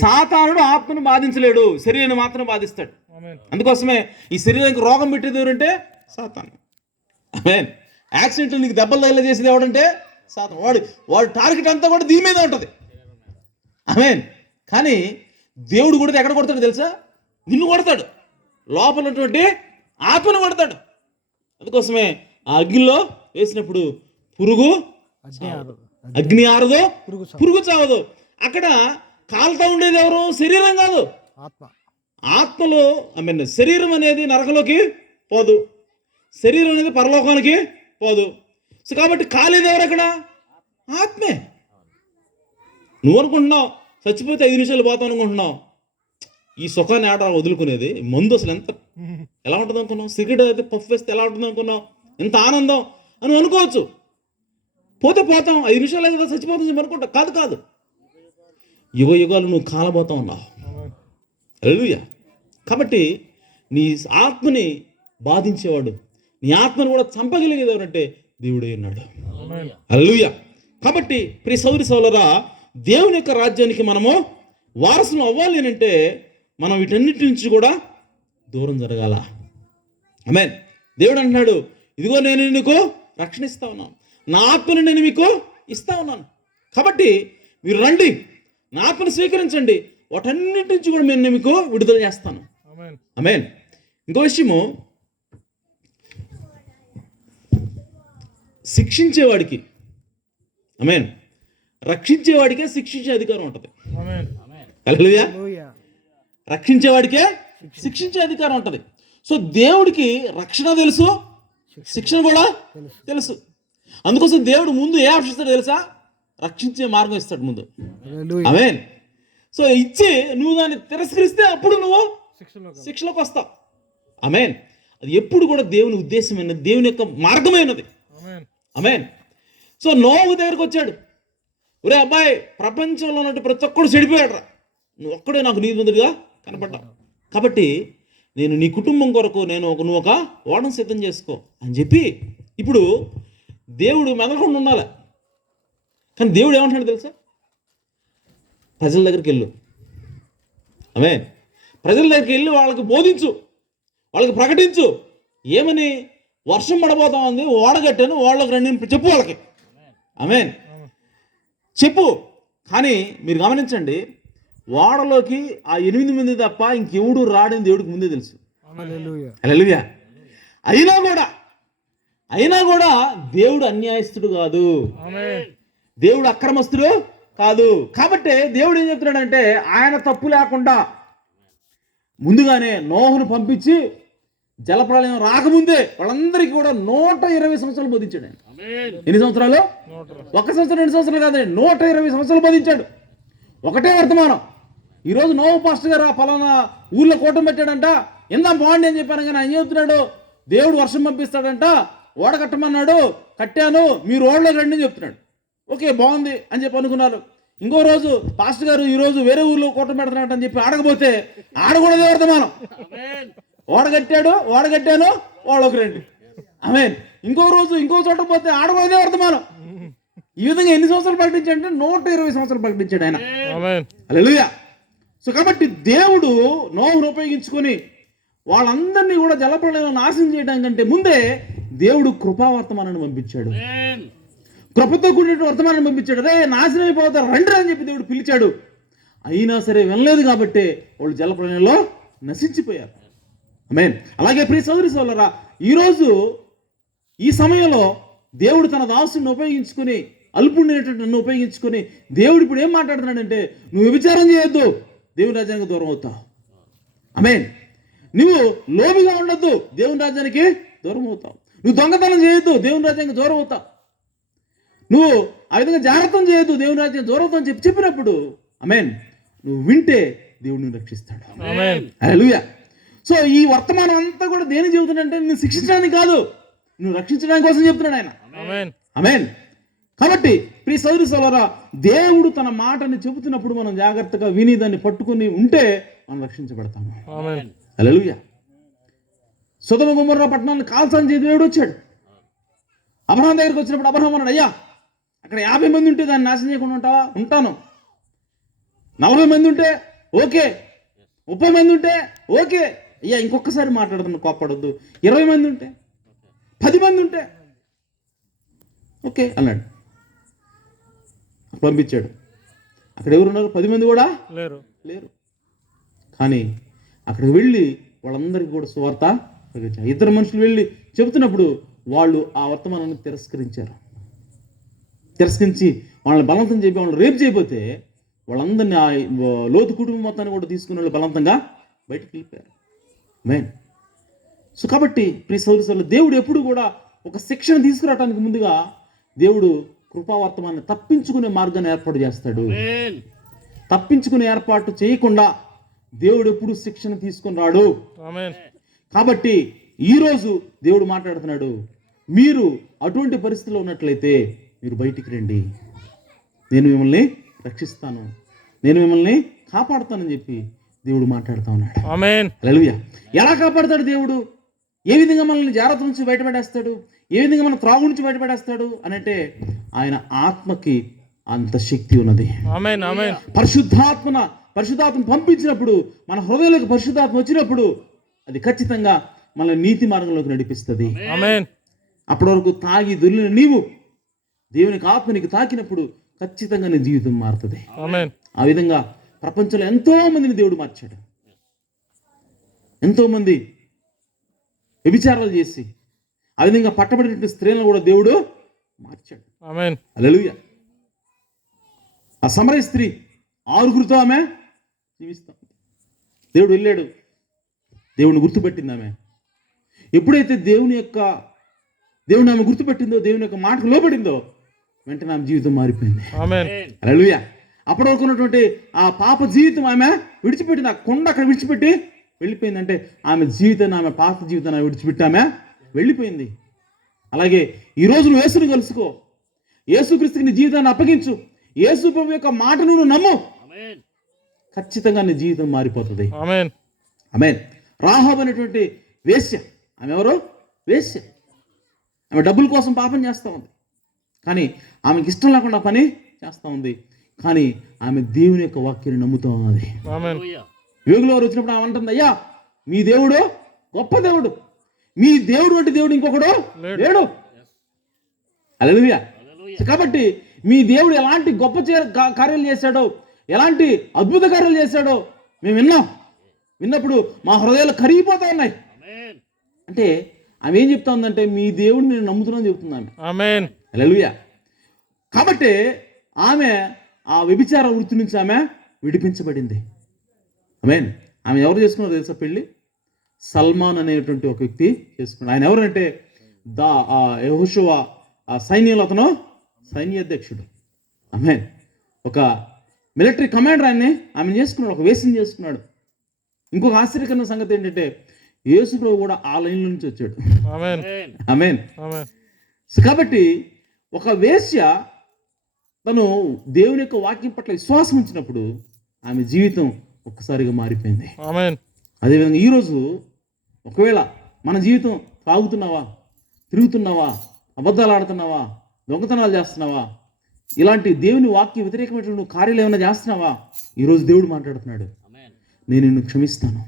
సాతానుడు ఆత్మను బాధించలేడు, శరీరాన్ని మాత్రం బాధిస్తాడు. అందుకోసమే ఈ శరీరానికి రోగం పెట్టేది ఎవరంటే సాతాను. ఆమేన్. యాక్సిడెంట్లు నీకు దెబ్బలు తగిలి చేసేది ఎవడంటే సాతాను. వాడు టార్గెట్ అంతా కూడా దీని మీద ఉంటుంది. ఆమేన్. కానీ దేవుడు కొడితే ఎక్కడ కొడతాడు తెలుసా? నిన్ను కొడతాడు, లోపల ఉన్నటువంటి ఆత్మను కొడతాడు. అందుకోసమే ఆ అగ్నిలో వేసినప్పుడు పురుగు అగ్ని ఆరదు, పురుగు చావదు. అక్కడ కాలుతా ఉండేది ఎవరు? శరీరం కాదు, ఆత్మలో. శరీరం అనేది నరకంలోకి పోదు, శరీరం అనేది పరలోకానికి పోదు. సో కాబట్టి కాలేదు ఎవరు అక్కడ? ఆత్మే. నువ్వు అనుకుంటున్నావు చచ్చిపోతే 5 నిమిషాలు పోతావు అనుకుంటున్నావు. ఈ సుఖాన్ని ఆడ వదులుకునేది మందు అసలు ఎలా ఉంటుంది అనుకున్నావు? సిగరెట్ అయితే పఫ్ వేస్తే ఎలా ఉంటుంది అనుకున్నావు? ఎంత ఆనందం అని అనుకోవచ్చు. పోతే పోతాం, 5 నిమిషాలు కదా చచ్చిపోతాం అనుకుంటా. కాదు కాదు, యుగ యుగాలు నువ్వు కాలబోతా ఉన్నావు. హల్లెలూయా. కాబట్టి నీ ఆత్మని బాధించేవాడు, నీ ఆత్మను కూడా చంపగలిగేది ఎవరంటే దేవుడే ఉన్నాడు. హల్లెలూయా. కాబట్టి ప్రియ సోదరి సోదరులారా, దేవుని యొక్క రాజ్యానికి మనము వారసులు అవ్వాలి అంటే మనం వీటన్నిటి నుంచి కూడా దూరం జరగాల. ఆమేన్. దేవుడు అంటున్నాడు, ఇదిగో నేను నీకు రక్షణ ఇస్తా ఉన్నాను, నా ఆత్మను నేను మీకు ఇస్తా ఉన్నాను. కాబట్టి మీరు రండి, నా ఆత్మను స్వీకరించండి, వాటన్నిటి నుంచి కూడా నేను మీకు విడుదల చేస్తాను. ఆమేన్. ఇంకో విషయము, శిక్షించేవాడికి, ఆమేన్, రక్షించేవాడికే శిక్షించే అధికారం ఉంటుంది. హల్లెలూయా. రక్షించేవాడికే శిక్షించే అధికారం ఉంటుంది. సో దేవుడికి రక్షణ తెలుసు, శిక్షణ కూడా తెలుసు. అందుకోసం దేవుడు ముందు ఏ ఆప్షన్ ఇస్తాడు తెలుసా? రక్షించే మార్గం ఇస్తాడు ముందు. ఆమేన్. సో ఇచ్చి నువ్వు దాన్ని తిరస్కరిస్తే అప్పుడు నువ్వు శిక్షలోకి వస్తావు. ఆమేన్. అది ఎప్పుడు కూడా దేవుని ఉద్దేశమైనది, దేవుని యొక్క మార్గమైనది. ఆమేన్. సో నోవు దగ్గరకు వచ్చాడు, ఒరే అబ్బాయి, ప్రపంచంలో ఉన్నట్టు ప్రతి ఒక్కడు చెడిపోయాడు రా, నువ్వు ఒక్కడే నాకు నీతిమంతుడిగా కనపడ్డావు. కాబట్టి నేను నీ కుటుంబం కొరకు నువ్వు ఒక ఓడను సిద్ధం చేసుకో అని చెప్పి, ఇప్పుడు దేవుడు మెదలకుండా ఉండాలి. కానీ దేవుడు ఏమంటున్నాడు తెలుసా? ప్రజల దగ్గరికి వెళ్ళు. ఆమేన్. ప్రజల దగ్గరికి వెళ్ళి వాళ్ళకి బోధించు, వాళ్ళకి ప్రకటించు. ఏమని? వర్షం పడబోతా ఉంది, ఓడగట్టాను, వాళ్ళకి రండి చెప్పు వాళ్ళకి. ఆమేన్. చెప్పు. కానీ మీరు గమనించండి, ఓడలోకి ఆ 8 మంది తప్ప ఇంకెవడు రాడని దేవుడికి ముందే తెలుసు. హల్లెలూయా. అయినా కూడా దేవుడు అన్యాయస్తుడు కాదు, దేవుడు అక్రమస్తుడు కాదు. కాబట్టి దేవుడు ఏం చెప్తున్నాడంటే, ఆయన తప్పు లేకుండా ముందుగానే నోహును పంపించి జలప్రళయం రాకముందే వాళ్ళందరికీ కూడా 120 సంవత్సరాలు బోధించాడు ఆయన. ఎన్ని సంవత్సరాలు? 1 సంవత్సరం 2 సంవత్సరాలు కాదండి, 120 సంవత్సరాలు బోధించాడు. ఒకటే వర్తమానం. ఈరోజు నోవు పాస్టర్ గారు ఆ పలానా ఊర్లో కూటం పెట్టాడంట, ఎంత బాగుండి అని చెప్పాను. కానీ ఆయన చెప్తున్నాడు, దేవుడు వర్షం పంపిస్తాడంట, ఓడ కట్టమన్నాడు, కట్టాను, మీరు ఓడలో రండి అని చెప్తున్నాడు. ఓకే, బాగుంది అని చెప్పి అనుకున్నారు. ఇంకో రోజు పాస్టర్ గారు ఈరోజు వేరే ఊర్లో కూటం పెడుతున్నాడు అని చెప్పి ఆడకపోతే ఆడ కూడా అదే వర్తమానం. ఓడగట్టాను, వాళ్ళకి రండి. ఆమేన్. ఇంకో రోజు ఇంకో చోట పోతే ఆడ కూడా అదే వర్తమానం. ఈ విధంగా ఎన్ని సంవత్సరాలు ప్రకటించాడంటే 120 సంవత్సరాలు ప్రకటించాడు ఆయన. హల్లెలూయా. సో కాబట్టి దేవుడు నోహును ఉపయోగించుకొని వాళ్ళందరినీ కూడా జలప్రళయం నాశనం చేయడానికంటే ముందే దేవుడు కృపావర్తమానాన్ని పంపించాడు, కృపతో కూడిన వర్తమానాన్ని పంపించాడు. అదే నాశనం అయిపోతారు రండి అని చెప్పి దేవుడు పిలిచాడు. అయినా సరే వినలేదు కాబట్టి వాళ్ళు జలప్రళయంలో నశించిపోయారు. ఆమేన్. అలాగే ప్రియ సోదరి సోదరులారా, ఈరోజు ఈ సమయంలో దేవుడు తన దాసుని ఉపయోగించుకొని, అల్పుడినటువంటి నన్ను ఉపయోగించుకొని, దేవుడు ఇప్పుడు ఏం మాట్లాడుతున్నాడంటే, నువ్వు వ్యభిచారం చేయొద్దు, దేవుని రాజ్యానికి దూరం అవుతావు. ఆమేన్. నువ్వు లోబిగా ఉండొద్దు, దేవుని రాజ్యానికి దూరం అవుతావు. నువ్వు దొంగతనం చేయొద్దు, దేవుని రాజ్యానికి దూరం అవుతావు. నువ్వు ఆ విధంగా జాగ్రత్త చేయొద్దు, దేవుని రాజ్యానికి దూరం అవుతావు అని చెప్పినప్పుడు, ఆమేన్, నువ్వు వింటే దేవుడిని రక్షిస్తాడు. హల్లెలూయా. సో ఈ వర్తమానం అంతా కూడా దేని చెబుతున్నాడంటే, నిన్ను శిక్షించడానికి కాదు, నువ్వు రక్షించడానికి కోసం చెప్తున్నాడు ఆయన. ఆమేన్. కాబట్టి ప్రియ సోదరి సోదరులారా, దేవుడు తన మాటని చెబుతున్నప్పుడు మనం జాగ్రత్తగా విని దాన్ని పట్టుకుని ఉంటే మనం రక్షించబడతాము. హల్లెలూయా. సొదొమ గొమొర్రా పట్టణాన్ని కాల్చాలని చేసి దేవుడు వచ్చాడు. అబ్రహాం దగ్గరికి వచ్చినప్పుడు అబ్రహాం అన్నాడు, అయ్యా అక్కడ 50 మంది ఉంటే దాన్ని నాశనం చేయకుండా ఉంటావా? ఉంటాను. 40 మంది ఉంటే ఓకే, 30 మంది ఉంటే ఓకే. అయ్యా ఇంకొకసారి మాట్లాడుతున్నా, కోప్పడొద్దు. 20 మంది ఉంటే, 10 మంది ఉంటే ఓకే అన్నాడు. పంపించాడు. అక్కడ ఎవరున్నారు? 10 మంది కూడా లేరు. కానీ అక్కడికి వెళ్ళి వాళ్ళందరికీ కూడా సువార్త ప్రకటించారు. ఇద్దరు మనుషులు వెళ్ళి చెబుతున్నప్పుడు వాళ్ళు ఆ వర్తమానాన్ని తిరస్కరించి వాళ్ళని బలవంతం చెప్పి వాళ్ళని రేపు చేయబోతే వాళ్ళందరినీ ఆ లోతు కుటుంబం మొత్తాన్ని కూడా తీసుకుని వాళ్ళు బలవంతంగా బయటకు వెళ్ళిపోయారు. మెయిన్ సో కాబట్టి ప్రియ సోదరులు, దేవుడు ఎప్పుడు కూడా ఒక శిక్షణ తీసుకురావడానికి ముందుగా దేవుడు కృపావర్తమాన్ని తప్పించుకునే మార్గాన్ని ఏర్పాటు చేస్తాడు. తప్పించుకునే ఏర్పాటు చేయకుండా దేవుడు ఎప్పుడు శిక్షణ తీసుకుని రాడు. కాబట్టి ఈరోజు దేవుడు మాట్లాడుతున్నాడు, మీరు అటువంటి పరిస్థితిలో ఉన్నట్లయితే మీరు బయటికి రండి, నేను మిమ్మల్ని రక్షిస్తాను, నేను మిమ్మల్ని కాపాడుతానని చెప్పి దేవుడు మాట్లాడుతూ ఉన్నాడు. హల్లెలూయా. ఎలా కాపాడుతాడు దేవుడు? ఏ విధంగా మనల్ని జాగ్రత్త నుంచి బయటపడేస్తాడు? ఏ విధంగా మన త్రాగు నుంచి బయటపడేస్తాడు అని అంటే ఆయన ఆత్మకి అంత శక్తి ఉన్నది. పరిశుద్ధాత్మ పంపించినప్పుడు, మన హృదయంలోకి పరిశుద్ధాత్మ వచ్చినప్పుడు అది ఖచ్చితంగా మన నీతి మార్గంలోకి నడిపిస్తుంది. అప్పటి వరకు తాగి దొరికిన నీవు దేవునికి ఆత్మ నీకు తాకినప్పుడు ఖచ్చితంగా నీ జీవితం మారుతుంది. ఆ విధంగా ప్రపంచంలో ఎంతో మందిని దేవుడు మార్చాడు. ఎంతో మంది వ్యభిచారాలు చేసి ఆ విధంగా పట్టబడిన స్త్రీలను కూడా దేవుడు మార్చాడు. హల్లెలూయా. ఆ సమరయ స్త్రీ 6గురితో ఆమె జీవిస్తాం. దేవుడు వెళ్ళాడు, దేవుని గుర్తుపెట్టింది ఆమె. ఎప్పుడైతే దేవుని ఆమె గుర్తుపెట్టిందో, దేవుని యొక్క మాటకు లోబడిందో, వెంటనే ఆమె జీవితం మారిపోయింది. హల్లెలూయా. అప్పటి వరకు ఉన్నటువంటి ఆ పాప జీవితం ఆమె విడిచిపెట్టింది. ఆ కొండ అక్కడ విడిచిపెట్టి వెళ్ళిపోయిందంటే ఆమె జీవితాన్ని, ఆమె పాత జీవితాన్ని విడిచిపెట్టి ఆమె వెళ్ళిపోయింది. అలాగే ఈరోజు నువ్వు యేసుని కలుసుకో, యేసుక్రీస్తుకి నీ జీవితాన్ని అప్పగించు, యేసు ప్రభు యొక్క మాటను నువ్వు నమ్ము, ఖచ్చితంగా నీ జీవితం మారిపోతుంది. ఆమేన్. రాహాబు అనేటువంటి వేశ్య, ఆమె ఎవరు? వేశ్య. ఆమె డబ్బుల కోసం పాపం చేస్తూ ఉంది, కానీ ఆమెకి ఇష్టం లేకుండా పని చేస్తూ ఉంది. కానీ ఆమె దేవుని యొక్క వాక్యాన్ని నమ్ముతూ ఉన్నది. యోగులు వారు వచ్చినప్పుడు ఆమె అంటుంది, అయ్యా మీ దేవుడు గొప్ప దేవుడు, మీ దేవుడు అంటే దేవుడు ఇంకొకడు లేడు. హల్లెలూయా. కాబట్టి మీ దేవుడు ఎలాంటి గొప్ప కార్యాలు చేశాడో, ఎలాంటి అద్భుత కార్యాలు చేశాడో మేము విన్నప్పుడు మా హృదయాలు కరిగిపోతా ఉన్నాయి. అంటే ఆమె ఏం చెప్తా ఉందంటే, మీ దేవుడిని నేను నమ్ముతున్నాను చెప్తుంది ఆమె. హల్లెలూయా. కాబట్టి ఆమె ఆ వ్యభిచార వృత్తి నుంచి ఆమె విడిపించబడింది. ఆమేన్. ఆమె ఎవరు చేసుకున్నారో తెలుసా పెళ్ళి? సల్మాన్ అనేటువంటి ఒక వ్యక్తి చేసుకున్నాడు. ఆయన ఎవరంటే యెహోషువ సైన్యంలో అతను సైన్యాధ్యక్షుడు. ఆమేన్. ఒక మిలిటరీ కమాండర్ ఆమె చేసుకున్నాడు, ఒక వేసిని చేసుకున్నాడు. ఇంకొక ఆశ్చర్యకరమైన సంగతి ఏంటంటే, యేసు ప్రభు కూడా ఆ లైన్లో నుంచి వచ్చాడు. ఆమేన్. కాబట్టి ఒక వేశ్య తను దేవుని యొక్క వాక్యం పట్ల విశ్వాసం ఉంచినప్పుడు ఆమె జీవితం ఒక్కసారిగా మారిపోయింది. అదేవిధంగా ఈరోజు ఒకవేళ మన జీవితం తాగుతున్నావా, తిరుగుతున్నావా, అబద్ధాలు ఆడుతున్నావా, దొంగతనాలు చేస్తున్నావా, ఇలాంటి దేవుని వాక్య వ్యతిరేకమైనటువంటి కార్యాలు ఏమైనా చేస్తున్నావా, ఈరోజు దేవుడు మాట్లాడుతున్నాడు, నేను నిన్ను క్షమిస్తాను,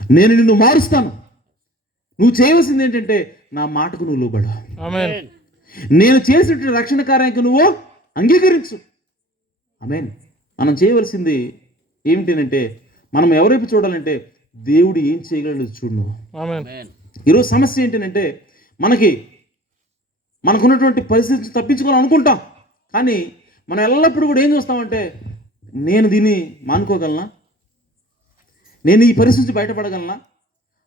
నేను నిన్ను మారుస్తాను. నువ్వు చేయవలసింది ఏంటంటే నా మాటకు నువ్వు లోబడు, నేను చేసినటువంటి రక్షణ కార్యానికి నువ్వు అంగీకరించు. ఆమేన్. మనం చేయవలసింది ఏమిటంటే, మనం ఎవరైపు చూడాలంటే దేవుడు ఏం చేయగలడు చూడు నువ్వు. ఈరోజు సమస్య ఏంటంటే, మనకున్నటువంటి పరిస్థితి తప్పించుకోవాలనుకుంటాం, కానీ మనం ఎల్లప్పుడూ కూడా ఏం చూస్తామంటే, నేను దీన్ని మానుకోగలనా, నేను ఈ పరిస్థితి బయటపడగలనా,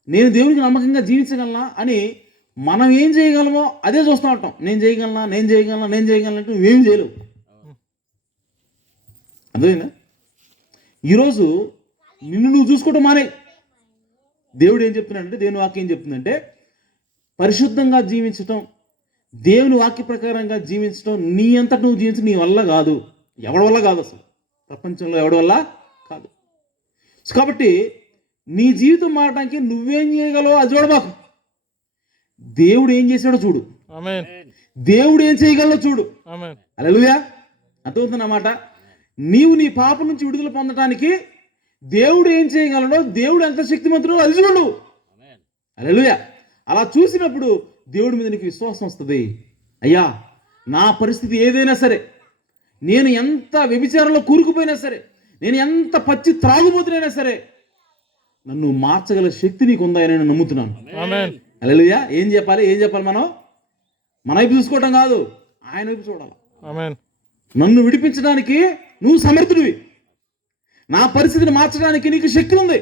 నేను దేవునికి నమ్మకంగా జీవించగలనా అని మనం ఏం చేయగలమో అదే చూస్తూ ఉంటాం. నేను చేయగలనా అంటే నువ్వేం చేయలేవు. అర్థమైందా? ఈరోజు నిన్ను నువ్వు చూసుకోవటం మానే. దేవుడు ఏం చెప్తున్నాడంటే, దేవుని వాక్యం ఏం చెప్తుందంటే, పరిశుద్ధంగా జీవించటం, దేవుని వాక్య ప్రకారంగా జీవించడం నీ అంతటి నువ్వు జీవించడం నీ వల్ల కాదు, ఎవడి వల్ల కాదు, అసలు ప్రపంచంలో ఎవడి వల్ల కాదు. కాబట్టి నీ జీవితం మారడానికి నువ్వేం చేయగలవో అది చూడబాకు, దేవుడు ఏం చేశాడో చూడు, దేవుడు ఏం చేయగలడో చూడు. హల్లెలూయా. అర్థమవుతుందన్నమాట. నీవు నీ పాపం నుంచి విడుదల పొందడానికి దేవుడు ఏం చేయగలడో, దేవుడు ఎంత శక్తిమంతుడో అది చూడు. హల్లెలూయా. అలా చూసినప్పుడు దేవుడి మీద నీకు విశ్వాసం వస్తుంది. అయ్యా నా పరిస్థితి ఏదైనా సరే, నేను ఎంత వ్యభిచారంలో కూరుకుపోయినా సరే, నేను ఎంత పచ్చి త్రాగుబోతునైనా సరే నన్ను మార్చగల శక్తి నీకు ఉందా అని నేను నమ్ముతున్నాను. ఆమేన్. హల్లెలూయా. ఏం చెప్పాలి మనం? మన వైపు చూసుకోవటం కాదు, ఆయన వైపు చూడాలి. ఆమేన్. నన్ను విడిపించడానికి నువ్వు సమర్థుడివి, నా పరిస్థితిని మార్చడానికి నీకు శక్తి ఉంది,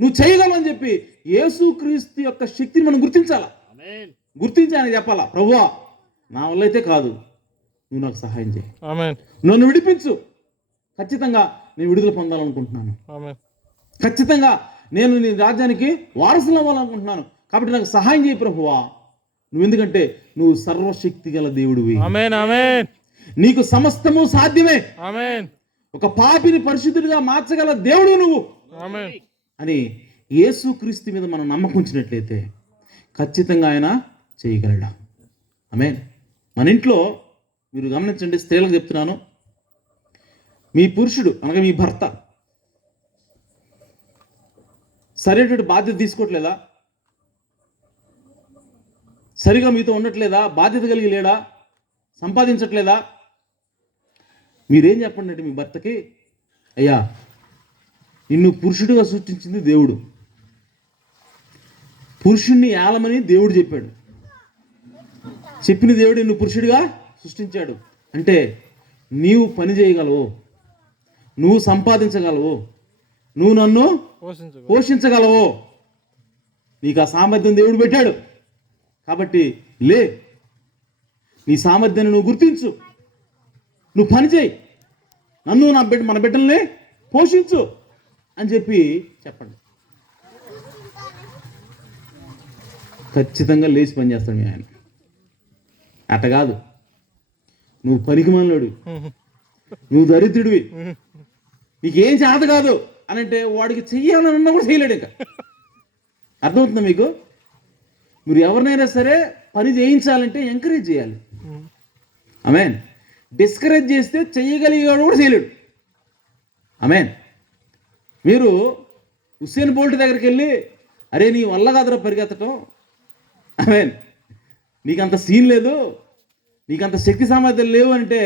నువ్వు చేయగలవు అని చెప్పి యేసుక్రీస్తు యొక్క శక్తిని మనం గుర్తించాలా. గుర్తించి ఆయన చెప్పాలా, ప్రభువా నా వల్ల అయితే కాదు, నువ్వు నాకు సహాయం చేయి, ఆమేన్. నన్ను విడిపించు. ఖచ్చితంగా నేను విడుదల పొందాలనుకుంటున్నాను, ఆమేన్. ఖచ్చితంగా నేను నీ రాజ్యానికి వారసులు అవ్వాలనుకుంటున్నాను, కాబట్టి నాకు సహాయం చేయి ప్రభువా. నువ్వు ఎందుకంటే నువ్వు సర్వశక్తి గల దేవుడివి, ఆమేన్. ఆమేన్. నీకు సమస్తము సాధ్యమే, ఆమేన్. ఒక పాపిని పరిశుద్ధుడిగా మార్చగల దేవుడు నువ్వు ఆమేన్. అని యేసుక్రీస్తు మీద మనం నమ్మకం ఉంచినట్లయితే ఖచ్చితంగా ఆయన చేయగలడు. ఆమేన్. మన ఇంట్లో మీరు గమనించండి, స్త్రీలకు చెప్తున్నాను, మీ పురుషుడు అనగా మీ భర్త సరైనటువంటి బాధ్యత తీసుకోవట్లేదా, సరిగా మీతో ఉండట్లేదా, బాధ్యత కలిగి లేడా, సంపాదించట్లేదా, మీరేం చెప్పండి అంటే మీ భర్తకి, అయ్యా నిన్ను పురుషుడిగా సృష్టించింది దేవుడు, పురుషుణ్ణి ఏలమని దేవుడు చెప్పాడు, చెప్పిన దేవుడు నిన్ను పురుషుడిగా సృష్టించాడు అంటే నీవు పని చేయగలవు, నువ్వు సంపాదించగలవు, నువ్వు నన్ను పోషించగలవు, నీకు ఆ సామర్థ్యం దేవుడు పెట్టాడు. కాబట్టి లే, నీ సామర్థ్యాన్ని నువ్వు గుర్తించు, నువ్వు పని చేయి, నన్ను మన బిడ్డల్ని పోషించు అని చెప్పి చెప్పండి. ఖచ్చితంగా లేచి పని చేస్తాడు మీ ఆయన. అట్ట కాదు, నువ్వు పనికిమాలినోడు, నువ్వు దరిద్రుడివి, నీకేం చేత కాదు అని అంటే వాడికి చెయ్యాలన్నా కూడా చేయలేడు. ఇంకా అర్థమవుతుందా మీకు? మీరు ఎవరినైనా సరే పని చేయించాలంటే ఎంకరేజ్ చేయాలి. ఆమేన్. డిస్కరేజ్ చేస్తే చెయ్యగలిగేవాడు కూడా చేయలేడు. ఆమేన్. మీరు హుస్సేన్ బోల్ట్ దగ్గరికి వెళ్ళి, అరే నీ వల్ల కాదురా పరిగెత్తటం, ఆమేన్, నీకంత సీన్ లేదు, నీకంత శక్తి సామర్థ్యాలు లేవు అంటే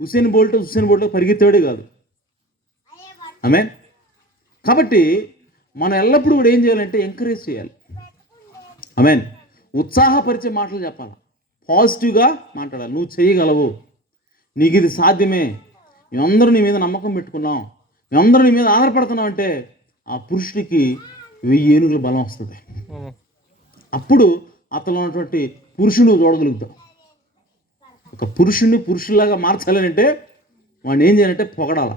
హుస్సేన్ బోల్ట్ పరిగెత్తేవాడే కాదు. ఆమేన్. కాబట్టి మనం ఎల్లప్పుడూ కూడా ఏం చేయాలంటే ఎంకరేజ్ చేయాలి. ఆమేన్. ఉత్సాహపరిచే మాటలు చెప్పాలి, పాజిటివ్గా మాట్లాడాలి. నువ్వు చేయగలవు, నీకు ఇది సాధ్యమే, మేమందరూ నీ మీద నమ్మకం పెట్టుకున్నాం, మేమందరూ నీ మీద ఆధారపడుతున్నాం అంటే ఆ పురుషుడికి 1000 ఏనుగుల బలం వస్తుంది. అప్పుడు అతను ఉన్నటువంటి పురుషుడు చూడగలుగుతావు. ఒక పురుషుడిని పురుషుల్లాగా మార్చాలని అంటే వాడిని ఏం చేయాలంటే పొగడాల.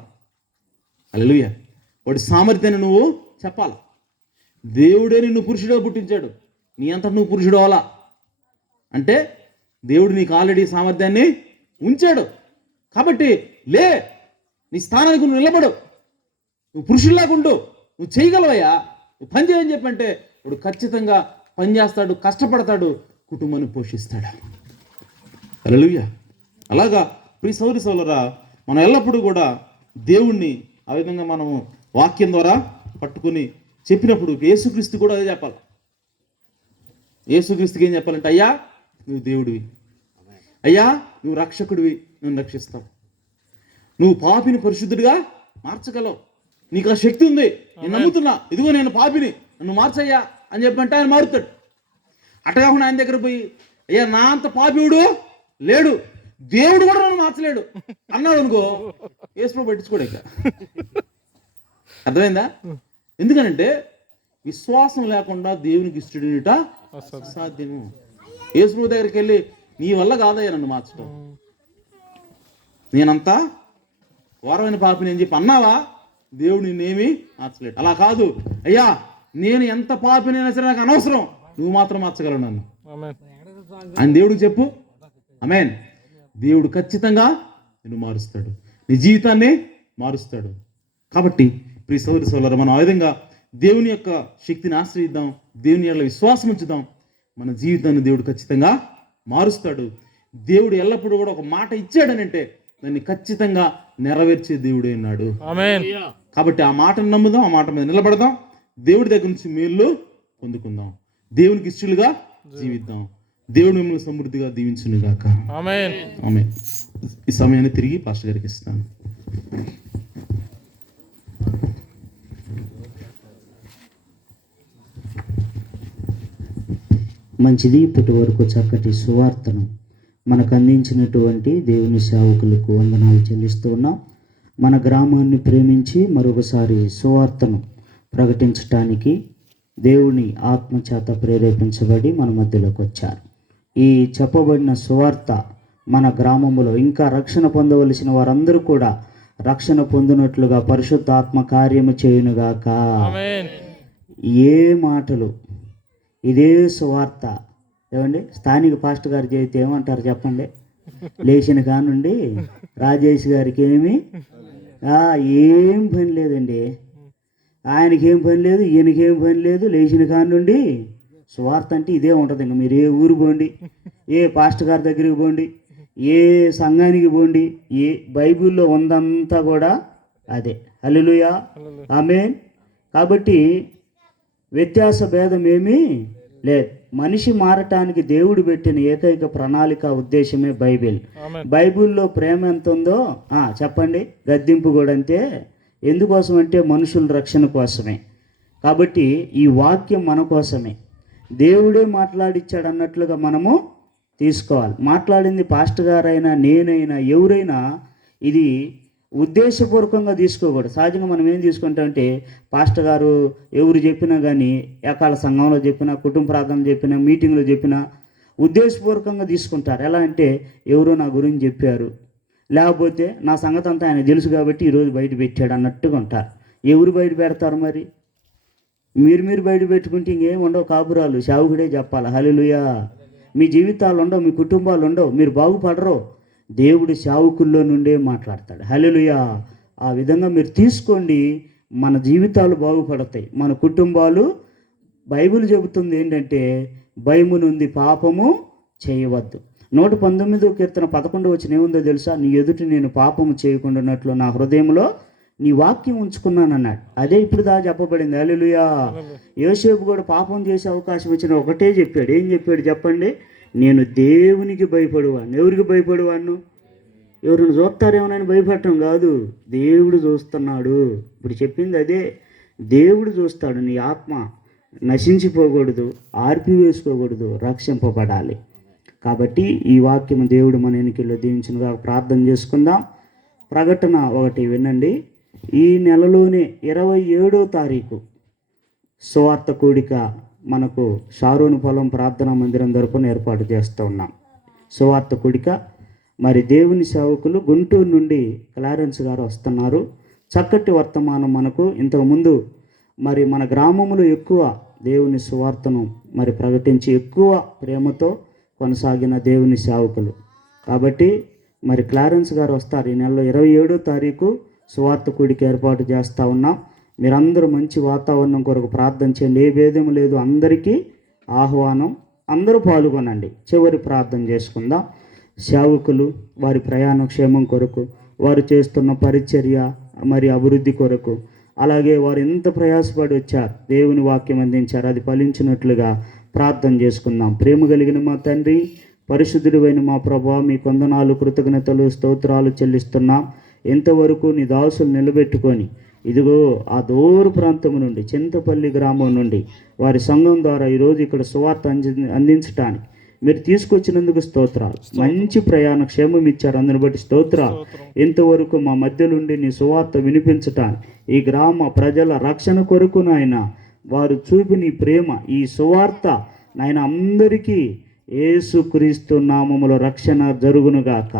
హల్లెలూయా. వాడి సామర్థ్యాన్ని నువ్వు చెప్పాల. దేవుడే నిన్ను పురుషుడిగా పుట్టించాడు, నీ అంతటి నువ్వు పురుషుడు అవ్వాలా అంటే దేవుడు నీకు ఆల్రెడీ సామర్థ్యాన్ని ఉంచాడు. కాబట్టి లే, నీ స్థానానికి నువ్వు నిలబడు, నువ్వు పురుషుల్లాగా ఉండు, నువ్వు చేయగలవయ్యా, నువ్వు పని చేయని చెప్పంటే వాడు ఖచ్చితంగా పని చేస్తాడు, కష్టపడతాడు, కుటుంబాన్ని పోషిస్తాడు. హల్లెలూయా. అలాగా ప్రియ సోదరి సోదరులారా, మనం ఎల్లప్పుడూ కూడా దేవుణ్ణి ఆ విధంగా మనము వాక్యం ద్వారా పట్టుకుని చెప్పినప్పుడు యేసుక్రీస్తు కూడా అదే చెప్పాలి. యేసుక్రీస్తుకి ఏం చెప్పాలంటే, అయ్యా నువ్వు దేవుడివి, అయ్యా నువ్వు రక్షకుడివి, నన్ను రక్షిస్తావు, నువ్వు పాపిని పరిశుద్ధుడిగా మార్చగలవు, నీకు ఆ శక్తి ఉంది, నేను నమ్ముతున్నా, ఇదిగో నేను పాపిని, నన్ను మార్చయ్యా అని చెప్పంటే ఆయన మారుతాడు. అట్టగాకుండా ఆయన దగ్గర పోయి, అయ్యా నా అంత పాపివుడు లేడు, దేవుడు కూడా నన్ను మార్చలేడు అన్నాడు అనుకో, యేసు పట్టించుకోడు. ఇక అర్థమైందా? ఎందుకనంటే విశ్వాసం లేకుండా దేవునికి ఇష్టడుట అసాధ్యము. యేసు దగ్గరికి వెళ్ళి, నీ వల్ల కాదయ్యా నన్ను మార్చడం, నేనంతా ఘోరమైన పాపిని అని చెప్పి అన్నావా, దేవుడు నిన్నేమీ మార్చలేడు. అలా కాదు, అయ్యా నేను ఎంత పాపినైనా సరే నాకు అనవసరం, నువ్వు మాత్రం మార్చగలవు నన్ను అని దేవుడికి చెప్పు. ఆమేన్. దేవుడు ఖచ్చితంగా నిన్ను మారుస్తాడు, నీ జీవితాన్ని మారుస్తాడు. కాబట్టి ప్రియ సోదరి సోదరులారా, మనం ఆ విధంగా దేవుని యొక్క శక్తిని ఆశ్రయిద్దాం, దేవుని యొక్క విశ్వాసం ఉంచుదాం, మన జీవితాన్ని దేవుడు ఖచ్చితంగా మారుస్తాడు. దేవుడు ఎల్లప్పుడూ కూడా ఒక మాట ఇచ్చాడనంటే దాన్ని ఖచ్చితంగా నెరవేర్చే దేవుడే ఉన్నాడు. ఆమేన్. కాబట్టి ఆ మాటను నమ్ముదాం, ఆ మాట మీద నిలబడదాం, దేవుడి దగ్గర నుంచి మేలు పొందుకుందాం, దేవునికి ఇష్టలుగా జీవిద్దాం. దేవుడు మిమ్మల్ని సమృద్ధిగా దీవించును గాక. ఆమేన్. ఆమేన్. ఈ సమయాన్ని తిరిగి పాస్టర్ గారికి ఇస్తాను. మంచిది. ఇప్పటి వరకు చక్కటి సువార్తను మనకు అందించినటువంటి దేవుని సేవకులకు వందనాలు చెల్లిస్తూ ఉన్నాం. మన గ్రామాన్ని ప్రేమించి మరొకసారి సువార్తను ప్రకటించటానికి దేవుని ఆత్మచేత ప్రేరేపించబడి మన మధ్యలోకి వచ్చారు. ఈ చెప్పబడిన సువార్త మన గ్రామంలో ఇంకా రక్షణ పొందవలసిన వారందరూ కూడా రక్షణ పొందినట్లుగా పరిశుద్ధ ఆత్మ కార్యము చేయునుగాక. ఏ మాటలు, ఇదే సువార్త. ఏమండి, స్థానిక పాస్టర్ గారు చేస్తే ఏమంటారు చెప్పండి? లేచిన కానుండి రాజేష్ గారికి ఏం పని లేదండి. ఆయనకేం పని లేదు, ఈయనకేం పని లేదు. లేచిన కానుండి సువార్త అంటే ఇదే ఉంటుంది. ఇంకా మీరు ఏ ఊరు పోండి, ఏ పాస్టర్ గారి దగ్గరికి పోండి, ఏ సంఘానికి పోండి, ఏ బైబిల్లో ఉందంతా కూడా అదే. హల్లెలూయా, ఆమేన్. కాబట్టి వ్యత్యాస భేదం ఏమీ లేదు. మనిషి మారటానికి దేవుడు పెట్టిన ఏకైక ప్రణాళిక, ఉద్దేశమే బైబిల్. బైబిల్లో ప్రేమ ఎంత ఉందో చెప్పండి. గద్దింపు కూడా అంతే. ఎందుకోసం అంటే మనుషుల రక్షణ కోసమే. కాబట్టి ఈ వాక్యం మన కోసమే. దేవుడే మాట్లాడిచ్చాడు అన్నట్లుగా మనము తీసుకోవాలి. మాట్లాడింది పాస్టర్ గారైనా నేనైనా ఎవరైనా ఇది ఉద్దేశపూర్వకంగా తీసుకోకూడదు. సహజంగా మనం ఏం తీసుకుంటామంటే పాస్టర్ గారు ఎవరు చెప్పినా కానీ, ఏకాల సంఘంలో చెప్పినా, కుటుంబ ప్రార్థన చెప్పినా, మీటింగ్లో చెప్పినా ఉద్దేశపూర్వకంగా తీసుకుంటారు. ఎలా అంటే ఎవరో నా గురించి చెప్పారు, లేకపోతే నా సంగతి అంతా ఆయన తెలుసు కాబట్టి ఈరోజు బయట పెట్టాడు అన్నట్టుగా ఉంటారు. ఎవరు బయట పెడతారు మరి? మీరు బయట పెట్టుకుంటే ఇంకేం ఉండవు. కాపురాలు సేవకుడే చెప్పాలి. హల్లెలూయా. మీ జీవితాలు ఉండవు, మీ కుటుంబాలు ఉండవు, మీరు బాగుపడరు. దేవుడి సేవకుల్లో నుండే మాట్లాడతాడు. హల్లెలూయా. ఆ విధంగా మీరు తీసుకోండి. మన జీవితాలు బాగుపడతాయి, మన కుటుంబాలు. బైబిల్ చెబుతుంది ఏంటంటే భయము నుండి పాపము చేయవద్దు. 119వ కీర్తన 11 వచనం ఏముందో తెలుసా? నీ ఎదుటి నేను పాపము చేయకుండానట్లు నా హృదయంలో నీ వాక్యం ఉంచుకున్నాను అన్నాడు. అదే ఇప్పుడు చెప్పబడింది. హల్లెలూయా. యోసేపు కూడా పాపం చేసే అవకాశం వచ్చిన ఒకటే చెప్పాడు. ఏం చెప్పాడు చెప్పండి? నేను దేవునికి భయపడువాను. ఎవరికి భయపడువాను? ఎవరిని చూస్తారేమోనని భయపడటం కాదు, దేవుడు చూస్తున్నాడు. ఇప్పుడు చెప్పింది అదే. దేవుడు చూస్తాడు. నీ ఆత్మ నశించిపోకూడదు, ఆర్పివేసుకోకూడదు, రక్షింపబడాలి. కాబట్టి ఈ వాక్యం దేవుడు మన ఎన్నికల్లో దీవించునుగా. ప్రార్థన చేసుకుందాం. ప్రకటన 1 వినండి. ఈ నెలలోనే 27వ తారీఖు సువార్త కూడిక మనకు షారోను పొలం ప్రార్థనా మందిరం తరపున ఏర్పాటు చేస్తూ ఉన్నాం. సువార్త కూడిక. మరి దేవుని సేవకులు గుంటూరు నుండి క్లారెన్స్ గారు వస్తున్నారు. చక్కటి వర్తమానం మనకు ఇంతకుముందు మరి మన గ్రామంలో ఎక్కువ దేవుని సువార్తను మరి ప్రకటించి ఎక్కువ ప్రేమతో కొనసాగిన దేవుని సేవకులు. కాబట్టి మరి క్లారెన్స్ గారు వస్తారు. ఈ నెలలో 27వ తారీఖు సువార్త కూడిక ఏర్పాటు చేస్తూ ఉన్నాం. మీరందరూ మంచి వాతావరణం కొరకు ప్రార్థన చేయండి. ఏ భేదం లేదు, అందరికీ ఆహ్వానం. అందరూ పాల్గొనండి. చివరి ప్రార్థన చేసుకుందాం. సేవకులు వారి ప్రయాణ క్షేమం కొరకు, వారు చేస్తున్న పరిచర్య మరి అభివృద్ధి కొరకు, అలాగే వారు ఎంత ప్రయాసపడి వచ్చారు, దేవుని వాక్యం అందించారు, అది ఫలించినట్లుగా ప్రార్థన చేసుకుందాం. ప్రేమ కలిగిన మా తండ్రి, పరిశుద్ధుడైన మా ప్రభువా, మీ వందనాలు, కృతజ్ఞతలు, స్తోత్రాలు చెల్లిస్తున్నాం. ఇంతవరకు నీ దాసులు నిలబెట్టుకొని ఇదిగో ఆ దూర ప్రాంతం నుండి, చింతపల్లి గ్రామం నుండి వారి సంఘం ద్వారా ఈరోజు ఇక్కడ సువార్త అందించడానికి మీరు తీసుకొచ్చినందుకు స్తోత్రాలు. మంచి ప్రయాణ క్షేమం ఇచ్చారు, అందుని బట్టి స్తోత్రాలు. ఇంతవరకు మా మధ్య నుండి నీ సువార్త వినిపించటానికి, ఈ గ్రామ ప్రజల రక్షణ కొరకు నాయన వారు చూపిన ఈ ప్రేమ, ఈ సువార్త నాయన అందరికీ యేసుక్రీస్తు నామములో రక్షణ జరుగునుగాక.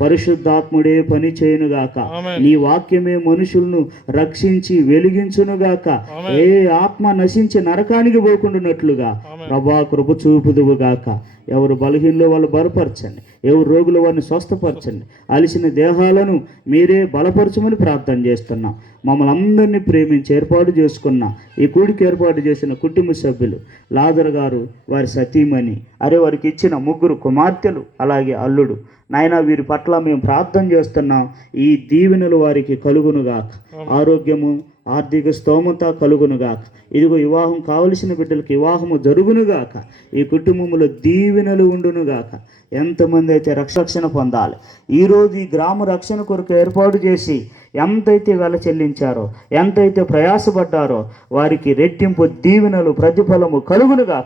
పరిశుద్ధాత్ముడే పని చేయునుగాక. నీ వాక్యమే మనుషులను రక్షించి వెలిగించునుగాక. ఏ ఆత్మ నశించి నరకానికి పోకుండానట్లుగా ప్రభా కృప చూపుదువుగాక. ఎవరు బలహీనలో వాళ్ళు బలపరచండి, ఎవరు రోగులు వారిని స్వస్థపరచండి, అలిసిన దేహాలను మీరే బలపరచమని ప్రార్థన చేస్తున్నాం. మమ్మల్ని అందరినీ ప్రేమించి ఏర్పాటు చేసుకున్న ఈ కూడికి ఏర్పాటు చేసిన కుటుంబ సభ్యులు, లాజర్ గారు, వారి సతీమణి, వారికి ఇచ్చిన 3 కుమార్తెలు, అలాగే అల్లుడు, నాయన వీరి పట్ల మేము ప్రార్థన చేస్తున్నాం. ఈ దీవెనలు వారికి కలుగునుగాక. ఆరోగ్యము, ఆర్థిక స్తోమత కలుగునుగాక. ఇదిగో వివాహం కావలసిన బిడ్డలకు వివాహము జరుగునుగాక. ఈ కుటుంబములో దీవెనలు ఉండునుగాక. ఎంతమంది అయితే రక్షణ పొందాలి. ఈరోజు ఈ గ్రామ రక్షణ కొరకు ఏర్పాటు చేసి ఎంతైతే వెల చెల్లించారో, ఎంతైతే ప్రయాసపడ్డారో వారికి రెట్టింపు దీవెనలు ప్రతిఫలము కలుగునుగా.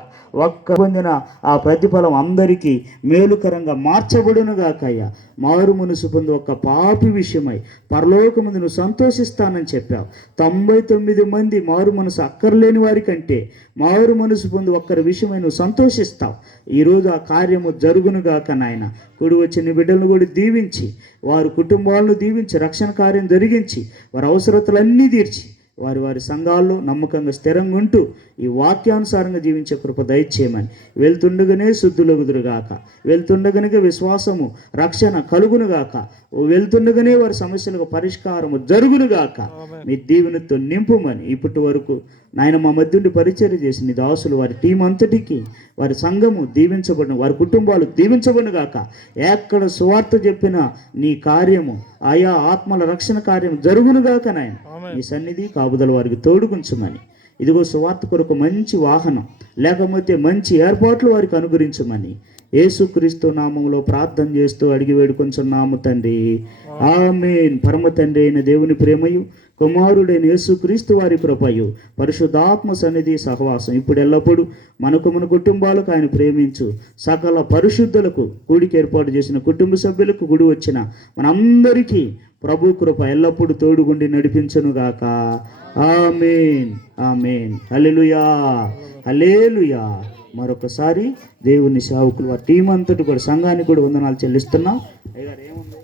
ఒక్క పొందిన ఆ ప్రతిఫలం అందరికీ మేలుకరంగా మార్చబడునుగాకయ్యా. మారు మనసు పొంది ఒక్క పాపి విషయమై పరలోకముందు నువ్వు సంతోషిస్తానని చెప్పావు. 99 మంది మారు మనసు అక్కర్లేని వారి కంటే మారు మనసు పొంది ఒక్కరి విషయమై నువ్వు సంతోషిస్తావు. ఈరోజు ఆ కార్యము జరుగునుగాక నాయన. కూడి వచ్చిన బిడ్డలను కూడా దీవించి, వారి కుటుంబాలను దీవించి, రక్షణ కార్యం జరిగించి, వారి అవసరతలన్నీ తీర్చి, వారి వారి సంఘాల్లో నమ్మకంగా స్థిరంగా ఉంటూ ఈ వాక్యానుసారంగా జీవించే కృప దయచేయమని. వెళ్తుండగానే శుద్ధులగుదురుగాక, వెళ్తుండగానే విశ్వాసము రక్షణ కలుగునుగాక, వెళ్తుండగానే వారి సమస్యలకు పరిష్కారము జరుగునుగాక. మీ దీవెనతో నింపుమని ఇప్పటి వరకు నాయన మా మధ్య ఉండి పరిచర్య చేసి నీ దాసులు వారి టీం అంతటికి, వారి సంఘము దీవించబడిన, వారి కుటుంబాలు దీవించబడినగాక. ఎక్కడ సువార్త చెప్పినా నీ కార్యము, ఆయా ఆత్మల రక్షణ కార్యం జరుగునుగాక నాయన. నీ సన్నిధి కాపుదల వారికి తోడుగుంచమని, ఇదిగో సువార్త కొరకు మంచి వాహనం లేకపోతే మంచి ఏర్పాట్లు వారికి అనుగ్రహించమని యేసుక్రీస్తు నామంలో ప్రార్థన చేస్తూ అడిగి వేడుకొంచున్నాము తండ్రి. ఆమేన్. పరమ తండ్రి అయిన దేవుని ప్రేమయు, కుమారుడైన యేసుక్రీస్తు వారి కృపయు, పరిశుద్ధాత్మ సన్నిధి సహవాసం ఇప్పుడు ఎల్లప్పుడూ మనకు మన కుటుంబాలకు ఆయన ప్రేమించు సకల పరిశుద్ధులకు, కూడికి ఏర్పాటు చేసిన కుటుంబ సభ్యులకు, గుడి వచ్చిన మనందరికీ ప్రభు కృప ఎల్లప్పుడూ తోడుగుండి నడిపించునుగాక. ఆమేన్, ఆమేన్. హల్లెలూయా, హల్లెలూయా. మరొకసారి దేవుని సేవకులు, ఆ టీం అంతటి కూడా, సంఘానికి కూడా వందనాలు చెల్లిస్తున్నాం. అయ్యారు ఏముంది.